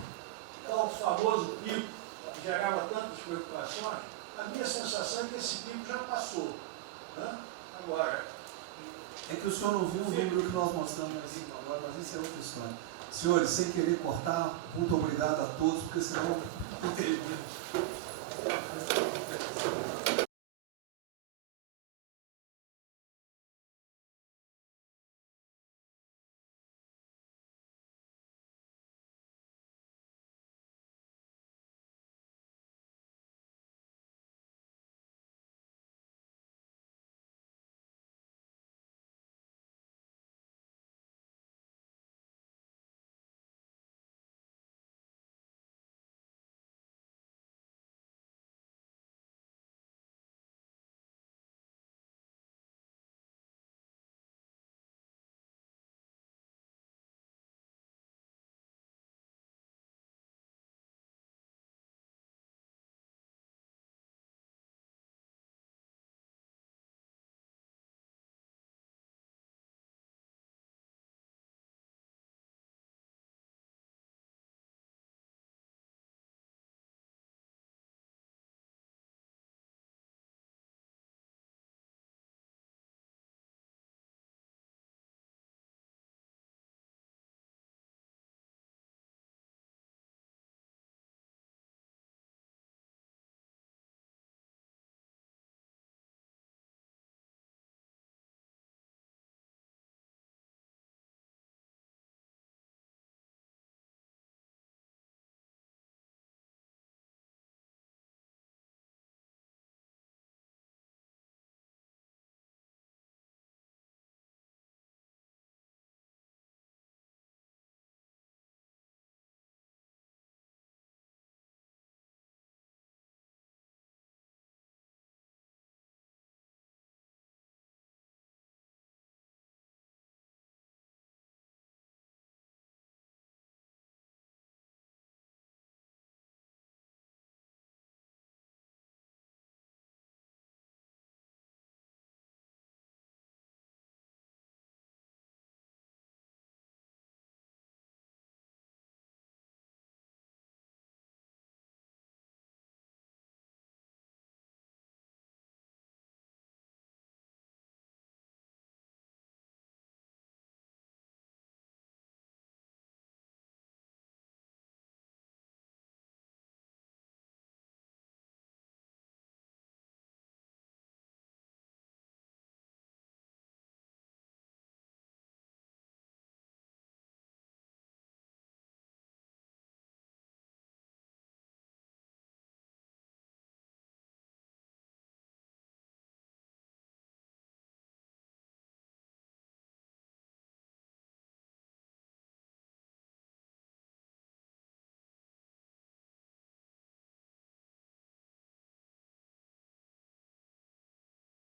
o tal famoso pico, que gerava tantas preocupações, a minha sensação é que esse pico já passou. Né? Agora... É que o senhor não viu o número que nós mostramos assim agora, mas isso é outra história. Senhores, sem querer cortar, muito obrigado a todos, porque senão não teria.